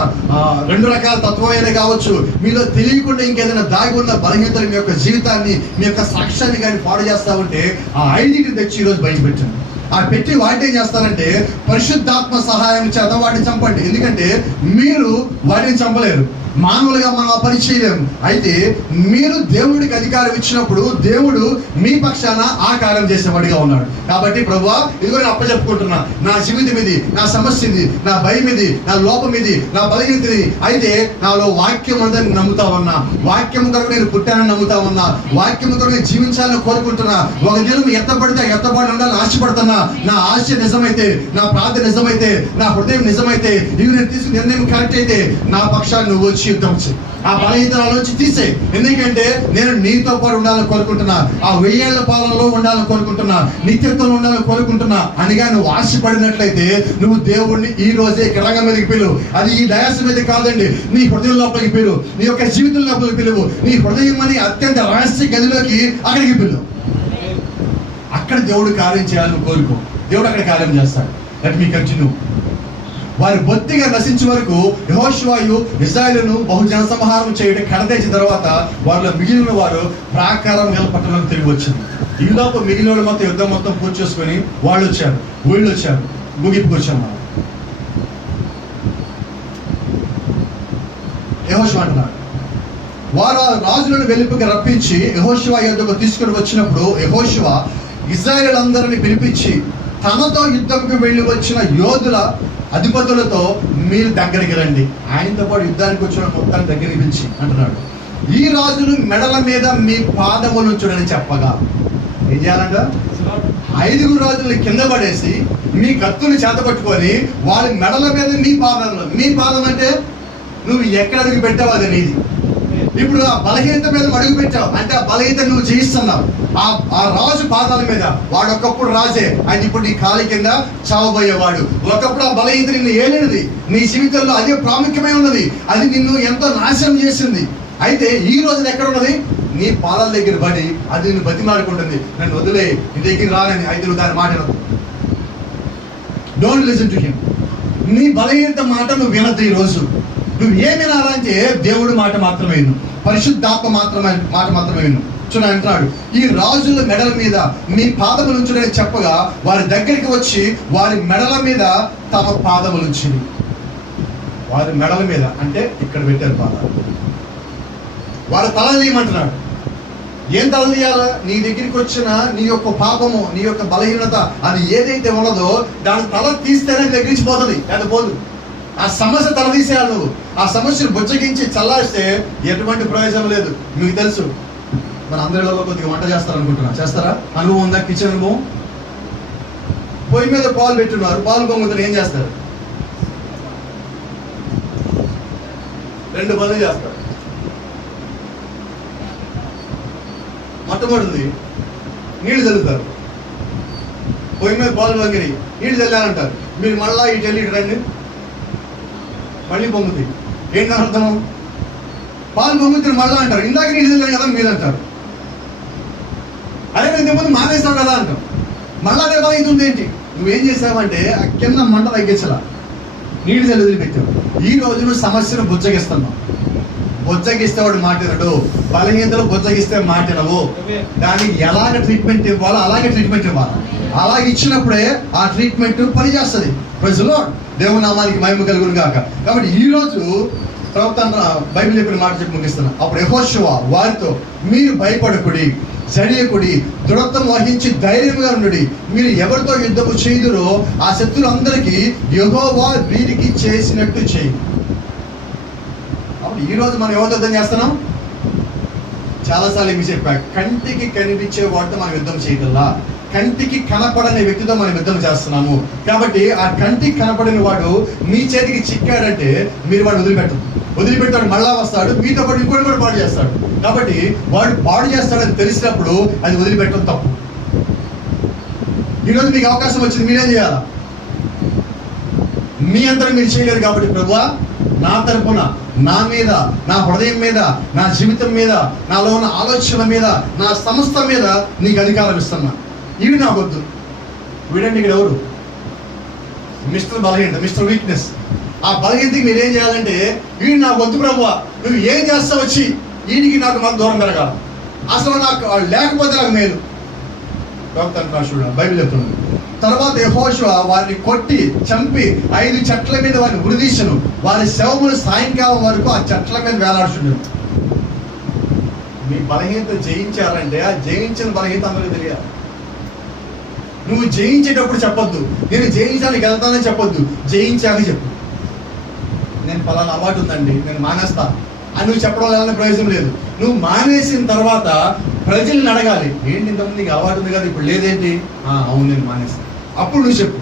2 రకాల తత్వమైనా కావచ్చు, మీలో తెలియకుండా ఇంకేదైనా దాగి ఉన్న బలహీనతలు మీ యొక్క జీవితాన్ని, మీ యొక్క సాక్ష్యాన్ని కానీ పాడు చేస్తా ఉంటే ఆ 5 తెచ్చి ఈరోజు బయట పెట్టండి. ఆ పెట్టి వాటిని ఏం చేస్తారంటే పరిశుద్ధాత్మ సహాయం చేత వాటిని చంపండి. ఎందుకంటే మీరు వాటిని చంపలేరు, మానవులుగా మనం ఆ పని చేయలేము. అయితే మీరు దేవుడికి అధికారం ఇచ్చినప్పుడు దేవుడు మీ పక్షాన ఆ కార్యం చేసేవాడిగా ఉన్నాడు. కాబట్టి ప్రభువా, ఇదిగో నేను అప్పచెప్పుకుంటున్నా, నా జీవితం ఇది, నా సమస్య ఇది, నా భయం ఇది, నా లోపం ఇది, నా బలహీనత ఇది. అయితే నాలో వాక్యం ఉందని నమ్ముతా ఉన్నా, వాక్యం కొరకు నేను పుట్టానని నమ్ముతా ఉన్నా, వాక్యం కొరకు నేను జీవించాలని కోరుకుంటున్నా, ఒక దినం ఎత్తపడితే ఎత్తబడి ఉండాలని ఆశపడుతున్నా. నా ఆశ నిజమైతే, నా ప్రార్థన నిజమైతే, నా హృదయం నిజమైతే, ఇవి నేను తీసుకున్న నిర్ణయం కరెక్ట్ అయితే నా పక్షాన్ని నువ్వు యుద్ధం చేయి, ఆ బలహీనతలోంచి తీసే. ఎందుకంటే నేను నీతో పాటు ఉండాలని కోరుకుంటున్నా, ఆ 1000 ఏళ్ల పాలనలో ఉండాలని కోరుకుంటున్నా, నిత్యత్వంలో ఉండాలని కోరుకుంటున్నా అనిగా నువ్వు ఆశపడినట్లయితే నువ్వు దేవుడిని ఈ రోజే రంగం మీదకి పిలువు. అది ఈ డయాస్ మీద కాదండి, నీ హృదయం లోపలికి పిలువు, నీ యొక్క జీవితం లోపలికి పిలువు, నీ హృదయం అని అత్యంత రహస్య గదిలోకి అక్కడికి పిలువు. అక్కడ దేవుడు కార్యం చేయాలని కోరుకో, దేవుడు అక్కడ కార్యం చేస్తాడు. Let me continue. వారి బొత్తిగా నశించే వరకు యెహోషువ ఇశ్రాయేలును బహుజన సంహారం చేయడం కడతేసిన తర్వాత వారిలో మిగిలిన వారు ప్రాకారం గల పట్టణంలోకి తిరిగి వచ్చింది. ఈ లోపు మిగిలిన వాళ్ళు మొత్తం యుద్ధం మొత్తం పూర్తి చేసుకొని వాళ్ళు వచ్చారు, వీళ్ళు వచ్చారు, ముగింపుకు వచ్చాం మనం. యెహోషువ అంటున్నాడు. వారు ఆ రాజులను వెలుపుకి రప్పించి యెహోషువ యొద్దకు తీసుకుని వచ్చినప్పుడు యెహోషువ ఇశ్రాయేలులందరినీ పిలిపించి తనతో యుద్ధంకు వెళ్ళి వచ్చిన యోధుల అధిపతులతో మీరు దగ్గరికి రండి. ఆయనతో పాటు యుద్ధానికి వచ్చిన మొత్తాన్ని దగ్గరికి పిలిచి అంటున్నాడు, ఈ రాజులు మెడల మీద మీ పాదములు చూడని చెప్పగా ఏం చేయాలంట? 5 రాజులు కింద పడేసి మీ కత్తులు చేతపట్టుకొని వాళ్ళ మెడల మీద మీ పాదం అంటే నువ్వు ఎక్కడ అడుగు పెట్టావు అది నీది. ఇప్పుడు ఆ బలహీనత మీద అడుగు పెట్టావు అంటే ఆ బలహీనత నువ్వు జయిస్తున్నావు. ఆ రాజు పాదాల మీద వాడు ఒకప్పుడు రాజే, ఆయన ఇప్పుడు నీ కాలి కింద చావబోయేవాడు. ఒకప్పుడు ఆ బలహీనత నిన్ను ఏలినది, నీ జీవితంలో అదే ప్రాముఖ్యమై ఉన్నది, అది నిన్ను ఎంతో నాశనం చేసింది. అయితే ఈ రోజు ఎక్కడ ఉన్నది? నీ పాదాల దగ్గర పడి అది నిన్ను బతిమాడుకుంటుంది, నన్ను వదిలే, నీ దగ్గర రానని. అయితే నువ్వు దాని మాట వినదు. Don't listen to him. నీ బలహీనత మాట నువ్వు వినద్దు. ఈ రోజు నువ్వు ఏం వినాలంటే దేవుడు మాట మాత్రమే విను, పరిశుద్ధాత్మ మాట మాత్రమే విను. చూడ అంటున్నాడు, ఈ రాజుల మెడల మీద మీ పాదములు ఉంచుడని చెప్పగా వారి దగ్గరికి వచ్చి వారి మెడల మీద తమ పాదములు ఉంచింది. వారి మెడల మీద అంటే ఇక్కడ పెట్టారు పాదాలు. వారి తల తీయమంటున్నాడు. ఏం తల తీయాలా? నీ దగ్గరికి వచ్చిన నీ యొక్క పాపము, నీ యొక్క బలహీనత, అది ఏదైతే ఉన్నదో దాని తల తీస్తేనే నీ దగ్గరించి పోతుంది, అది పోదు. ఆ సమస్య తల తీసేయాలి నువ్వు. ఆ సమస్యను బుజ్జగించి చల్లారిస్తే ఎటువంటి ప్రయోజనం లేదు. మీకు తెలుసు, మన అందరిలో కొద్దిగా వంట చేస్తారనుకుంటున్నా, చేస్తారా? అనుభవం ఉందా? కిచెన్ అనుభవం. పొయ్యి మీద పాలు పెట్టున్నారు, పాలు పొంగుతారు, ఏం చేస్తారు? 2 పనులు చేస్తారు. మొట్టమొదటిది నీళ్లు చల్లుతారు. పొయ్యి మీద పాలు పొంగిని నీళ్లు చల్లారంటారు. మీరు మళ్ళా ఇటు వెళ్ళి ఇటు రండి, మళ్ళీ పొంగుతాయి. ఏంటి అర్థం? పాలు పొంగుతారు మళ్ళా అంటారు, ఇందాక నీళ్ళు చల్లారు కదా మీరు అంటారు. అదే ఇంతకుముందు మానేస్తావు కదా అంటాం. మళ్ళా అదే బాగా ఇది ఏంటి? నువ్వేం చేసావంటే ఆ కింద మంట తగ్గించలా, నీళ్ళు చల్లి వదిలిపెట్టావు. ఈ రోజు నువ్వు సమస్యను బుజ్జగిస్తున్నావు. బుజ్జగిస్తే వాడు మాటినడు, బలహీనతలు బుజ్జగిస్తే మాటినవు. దానికి ఎలాగ ట్రీట్మెంట్ ఇవ్వాలో అలాగే ట్రీట్మెంట్ ఇవ్వాలి. అలాగే ఇచ్చినప్పుడే ఆ ట్రీట్మెంట్ పనిచేస్తుంది. ప్రజలు దేవుని నామానికి మహిమ కలుగును గాక. కాబట్టి ఈ రోజు ప్రవక్త బైబిల్ చెప్పిన మాట చెప్పి ముగిస్తున్నా. అప్పుడు యెహోషువ వారితో, మీరు భయపడకుడి, జడియకుడి, దృఢత్వం వహించి ధైర్యంగా ఉండుడి. మీరు ఎవరితో యుద్ధము చేయుదురో ఆ శత్రులందరికీ యెహోవా వీరికి చేసినట్టు చేయి. అప్పుడు ఈ రోజు మనం ఎవరితో యుద్ధం చేస్తున్నాం? చాలాసార్లు ఏమి చెప్పా, కంటికి కనిపించే వాటితో మనం యుద్ధం చేయగలరా? కంటికి కనపడని వ్యక్తితో మనం యుద్ధం చేస్తున్నాము. కాబట్టి ఆ కంటికి కనపడని వాడు మీ చేతికి చిక్కాడంటే మీరు వాడు వదిలిపెట్టాడు, మళ్ళా వస్తాడు, మీతో పాటు ఇంకోటి కూడా పాడు చేస్తాడు. కాబట్టి వాడు పాడు చేస్తాడని తెలిసినప్పుడు అది వదిలిపెట్టడం తప్పు. ఈరోజు మీకు అవకాశం వచ్చింది, మీరేం చేయాలా? మీ అంతా మీరు చేయలేరు. కాబట్టి ప్రభువా, నా తరపున, నా మీద, నా హృదయం మీద, నా జీవితం మీద, నాలో ఉన్న ఆలోచన మీద, నా సంస్థ మీద నీకు అధికారం ఇస్తున్నా. ఇవి నాకు వద్దు. వీడండి ఇక్కడ ఎవరు? మిస్టర్ బలహీనత, మిస్టర్ వీక్నెస్. ఆ బలహీనతకి మీరేం చేయాలంటే, వీడు నాకు వద్దు ప్రభువా, నువ్వు ఏం చేస్తావు వచ్చి వీడికి నాకు దూరం పెరగాలి, అసలు నాకు లేకపోతే నాకు మేలు. బైబిల్ చెప్తున్నాడు. తర్వాత యెహోషువ వారిని కొట్టి చంపి 5 చెట్ల మీద వారిని ఉరిదీసెను. వారి శవములు సాయంకాలం వరకు ఆ చెట్ల మీద వేలాడుచుండెను. మీ బలహీనత జయించాలంటే ఆ జయించిన బలహీనత అందరికీ తెలియాలి. నువ్వు జయించేటప్పుడు చెప్పొద్దు, నేను జయించడానికి వెళ్తానని చెప్పొద్దు, జయించాక చెప్పు. నేను పలానా అలవాటు ఉందండి, నేను మానేస్తా అని నువ్వు చెప్పడం వల్ల ప్రయోజనం లేదు. నువ్వు మానేసిన తర్వాత ప్రజల్ని అడగాలి, ఏంటి ఇంతకుముందు నీకు అలవాటు ఉంది కదా ఇప్పుడు లేదేంటి? అవును నేను మానేస్తాను. అప్పుడు నువ్వు చెప్పు.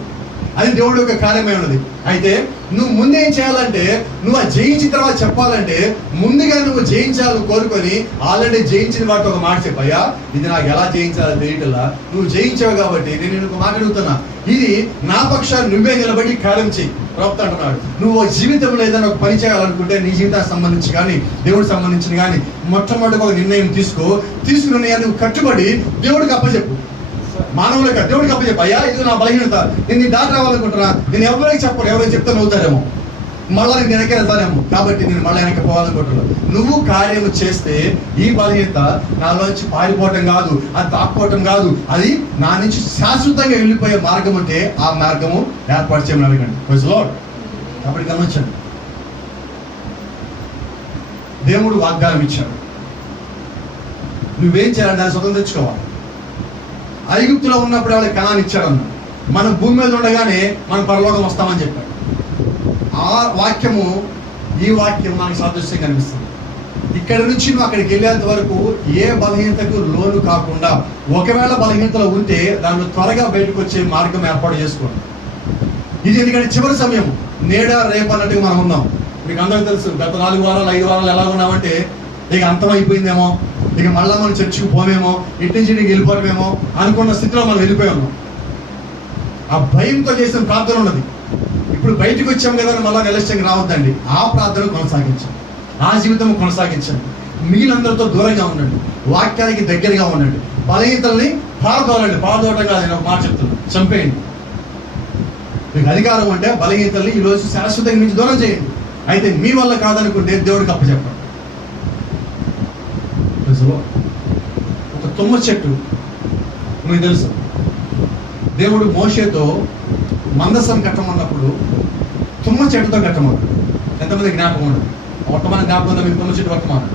అది దేవుడి యొక్క కార్యమై ఉన్నది. అయితే నువ్వు ముందేం చేయాలంటే, నువ్వు ఆ జయించిన తర్వాత చెప్పాలంటే ముందుగా నువ్వు జయించాలని కోరుకొని ఆల్రెడీ జయించిన వాటితో ఒక మాట చెప్పయ్యా, ఇది నాకు ఎలా జయించాలో తెలియటల్లా, నువ్వు జయించావు కాబట్టి నేను ఒక మాట అడుగుతున్నా, ఇది నా పక్షాన్ని నువ్వే నిలబడి కార్యం చెయ్యి. ప్రవక్త అంటున్నాడు, నువ్వు జీవితంలో ఏదైనా ఒక పని చేయాలనుకుంటే నీ జీవితానికి సంబంధించి కానీ దేవుడికి సంబంధించిన కానీ మొట్టమొదటి ఒక నిర్ణయం తీసుకుని నువ్వు కట్టుబడి దేవుడికి అప్పచెప్పు. మానవులకి దేవుడికి అప్పచెప్పు, అయ్యా ఇది నా బలహీనత, నేను దాటి రావాలనుకుంటున్నా, నేను ఎవరికి చెప్పను, ఎవరైనా చెప్తే నవ్వుతారేమో, మళ్ళీ నేను వెనక్కి వెళ్తానేమో, కాబట్టి నేను మళ్ళీ వెనక్కి పోవాలనుకుంటున్నాను. నువ్వు కార్యము చేస్తే ఈ బలహీనత నాలోంచి పారిపోవటం కాదు, అది తాక్కోవటం కాదు, అది నా నుంచి శాశ్వతంగా వెళ్ళిపోయే మార్గం ఉంటే ఆ మార్గము ఏర్పాటు చేయమని అడగండి. కాబట్టి గమనించండి. దేవుడు వాగ్దానం ఇచ్చాడు. నువ్వేం చేయాలి? దాన్ని స్వతంత్రించుకోవాలి. ఐగుప్తులో ఉన్నప్పుడు వాళ్ళకి కనాన్ని ఇచ్చాడన్న, మనం భూమి మీద ఉండగానే మనం పరలోకం వస్తామని చెప్పాడు. ఆ వాక్యము ఈ వాక్యం మనకు సాదృశ్యం కనిపిస్తుంది. ఇక్కడ నుంచి నువ్వు అక్కడికి వెళ్ళేంత వరకు ఏ బలహీనతకు లోను కాకుండా, ఒకవేళ బలహీనతలో ఉంటే దానిలో త్వరగా బయటకు వచ్చే మార్గం ఏర్పాటు చేసుకోండి. ఇది ఎందుకంటే చివరి సమయం, నేడ రేపు అన్నట్టుగా మనం ఉన్నాం. మీకు అందరికీ తెలుసు, గత 4 వారాలు 5 వారాలు ఎలా ఉన్నామంటే ఇక అంతం అయిపోయిందేమో, ఇక మళ్ళీ మనం చర్చికి పోమేమో, ఇటు నుంచి ఇక్కడికి వెళ్ళిపోవడమేమో అనుకున్న స్థితిలో మనం వెళ్ళిపోయి ఉన్నాం. ఆ భయంతో చేసిన ప్రార్థన ఉన్నది. ఇప్పుడు బయటకు వచ్చాం కదా మళ్ళీ నిలస్యంగా రావద్దండి. ఆ ప్రార్థన కొనసాగించండి, ఆ జీవితం కొనసాగించండి. మీరందరితో దూరంగా ఉండండి, వాక్యానికి దగ్గరగా ఉండండి. బలహీనతల్ని పారదోలండి. పారదోవటం కాదు, నేను ఒక మాట చెప్తున్నాను, చంపేయండి. మీకు అధికారం అంటే బలహీనతల్ని ఈరోజు శాశ్వతంగా నుంచి దూరం చేయండి. అయితే మీ వల్ల కాదనుకుంటే దేవుడికి అప్పచెప్పండి. ఒక తుమ్మ చెట్టు మీకు తెలుసు, దేవుడు మోషేతో మందసం కట్టమన్నప్పుడు తుమ్మ చెట్టుతో కట్టమన్నాడు. ఎంతమంది జ్ఞాపకం ఉండదు? వర్తమానం జ్ఞాపకం ఉందా మీకు? తుమ్మ చెట్టు వర్తమానం.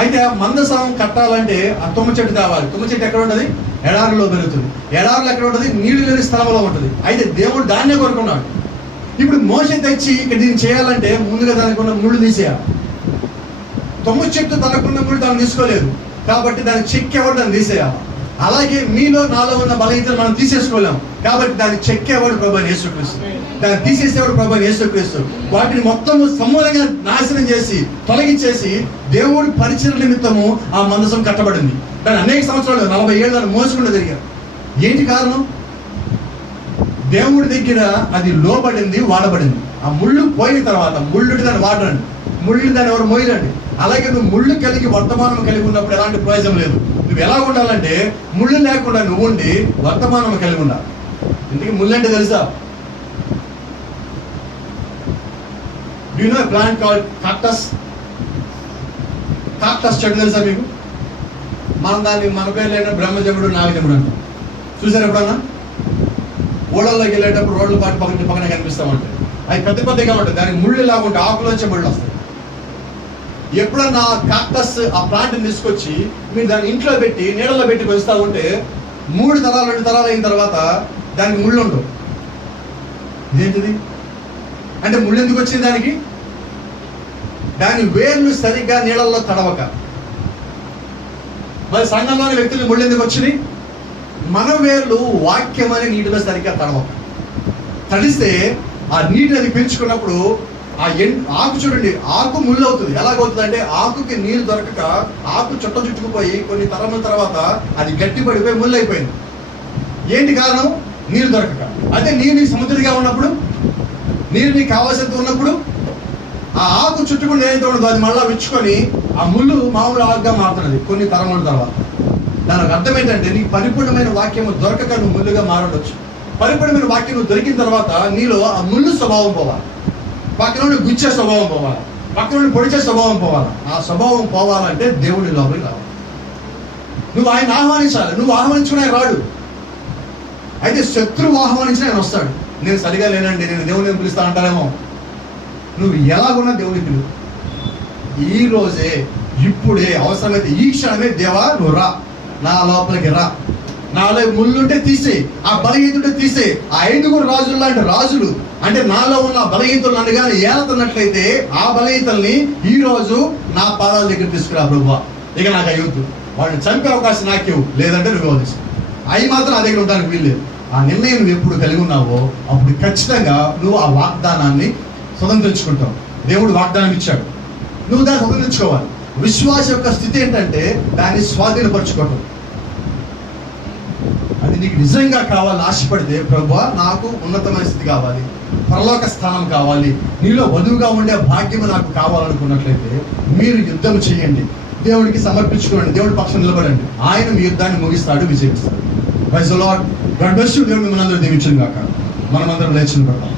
అయితే ఆ మందసం కట్టాలంటే ఆ తుమ్మ చెట్టు తేవాలి. తుమ్మ చెట్టు ఎక్కడ ఉంటుంది? ఎడారిలో పెరుగుతుంది. ఎడారిలో ఎక్కడ ఉంటుంది? నీళ్లు లేని స్థలంలో ఉంటుంది. అయితే దేవుడు దాన్నే కోరుకున్నాడు. ఇప్పుడు మోషే తెచ్చి ఇక్కడ దీన్ని చేయాలంటే ముందుగా దానికి ఉన్న ముళ్ళు తీసేయాలి. తుమ్మ చెట్టు తనకున్న ముళ్ళు దాన్ని తీసుకోలేదు కాబట్టి దాన్ని చెక్కేవాడు దాన్ని తీసేయాలి. అలాగే మీలో నాలో ఉన్న బలహీనతలు మనం తీసేసుకోలేం కాబట్టి దాన్ని చెక్కేవాడు ప్రభువైన యేసుక్రీస్తు, దాన్ని తీసేసేవాడు ప్రభువైన యేసుక్రీస్తు. వాటిని మొత్తం సమూలంగా నాశనం చేసి తొలగించేసి దేవుడి పరిచయ నిమిత్తము ఆ మందసం కట్టబడింది. దాన్ని అనేక సంవత్సరాలు 40 ఏళ్ళు దాన్ని మోసుకుంటూ తిరిగారు. ఏంటి కారణం? దేవుడి దగ్గర అది లోబడింది, వాడబడింది. ఆ ముళ్ళు పోయిన తర్వాత ముళ్ళుని దాన్ని వాడరండి, ముళ్ళుని దాన్ని ఎవరు మోయరండి. అలాగే నువ్వు ముళ్ళు కలిగి వర్తమానం కలిగి ఉన్నప్పుడు ఎలాంటి ప్రయోజనం లేదు. నువ్వు ఎలా ఉండాలంటే ముళ్ళు లేకుండా నువ్వు ఉండి వర్తమానం కలిగి ఉండాలి. ఎందుకు ముళ్ళు అంటే తెలుసా? Do you know plant called cactus? Cactus చెట్టు తెలుసా మీకు? మనం దాన్ని మన పేర్లైన బ్రహ్మజముడు, నాగజముడు అంటాం. చూసారు ఎప్పుడన్నా? ఓడల్లోకి వెళ్ళేటప్పుడు రోడ్ల పాటు పక్కన కనిపిస్తూ ఉంటాయి. అవి పెద్ద పెద్దగా ఉంటాయి, దానికి ముళ్ళు లాగా ఉంటాయి, ఆకులోంచి ముళ్ళు వస్తాయి. ఎప్పుడన్నా కాక్టస్ ఆ ప్లాంట్ని తీసుకొచ్చి మీరు దాన్ని ఇంట్లో పెట్టి నీడలో పెట్టి పెంచుతూ ఉంటే 3 తరాలు 2 తరాలు అయిన తర్వాత దానికి ముళ్ళు ఉండవు. ఇదేంటిది అంటే ముళ్ళు ఎందుకు వచ్చింది దానికి? దాని వేర్లు సరిగ్గా నీళ్ళల్లో తడవక. మరి సంఘంలోని వ్యక్తులు ముళ్ళు ఎందుకు వచ్చినాయి? మన వేర్లు వాక్యం అనే నీటిలో సరిగ్గా తడవక. తడిస్తే ఆ నీటిని అది పీల్చుకున్నప్పుడు ఆ ఆకు చూడండి, ఆకు ముళ్ళు అవుతుంది. ఎలాగవుతుంది అంటే ఆకుకి నీరు దొరకక ఆకు చుట్టుకుపోయి కొన్ని తరముల తర్వాత అది గట్టి పడిపోయి ముళ్ళు అయిపోయింది. ఏంటి కారణం? నీరు దొరకక. అదే నీరు నీకు సముద్రంగా ఉన్నప్పుడు, నీరు నీకు కావాల్సినంత ఉన్నప్పుడు ఆ ఆకు చుట్టుకుని ఏదైతే ఉండదో అది మళ్ళా విచ్చుకొని ఆ ముళ్ళు మామూలు ఆకుగా మారుతున్నది కొన్ని తరముల తర్వాత. దానికి అర్థం ఏంటంటే నీకు పరిపూర్ణమైన వాక్యము దొరకక నువ్వు ముళ్ళుగా మారవచ్చు. పరిపూర్ణమైన వాక్యం నువ్వు దొరికిన తర్వాత నీలో ఆ ముళ్ళు స్వభావం పోవాలి, పక్కన నుండి గుచ్చే స్వభావం పోవాలి, పక్కన నుండి పొడిచే స్వభావం పోవాలి. ఆ స్వభావం పోవాలంటే దేవుడి లోపలికి రావాలి. నువ్వు ఆయన ఆహ్వానించాలి. నువ్వు ఆహ్వానించుకుని ఆయన రాడు. అయితే శత్రువు ఆహ్వానించిన ఆయన వస్తాడు. నేను సరిగా లేనండి, నేను దేవుడిని పిలుస్తా అంటారేమో. నువ్వు ఎలాగున్నా దేవుడిని పిలువు. ఈ రోజే, ఇప్పుడే, అవసరమైతే ఈ క్షణమే దేవా నువ్వు రా, నా లోపలికి రా, నాలో ముళ్ళుంటే తీసే, ఆ బలహీనతుంటే తీసే. ఆ 5 రాజులు లాంటి రాజులు అంటే నాలో ఉన్న బలహీనతలు నన్ను కానీ ఏలుతున్నట్లయితే ఆ బలహీనతల్ని ఈ రోజు నా పాదాల దగ్గర తీసుకురా ప్రభువా. ఇక నాకు అయ్యొద్దు, వాళ్ళని చంపే అవకాశం నాకేవు, లేదంటే నువ్వు వదిలేసి అవి మాత్రం నా దగ్గర ఉండడానికి వీల్లేదు. ఆ నిర్ణయం నువ్వు ఎప్పుడు కలిగి ఉన్నావో అప్పుడు ఖచ్చితంగా నువ్వు ఆ వాగ్దానాన్ని స్వతంత్రించుకుంటావు. దేవుడు వాగ్దానం ఇచ్చాడు, నువ్వు దాన్ని స్వతంత్రించుకోవాలి. విశ్వాస యొక్క స్థితి ఏంటంటే దాన్ని స్వాధీనపరచుకోవటం. అది నీకు నిజంగా కావాలని ఆశపడితే ప్రభువా నాకు ఉన్నతమైన స్థితి కావాలి, పరలోక స్థానం కావాలి, నీలో వధువుగా ఉండే భాగ్యం నాకు కావాలనుకున్నట్లయితే మీరు యుద్ధం చేయండి, దేవుడికి సమర్పించుకోండి, దేవుడి పక్షం నిలబడండి. ఆయన మీ యుద్ధాన్ని ముగిస్తాడు, విజయిస్తాడు. Praise the Lord. God bless you. దేవుడు మిమ్మల్ని అందరూ దీవించును గాక. మనమందరం లేచిన పడతాం.